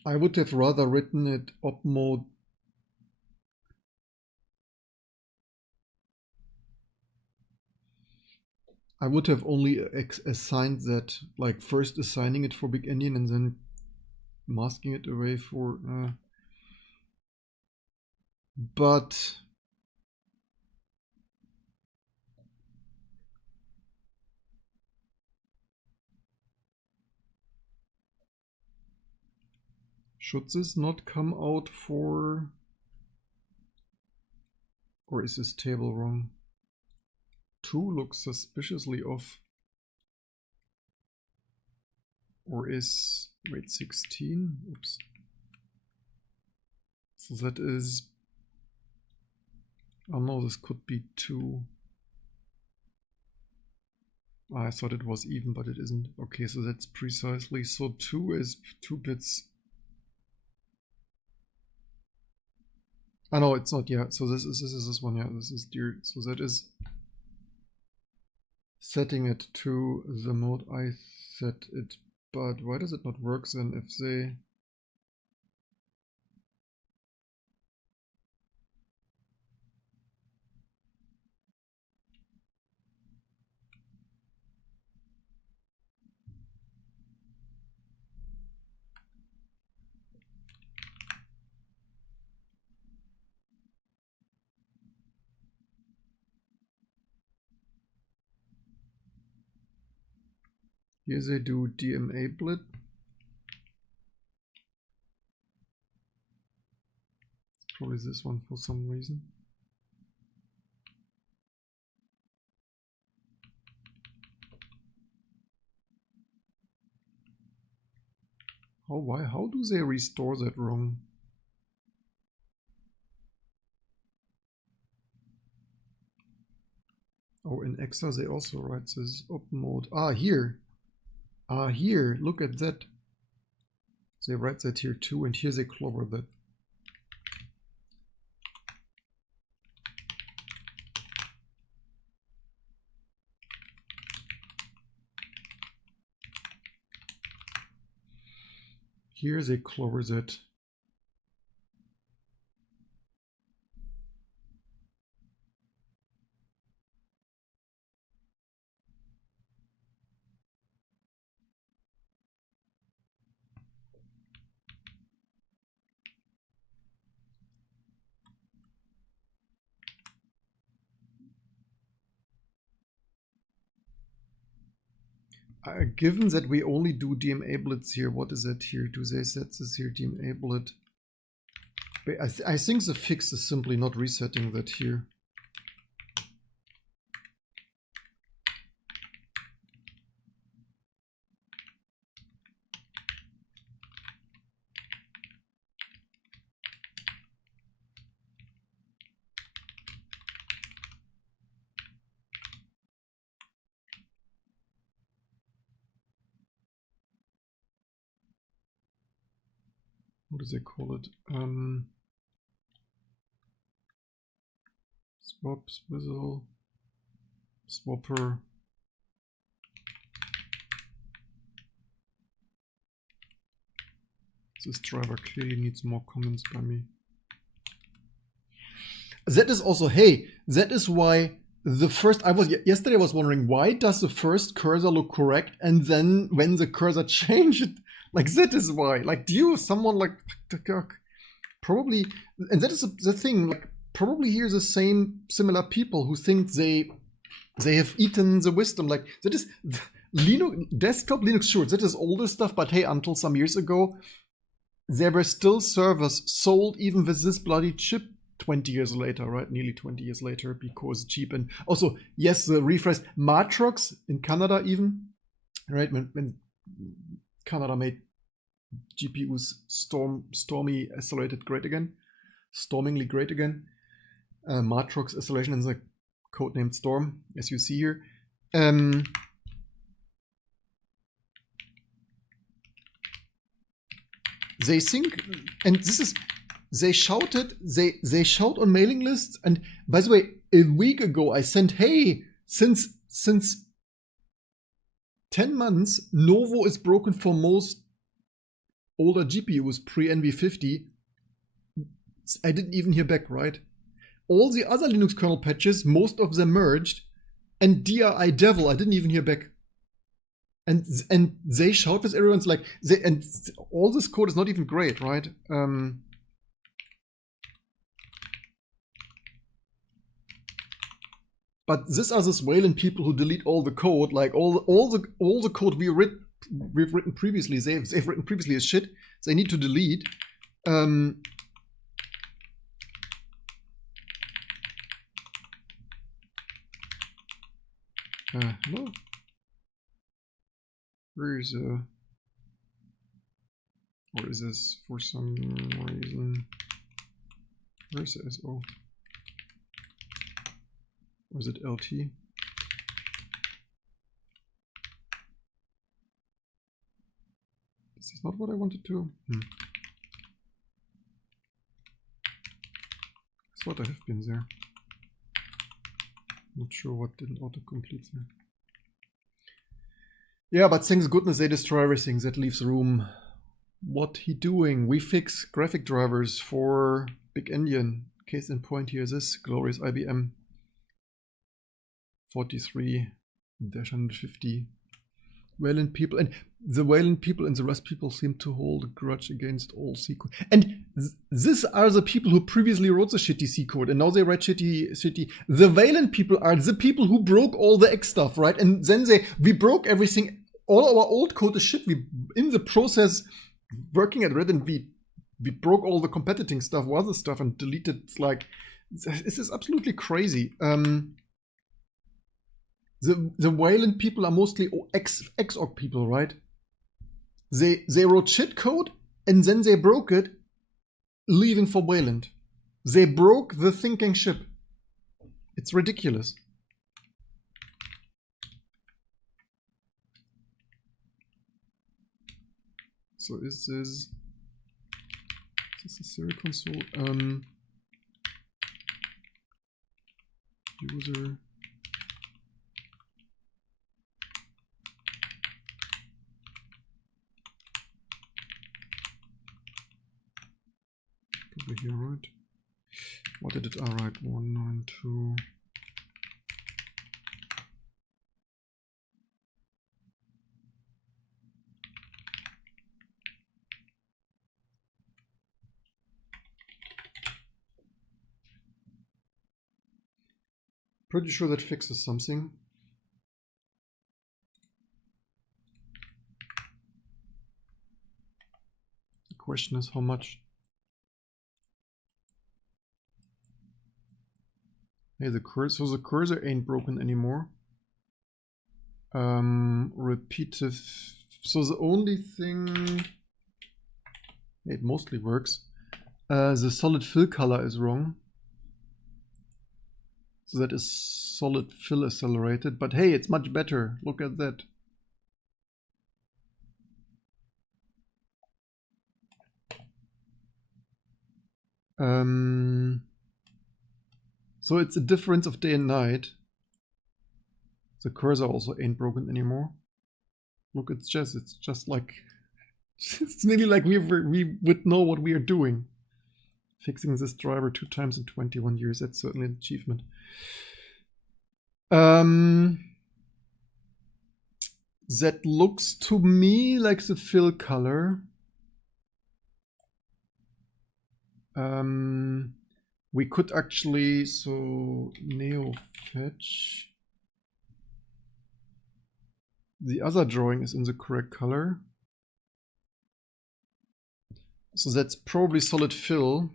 I would have rather written it op mode. I would have only assigned that, like first assigning it for Big-Endian and then masking it away for. But should this not come out for, or is this table wrong? 2 looks suspiciously off. Or is, wait, 16? Oops. So that is, oh no, this could be 2. I thought it was even, but it isn't. Okay, so that's precisely, so 2 is 2 bits. Oh no, it's not, yeah, so this is this one, yeah, this is dear, so that is setting it to the mode I set it, but why does it not work then if they... Here they do de-enable it. Probably this one for some reason. Oh, why? How do they restore that wrong? Oh, in Exa they also write this op mode. Ah, here. Ah, here. Look at that. They write that here too, and here they clobber that. Here they clobber that. Given that we only do de-enablets here, what is that here? Do they set this here de-enable it? I think the fix is simply not resetting that here. What do they call it? Swap, swizzle, swapper. This driver clearly needs more comments by me. That is also, hey, that is why the first, yesterday I was wondering, why does the first cursor look correct? And then when the cursor changed, like that is why. Like, do you, someone like, probably, and that is the thing, like, probably hear the same similar people who think they have eaten the wisdom. Like, that is Linux, desktop Linux, sure, that is older stuff, but hey, until some years ago, there were still servers sold even with this bloody chip 20 years later, right? Nearly 20 years later, because cheap. And also, yes, the refresh Matrox in Canada even, right? When Canada made GPUs stormingly accelerated great again, Matrox acceleration is a codenamed Storm, as you see here. They think, and this is, they shouted, they shout on mailing lists. And by the way, a week ago I sent, hey, since 10 months, Novo is broken for most older GPUs pre-NV50. I didn't even hear back, right? All the other Linux kernel patches, most of them merged, and DRI Devil, I didn't even hear back. And they shout with everyone's like, and all this code is not even great, right? But these are these Wayland people who delete all the code, like all the code we've written previously. They've written previously as shit. They need to delete. Hello. Where is or is this for some reason? Where's the SO? Or is it LT? This is not what I wanted to. I thought I have been there. Not sure what didn't autocomplete there. Yeah, but thanks goodness they destroy everything. That leaves room. What he doing? We fix graphic drivers for Big-Endian. Case in point here is this glorious IBM 43-150. Wayland people, and the Wayland people and the Rust people seem to hold a grudge against all C code. And these are the people who previously wrote the shitty C code, and now they write shitty. The Wayland people are the people who broke all the X stuff, right? And then we broke everything. All our old code is shit. We, in the process, working at Red, and we broke all the competing stuff, other stuff, and deleted. Like, this is absolutely crazy. The Wayland people are mostly Xorg people, right? They wrote shit code and then they broke it, leaving for Wayland. They broke the thinking ship. It's ridiculous. So is this a serial console? User. Over here, right? What did it? All right, 192. Pretty sure that fixes something. The question is how much. Hey, the cursor ain't broken anymore. Repeative. So the only thing, it mostly works. The solid fill color is wrong. So that is solid fill accelerated, but hey, it's much better. Look at that. So it's a difference of day and night. The cursor also ain't broken anymore. Look, it's just like, it's nearly like we would know what we are doing. Fixing this driver 2 times in 21 years, that's certainly an achievement. That looks to me like the fill color. We could actually, so neo fetch. The other drawing is in the correct color. So that's probably solid fill.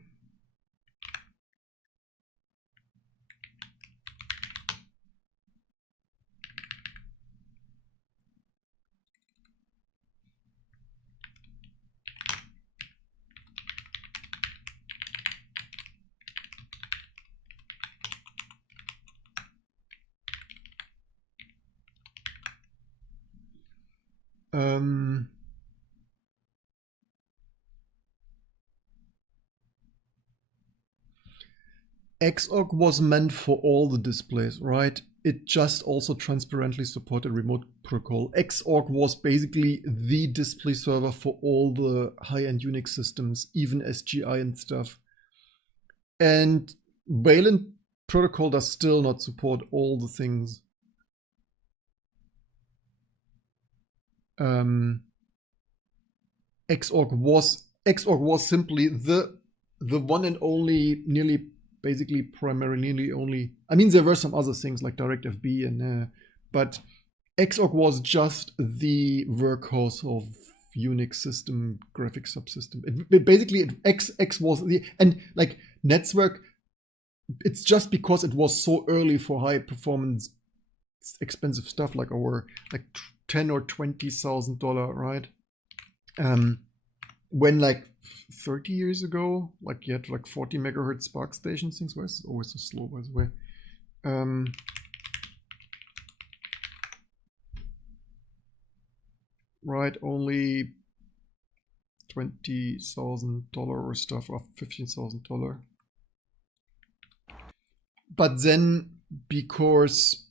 Xorg was meant for all the displays, right? it just also transparently supported remote protocol. Xorg was basically the display server for all the high-end Unix systems, even SGI and stuff. And Wayland protocol does still not support all the things. Xorg was simply the one and only, nearly basically primarily only. I mean, there were some other things like DirectFB and but Xorg was just the workhorse of Unix system graphics subsystem. It basically X was the, and like Netzwerk. It's just because it was so early for high performance, expensive stuff like our like $10,000 or $20,000, right? When like 30 years ago, like you had like 40 megahertz SPARC stations, things were always so slow, by the way. Right, only $20,000 or stuff, or $15,000. But then, because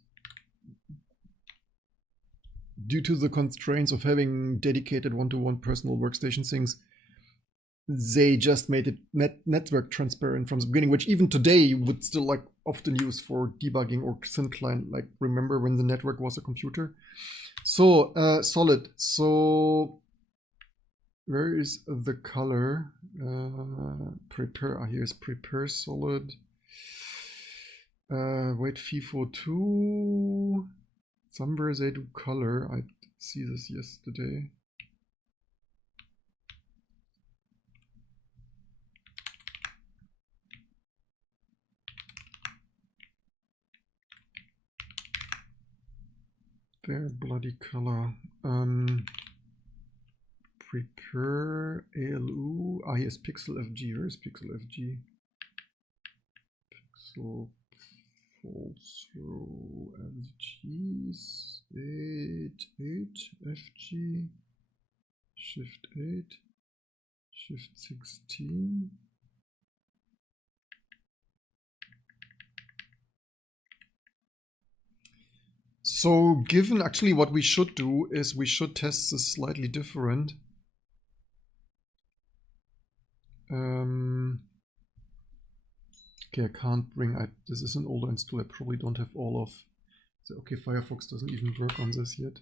due to the constraints of having dedicated one-to-one personal workstation things, they just made it network transparent from the beginning, which even today you would still like often use for debugging or client. Like, remember when the network was a computer? So solid. So where is the color? Prepare. Here's prepare solid. Wait, FIFO 2. Somewhere they do color. I did see this yesterday. Their bloody color. Prepare ALU. Here's Pixel FG. Where's Pixel FG? Pixel fall through FGs 8 FG Shift 8 Shift 16. So given actually what we should do is we should test this slightly different. Okay, I can't bring, this is an older install, I probably don't have all of, okay, Firefox doesn't even work on this yet.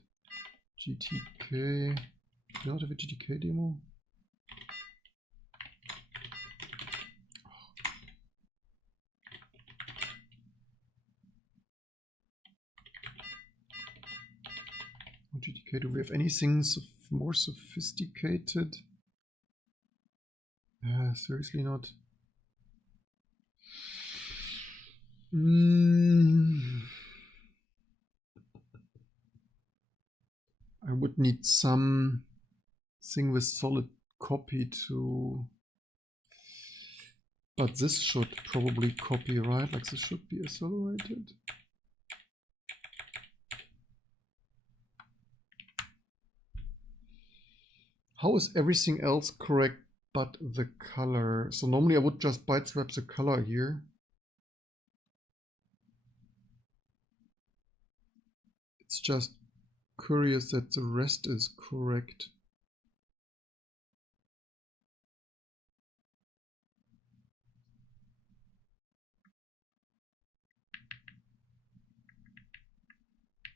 GTK, do you not have a GTK demo? GTK, do we have anything more sophisticated? Seriously not. I would need some thing with solid copy to, but this should probably copy, right? Like this should be accelerated. How is everything else correct but the color? So normally I would just byte swap the color here. It's just curious that the rest is correct.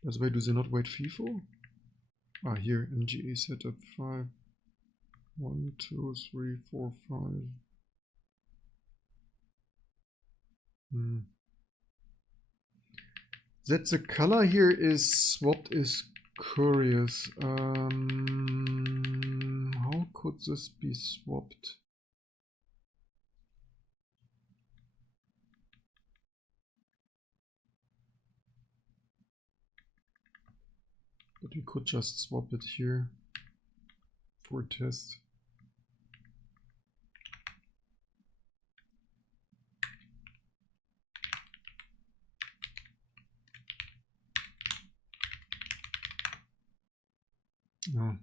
By the way, do they not wait FIFO? Ah, here, MGA setup 5. 1, 2, 3, 4, 5. That the color here is swapped is curious. How could this be swapped? But we could just swap it here for a test. No.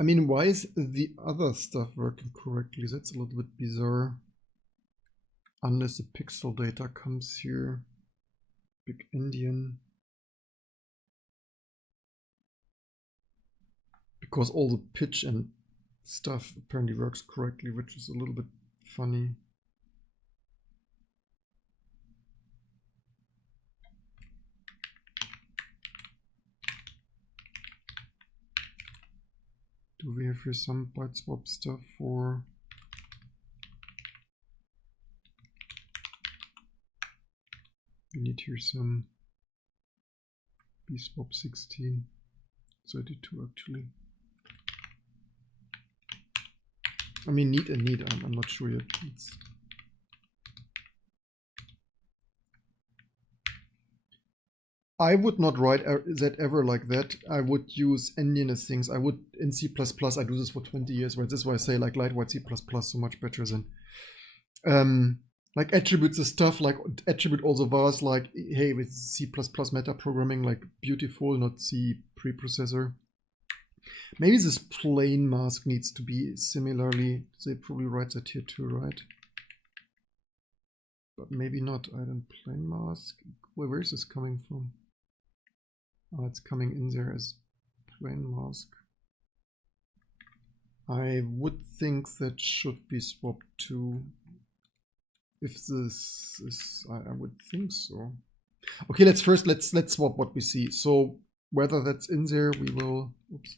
I mean, why is the other stuff working correctly? That's a little bit bizarre. Unless the pixel data comes here. Big-Endian. Because all the pitch and stuff apparently works correctly, which is a little bit funny. Do we have here some byte swap stuff for? We need here some bswap 16, 32 actually. I mean, need and need. I'm not sure yet. I would not write that ever like that. I would use Endian as things. I would in C++. I do this for 20 years, right? This is why I say like lightweight C++ so much better than like attributes and stuff. Like attribute also vars like, hey, with C++ meta programming, like beautiful, not C preprocessor. Maybe this plain mask needs to be similarly. They probably write that here too, right? But maybe not. I don't plain mask. Where is this coming from? Oh, it's coming in there as plain mask. I would think that should be swapped too. If this is, I would think so. Okay, let's swap what we see. So whether that's in there, we will. Oops.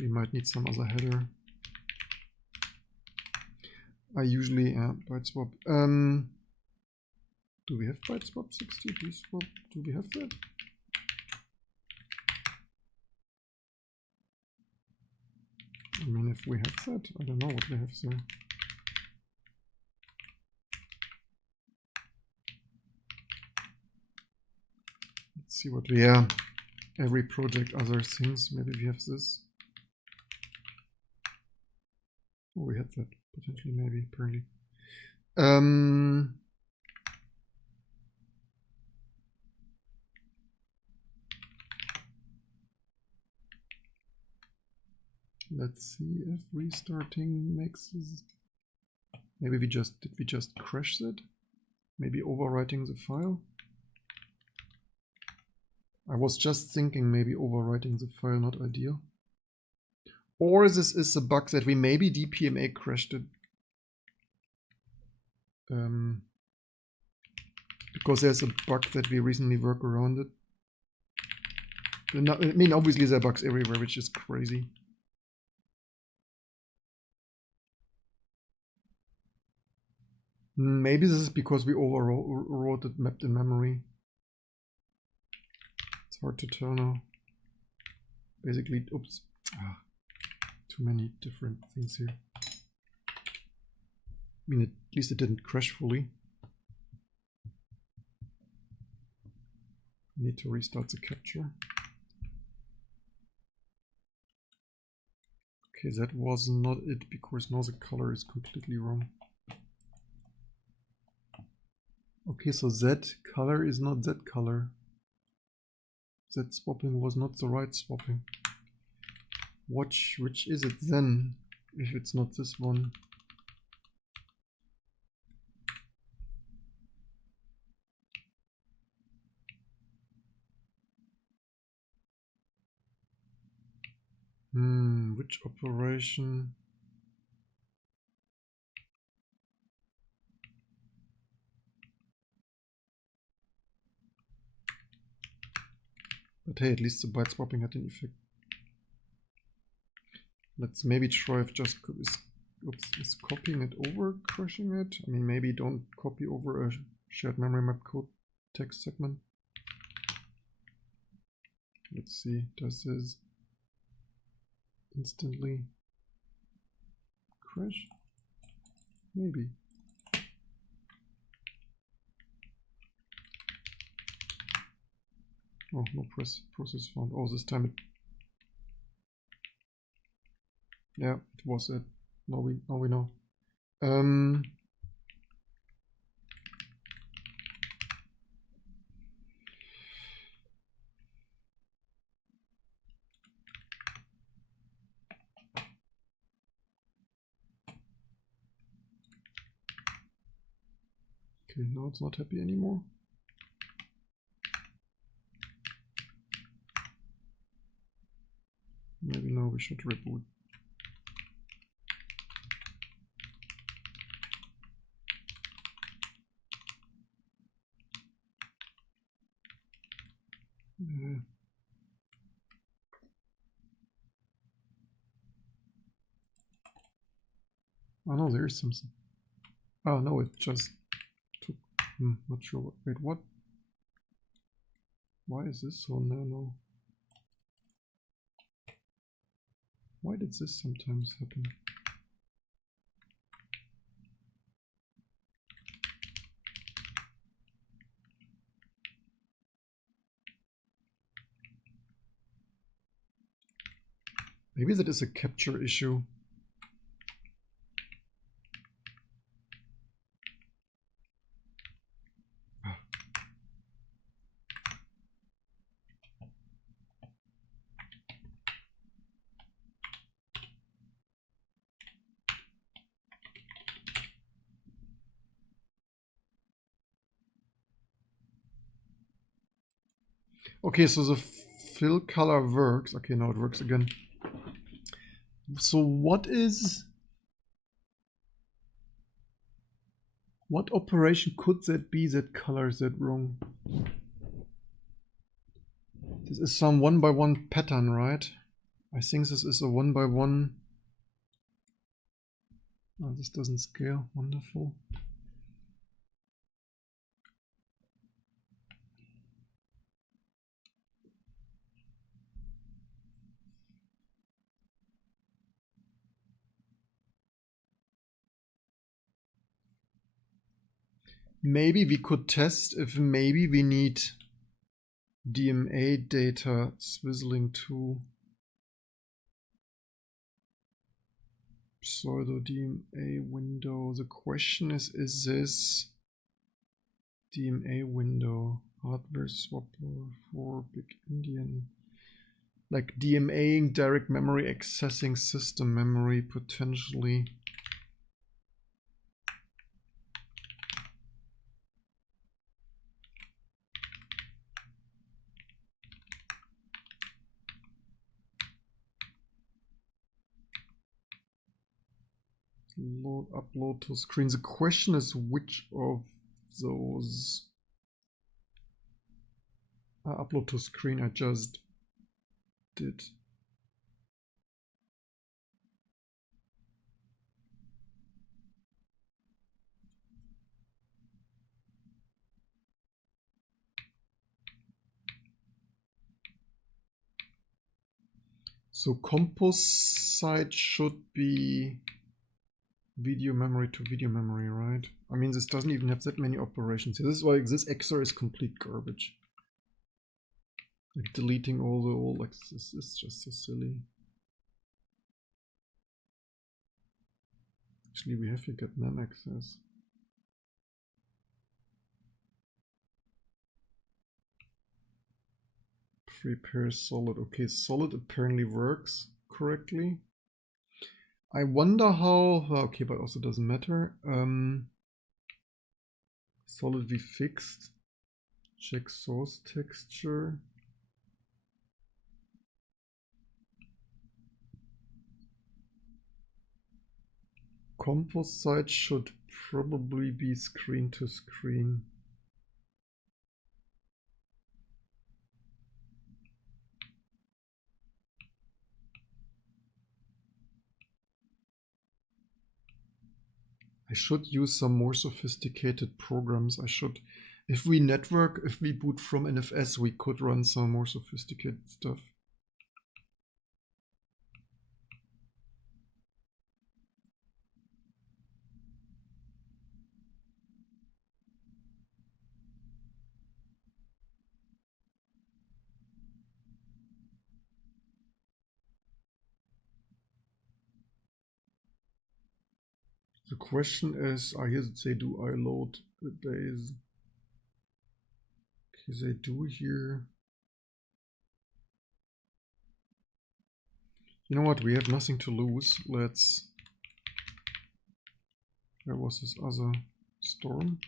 We might need some other header. I usually byte swap. Do we have byte swap 60? Bswap? Do we have that? I mean, if we have that, I don't know what we have there. Let's see what we have. Every project, other things. Maybe we have this. Oh, we had that potentially, maybe, apparently. Let's see if restarting makes this. Maybe we just crash that? Maybe overwriting the file? I was just thinking maybe overwriting the file not ideal. Or this is a bug that we maybe DPMA crashed it. Because there's a bug that we recently worked around it. I mean, obviously there are bugs everywhere, which is crazy. Maybe this is because we overwrote it mapped in memory. It's hard to tell now. Basically, oops. Too many different things here. I mean, at least it didn't crash fully. Need to restart the capture. Okay, that was not it, because now the color is completely wrong. Okay, so that color is not that color. That swapping was not the right swapping. Which is it then, if it's not this one? Which operation? But hey, at least the byte swapping had an effect. Let's maybe try if just is copying it over crashing it. I mean, maybe don't copy over a shared memory map code text segment. Let's see, does this instantly crash? Maybe. Oh, no process found. Oh, this time it. Yeah, it was it. Now we know. Okay, now it's not happy anymore. Maybe now we should reboot. Oh no, there's something. Oh no, it just took. Not sure what. Wait, what? Why is this so nano? Why did this sometimes happen? Maybe that is a capture issue. Okay, so the fill color works. Okay, now it works again. So what operation could that be that colors that wrong? This is some 1-by-1 pattern, right? I think this is a 1-by-1. Oh, this doesn't scale. Wonderful. Maybe we could test if maybe we need DMA data swizzling to pseudo DMA window. The question is this DMA window hardware swapper for Big-Endian? Like DMAing direct memory accessing system memory potentially. Load, upload to screen. The question is which of those upload to screen I just did. So composite should be video memory to video memory, right? I mean, this doesn't even have that many operations. This is why this Xorg is complete garbage. Like deleting all the old, like this is just so silly. Actually, we have to get NAND access. Prepare solid. Okay, solid apparently works correctly. I wonder how. Okay, but also doesn't matter. Solid we fixed. Check source texture. Composite should probably be screen to screen. I should use some more sophisticated programs. I should, if we boot from NFS, we could run some more sophisticated stuff. The question is, here they do I load the days. Okay, they do here. You know what? We have nothing to lose. Let's. Where was this other storm?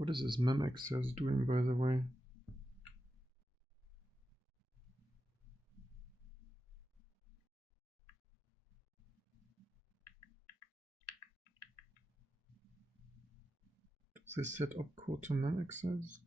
What is this mem access doing, by the way? Does this set opcode to mem access?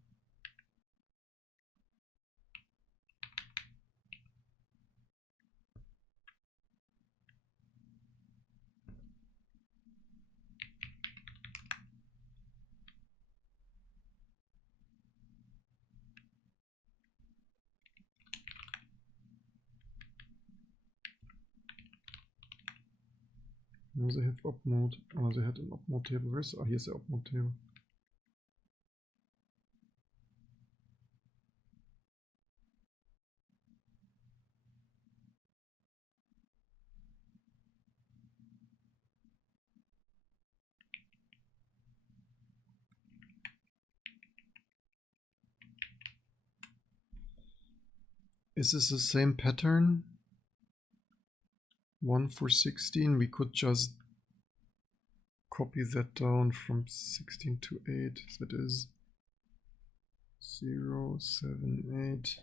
No, they have op mode. Oh, they had an op mode table. Where's, oh, here's the op mode table. Is this the same pattern? 1 for 16. We could just copy that down from 16 to 8. That is 0, 7, 8.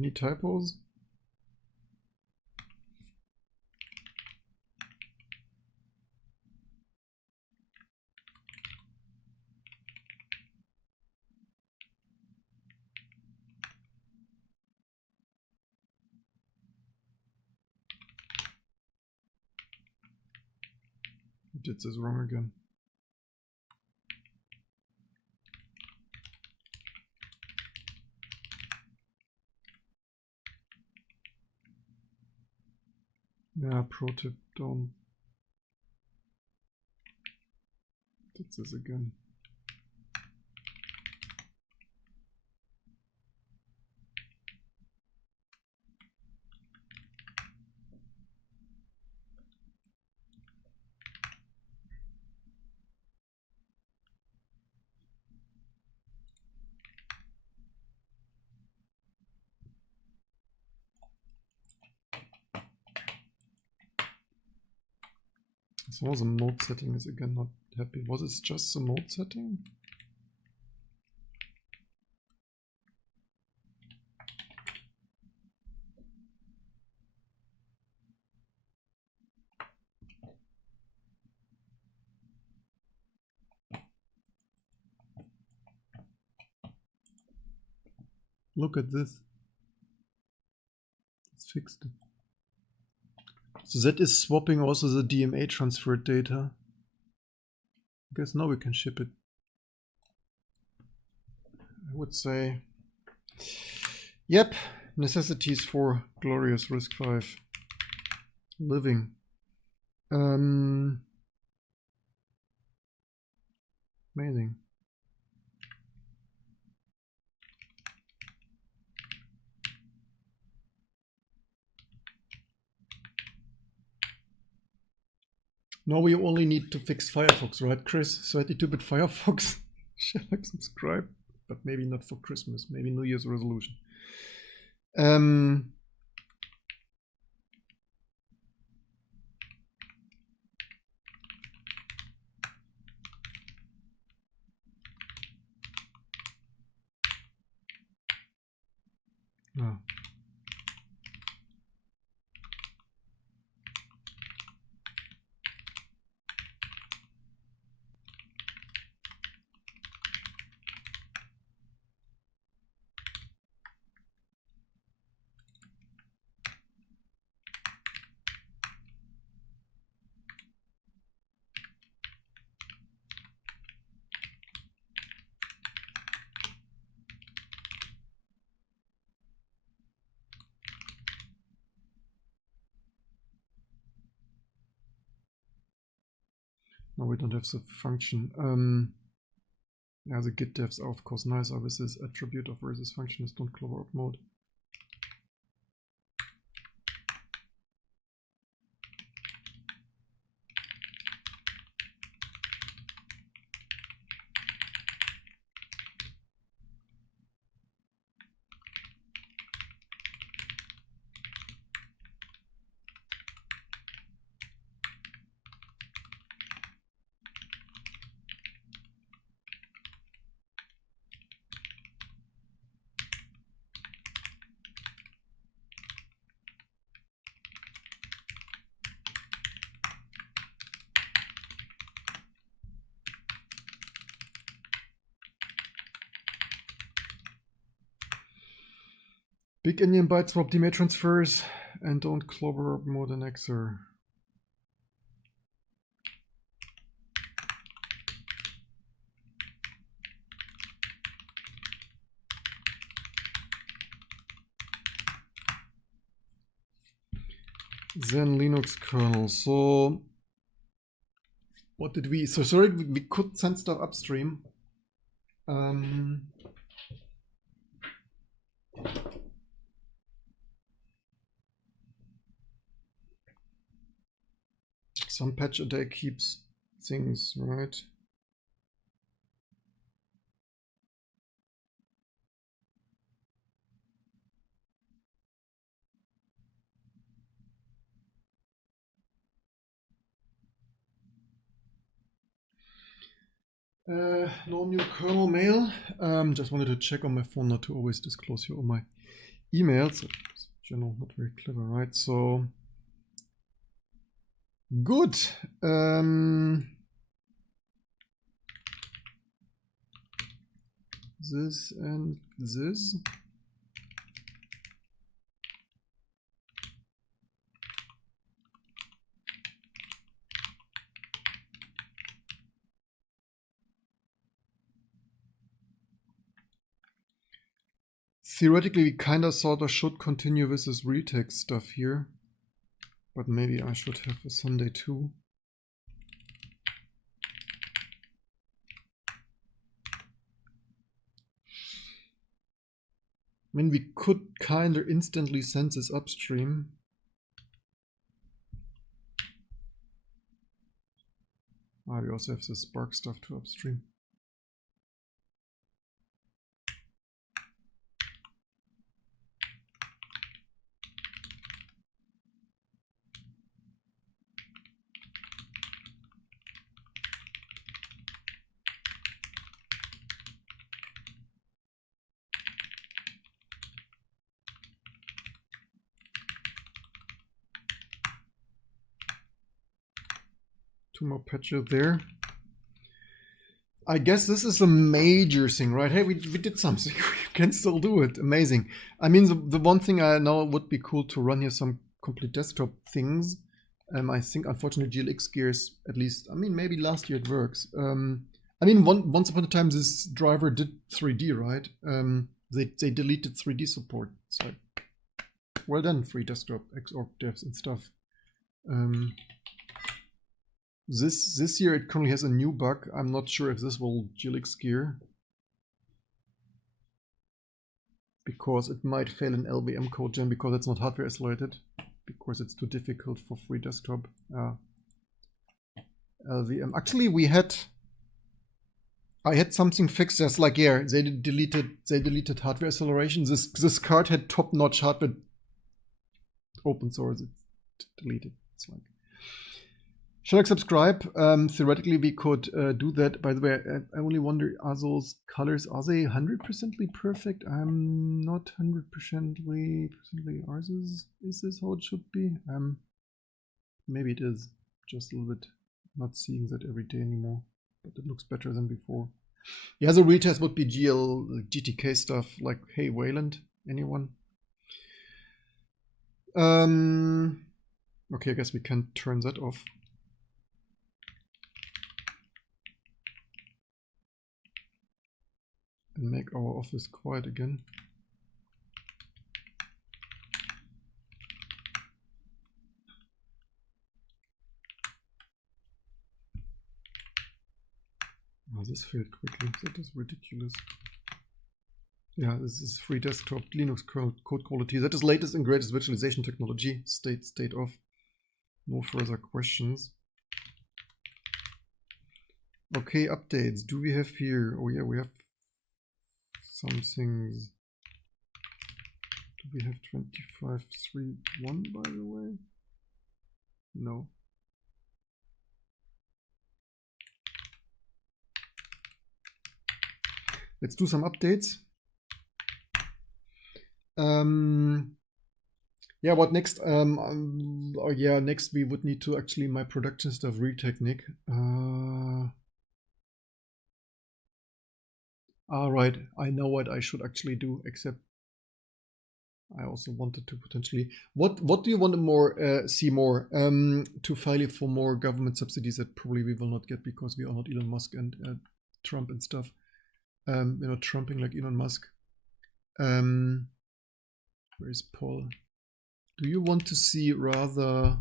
Any typos? I did this wrong again. Yeah, pro tip, don't. Did this again. So the mode setting is again not happy. Was it just the mode setting? Look at this. It's fixed. So that is swapping also the DMA transferred data. I guess now we can ship it. I would say, yep, necessities for glorious RISC-V living. Amazing. Now we only need to fix Firefox, right, Chris? 32-bit Firefox. Shall I subscribe? But maybe not for Christmas. Maybe New Year's resolution. Oh. No, we don't have the function. Yeah, the git devs are of course nice. With this attribute of versus function is don't clobber up mode. Big-Endian byte swap DMA transfers and don't clobber up more than Xorg. Then Linux kernel. So what did we? So sorry, we could send stuff upstream. Some patch a day keeps things, right? No new kernel mail. Just wanted to check on my phone not to always disclose here all my emails. General, not very clever, right? So good. This and this. Theoretically, we kind of sort of should continue with this retake stuff here, but maybe I should have a Sunday too. I mean, we could kind of instantly send this upstream. We also have the SPARC stuff to upstream. Two more patches there. I guess this is a major thing, right? Hey, we did something. We can still do it. Amazing. I mean, the one thing I know would be cool to run here some complete desktop things. I think, unfortunately, GLX gears, at least, I mean, maybe last year it works. I mean, once upon a time, this driver did 3D, right? They deleted 3D support. So, well done, free desktop, Xorg devs and stuff. This year it currently has a new bug. I'm not sure if this will GLX gear, because it might fail in LVM code gen because it's not hardware isolated, because it's too difficult for free desktop. LVM. Actually, I had something fixed. Just like, yeah, they deleted hardware acceleration. This card had top-notch hardware open source. It's deleted. It's like, shall I subscribe? Theoretically, we could do that. By the way, I only wonder, are those colors, are they 100%ly perfect? I'm not 100%ly. Is this how it should be? Maybe it is. Just a little bit not seeing that every day anymore, but it looks better than before. Yeah, the retest would be GTK stuff, like, hey, Wayland, anyone? Okay, I guess we can turn that off. And make our office quiet again. Oh, this failed quickly. That is ridiculous. Yeah, this is free desktop Linux code quality. That is latest and greatest virtualization technology. State of. No further questions. Okay, updates. Do we have here? Oh yeah, we have some things. Do we have 25.3.1 by the way? No. Let's do some updates. Yeah, what next? Oh yeah, next we would need to actually my production stuff retechnic. All right, I know what I should actually do, except I also wanted to potentially. What do you want to more see more? To file it for more government subsidies that probably we will not get because we are not Elon Musk and Trump and stuff. We're not trumping like Elon Musk. Where is Paul? Do you want to see rather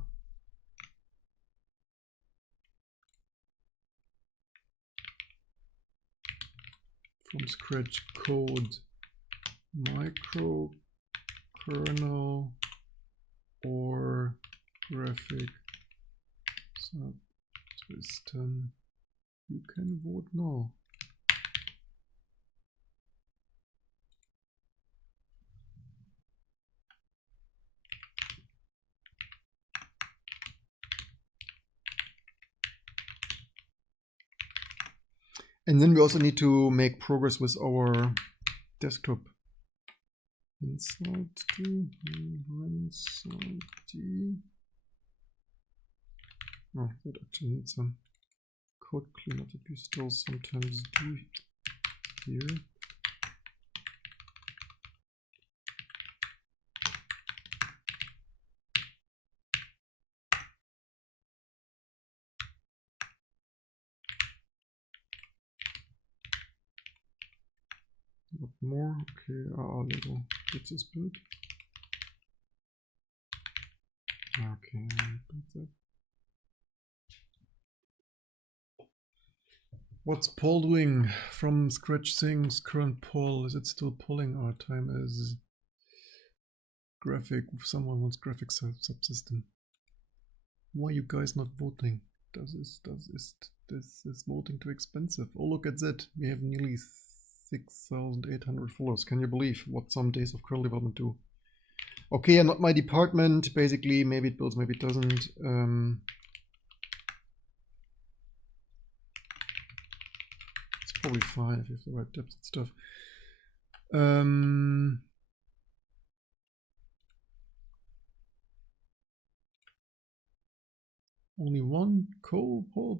from scratch code micro kernel or graphic subsystem? You can vote no. And then we also need to make progress with our desktop. Inside D. Oh, that actually needs some code cleanup that we still sometimes do here. Not more. Okay, little bits is built. Okay, build that. What's Paul doing? From scratch things, current poll. Is it still polling? Our time is graphic. Someone wants graphic subsystem. Why are you guys not voting? Is voting too expensive? Oh, look at that. We have nearly 6,800 followers. Can you believe what some days of kernel development do? Okay, and not my department. Basically, maybe it builds, maybe it doesn't. It's probably fine if you have the right depth and stuff. Only one poll, but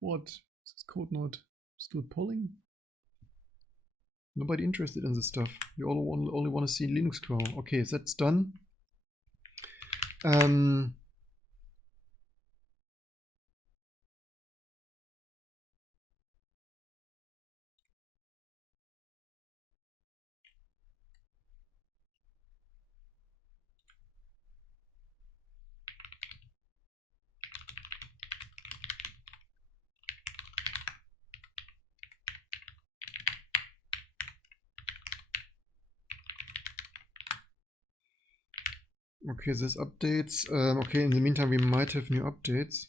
what? Is this code not still polling? Nobody interested in this stuff. You all only want to see Linux kernel. Okay, that's done. Okay, there's updates. Okay, in the meantime, we might have new updates.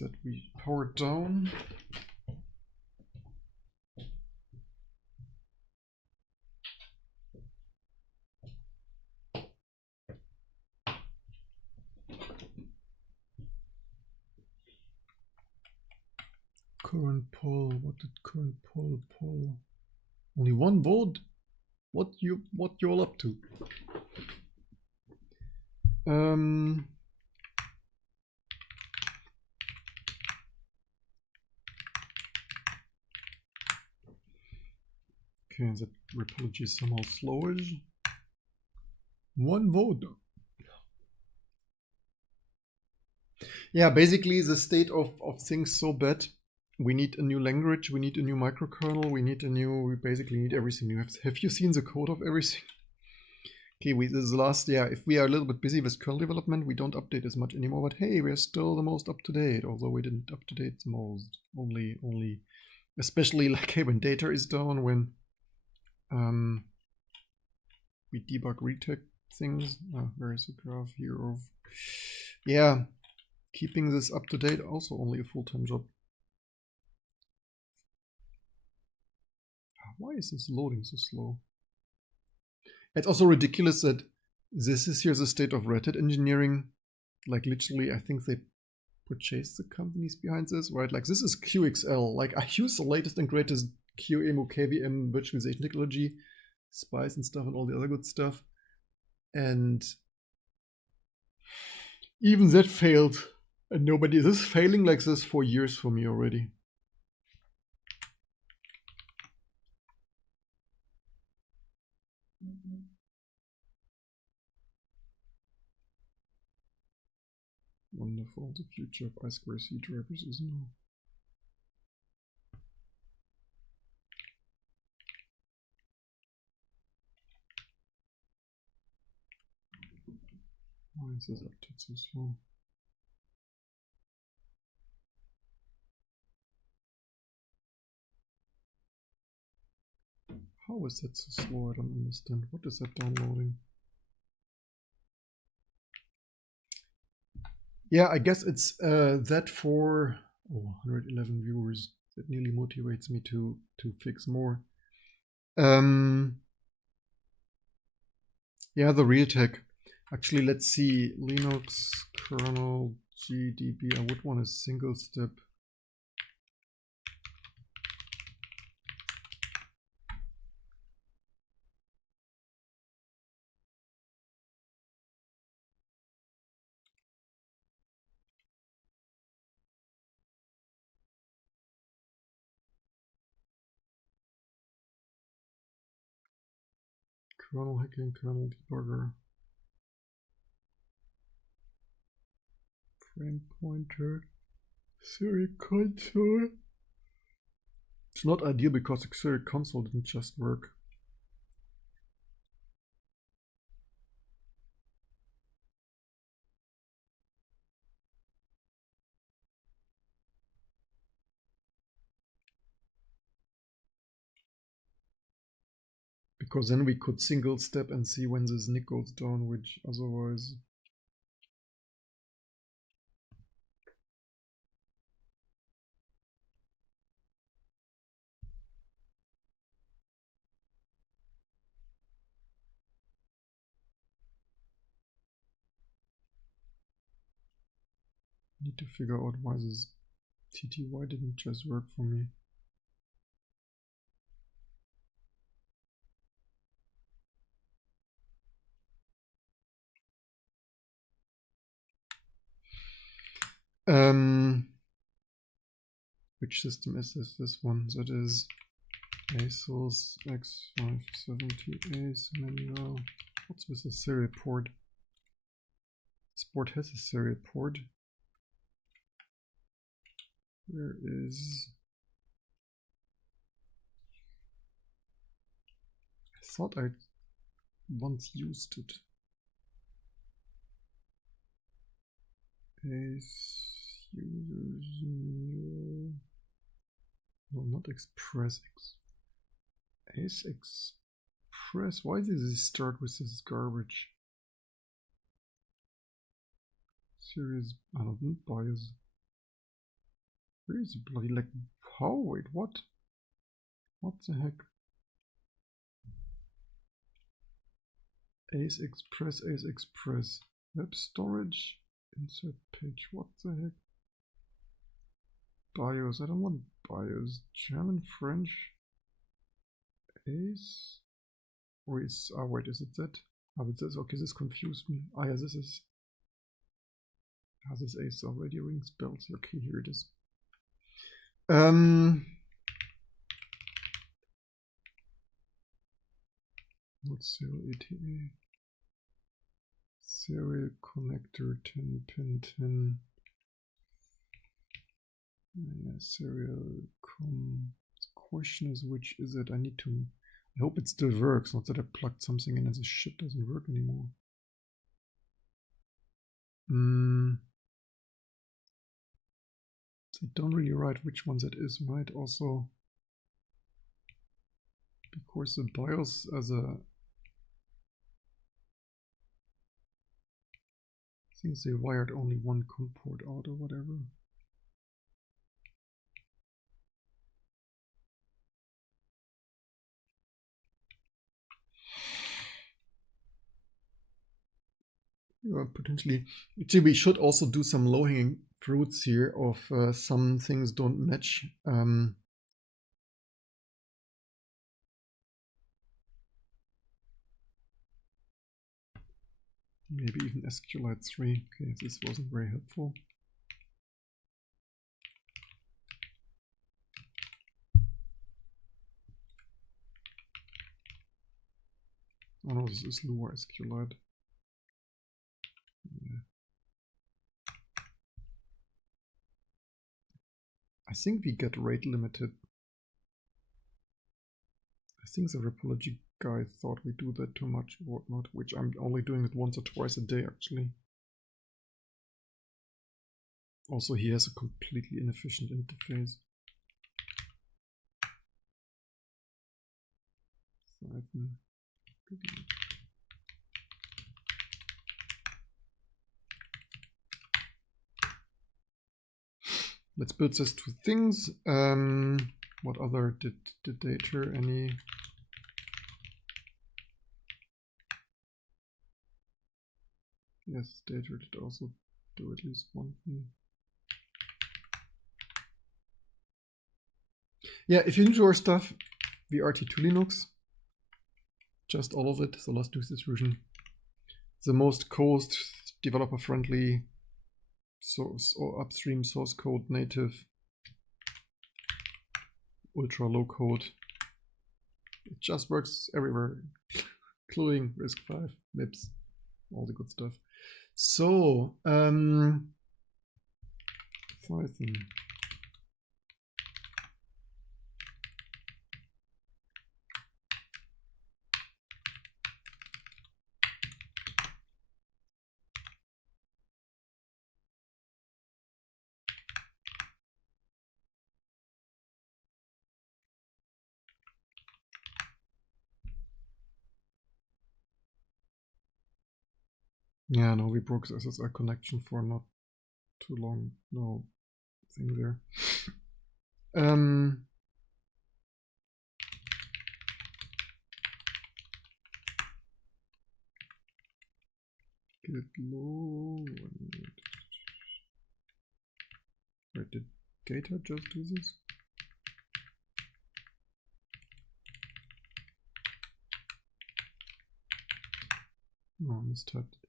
That we powered down. Current poll. What did current poll poll? Only one vote. What you all up to? Okay, that Repology is somehow slowish. One vote. Yeah, basically the state of things so bad. We need a new language, we need a new microkernel, we basically need everything. Have you seen the code of everything? Okay, this is the last, yeah, if we are a little bit busy with kernel development, we don't update as much anymore, but hey, we're still the most up-to-date, although we didn't up-to-date the most, only, especially like hey, when data is down, when we debug retech things. Where is the graph here of, yeah, keeping this up-to-date, also only a full-time job. Why is this loading so slow? It's also ridiculous that this is here the state of Red Hat engineering. Like literally, I think they purchased the companies behind this, right? Like this is QXL. Like I use the latest and greatest QEMU, KVM virtualization technology, SPICE and stuff and all the other good stuff. And even that failed. And nobody, this is failing like this for years for me already. Wonderful. The future of I2C drivers is now. Why is this update so slow? How is that so slow? I don't understand. What is that downloading? Yeah, I guess it's that for 111 viewers. That nearly motivates me to fix more. Yeah, the real tech. Actually, let's see. Linux kernel GDB. I would want a single step. Kernel hacking, kernel debugger. Frame pointer. Serial console. It's not ideal because the serial console didn't just work. Because then we could single step and see when this nick goes down, which otherwise. Need to figure out why this TTY didn't just work for me. Which system is this? This one. That is ASUS X570 manual. What's with the serial port? This port has a serial port. Where is? I thought I once used it. Ace users. No, not Express. Ace Express. Why did this start with this garbage? Serious. I don't know. BIOS. Where is it bloody like? How? Wait, what? What the heck? Ace Express. Web storage. Insert page. What the heck? BIOS. I don't want BIOS. German, French. Ace. Or is wait, is it that? But this okay, this confused me. Yeah, this is this Ace already rings bells. Okay, here it is. What's serial ATA? Serial connector 10 pin 10. Yeah, serial com. The question is which is it? I I hope it still works, not that I plugged something in and this shit doesn't work anymore. They don't really write which one that is, right? Also, because the BIOS as a... I think they wired only one COM port out or whatever. Potentially, actually, we should also do some low-hanging fruits here of some things don't match. Maybe even SQLite 3. Okay, this wasn't very helpful. Oh no, this is Lua SQLite. Yeah. I think we get rate limited. I think the Repology guy thought we do that too much or whatnot, which I'm only doing it once or twice a day actually. Also, he has a completely inefficient interface. Let's build these two things. What other did Dater any? Yes, Dater did also do at least one thing. Yeah, if you enjoy our stuff, VRT2 Linux, just all of it, the last Linux distribution, the most coast developer friendly source or upstream source code native, ultra low code. It just works everywhere, including RISC-V, MIPS, all the good stuff. So, Python. Yeah, no, we broke the SSI connection for not too long. No thing there. Get low. Wait, did Data just do this? No, I mistyped it.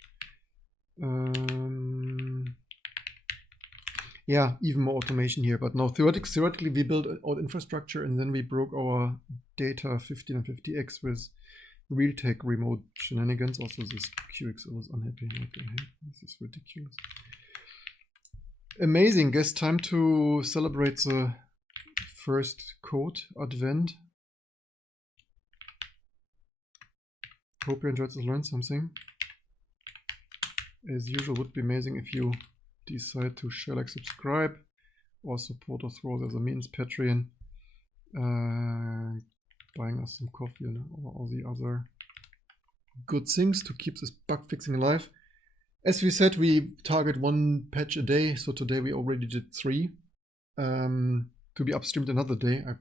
Yeah, even more automation here, but no, theoretically we built all infrastructure and then we broke our Data 15 and 50X with Realtek remote shenanigans. Also, this QXL is unhappy. What the heck? This is ridiculous. Amazing. Guess time to celebrate the first code advent. Hope you enjoyed this, learned something. As usual, would be amazing if you decide to share, like, subscribe, or support us through as a means Patreon, buying us some coffee and all the other good things to keep this bug fixing alive. As we said, we target one patch a day, so today we already did 3. To be upstreamed another day, I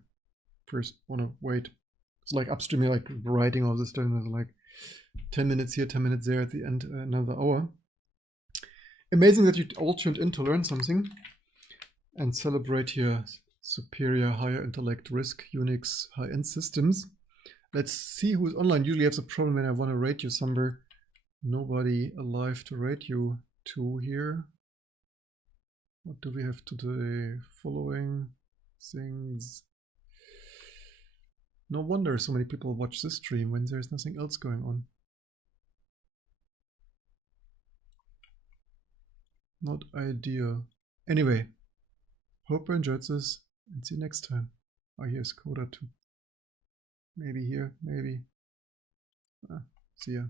first want to wait. It's like upstreaming, like writing all this stuff, and there's like 10 minutes here, 10 minutes there, at the end another hour. Amazing that you all tuned in to learn something and celebrate your superior higher intellect RISC Unix high-end systems. Let's see who's online. Usually I have a problem when I want to rate you somewhere. Nobody alive to rate you to here. What do we have today? Following things. No wonder so many people watch this stream when there's nothing else going on. Not ideal. Anyway, hope you enjoyed this and see you next time. Oh, here's Coda 2. Maybe here, maybe. See ya.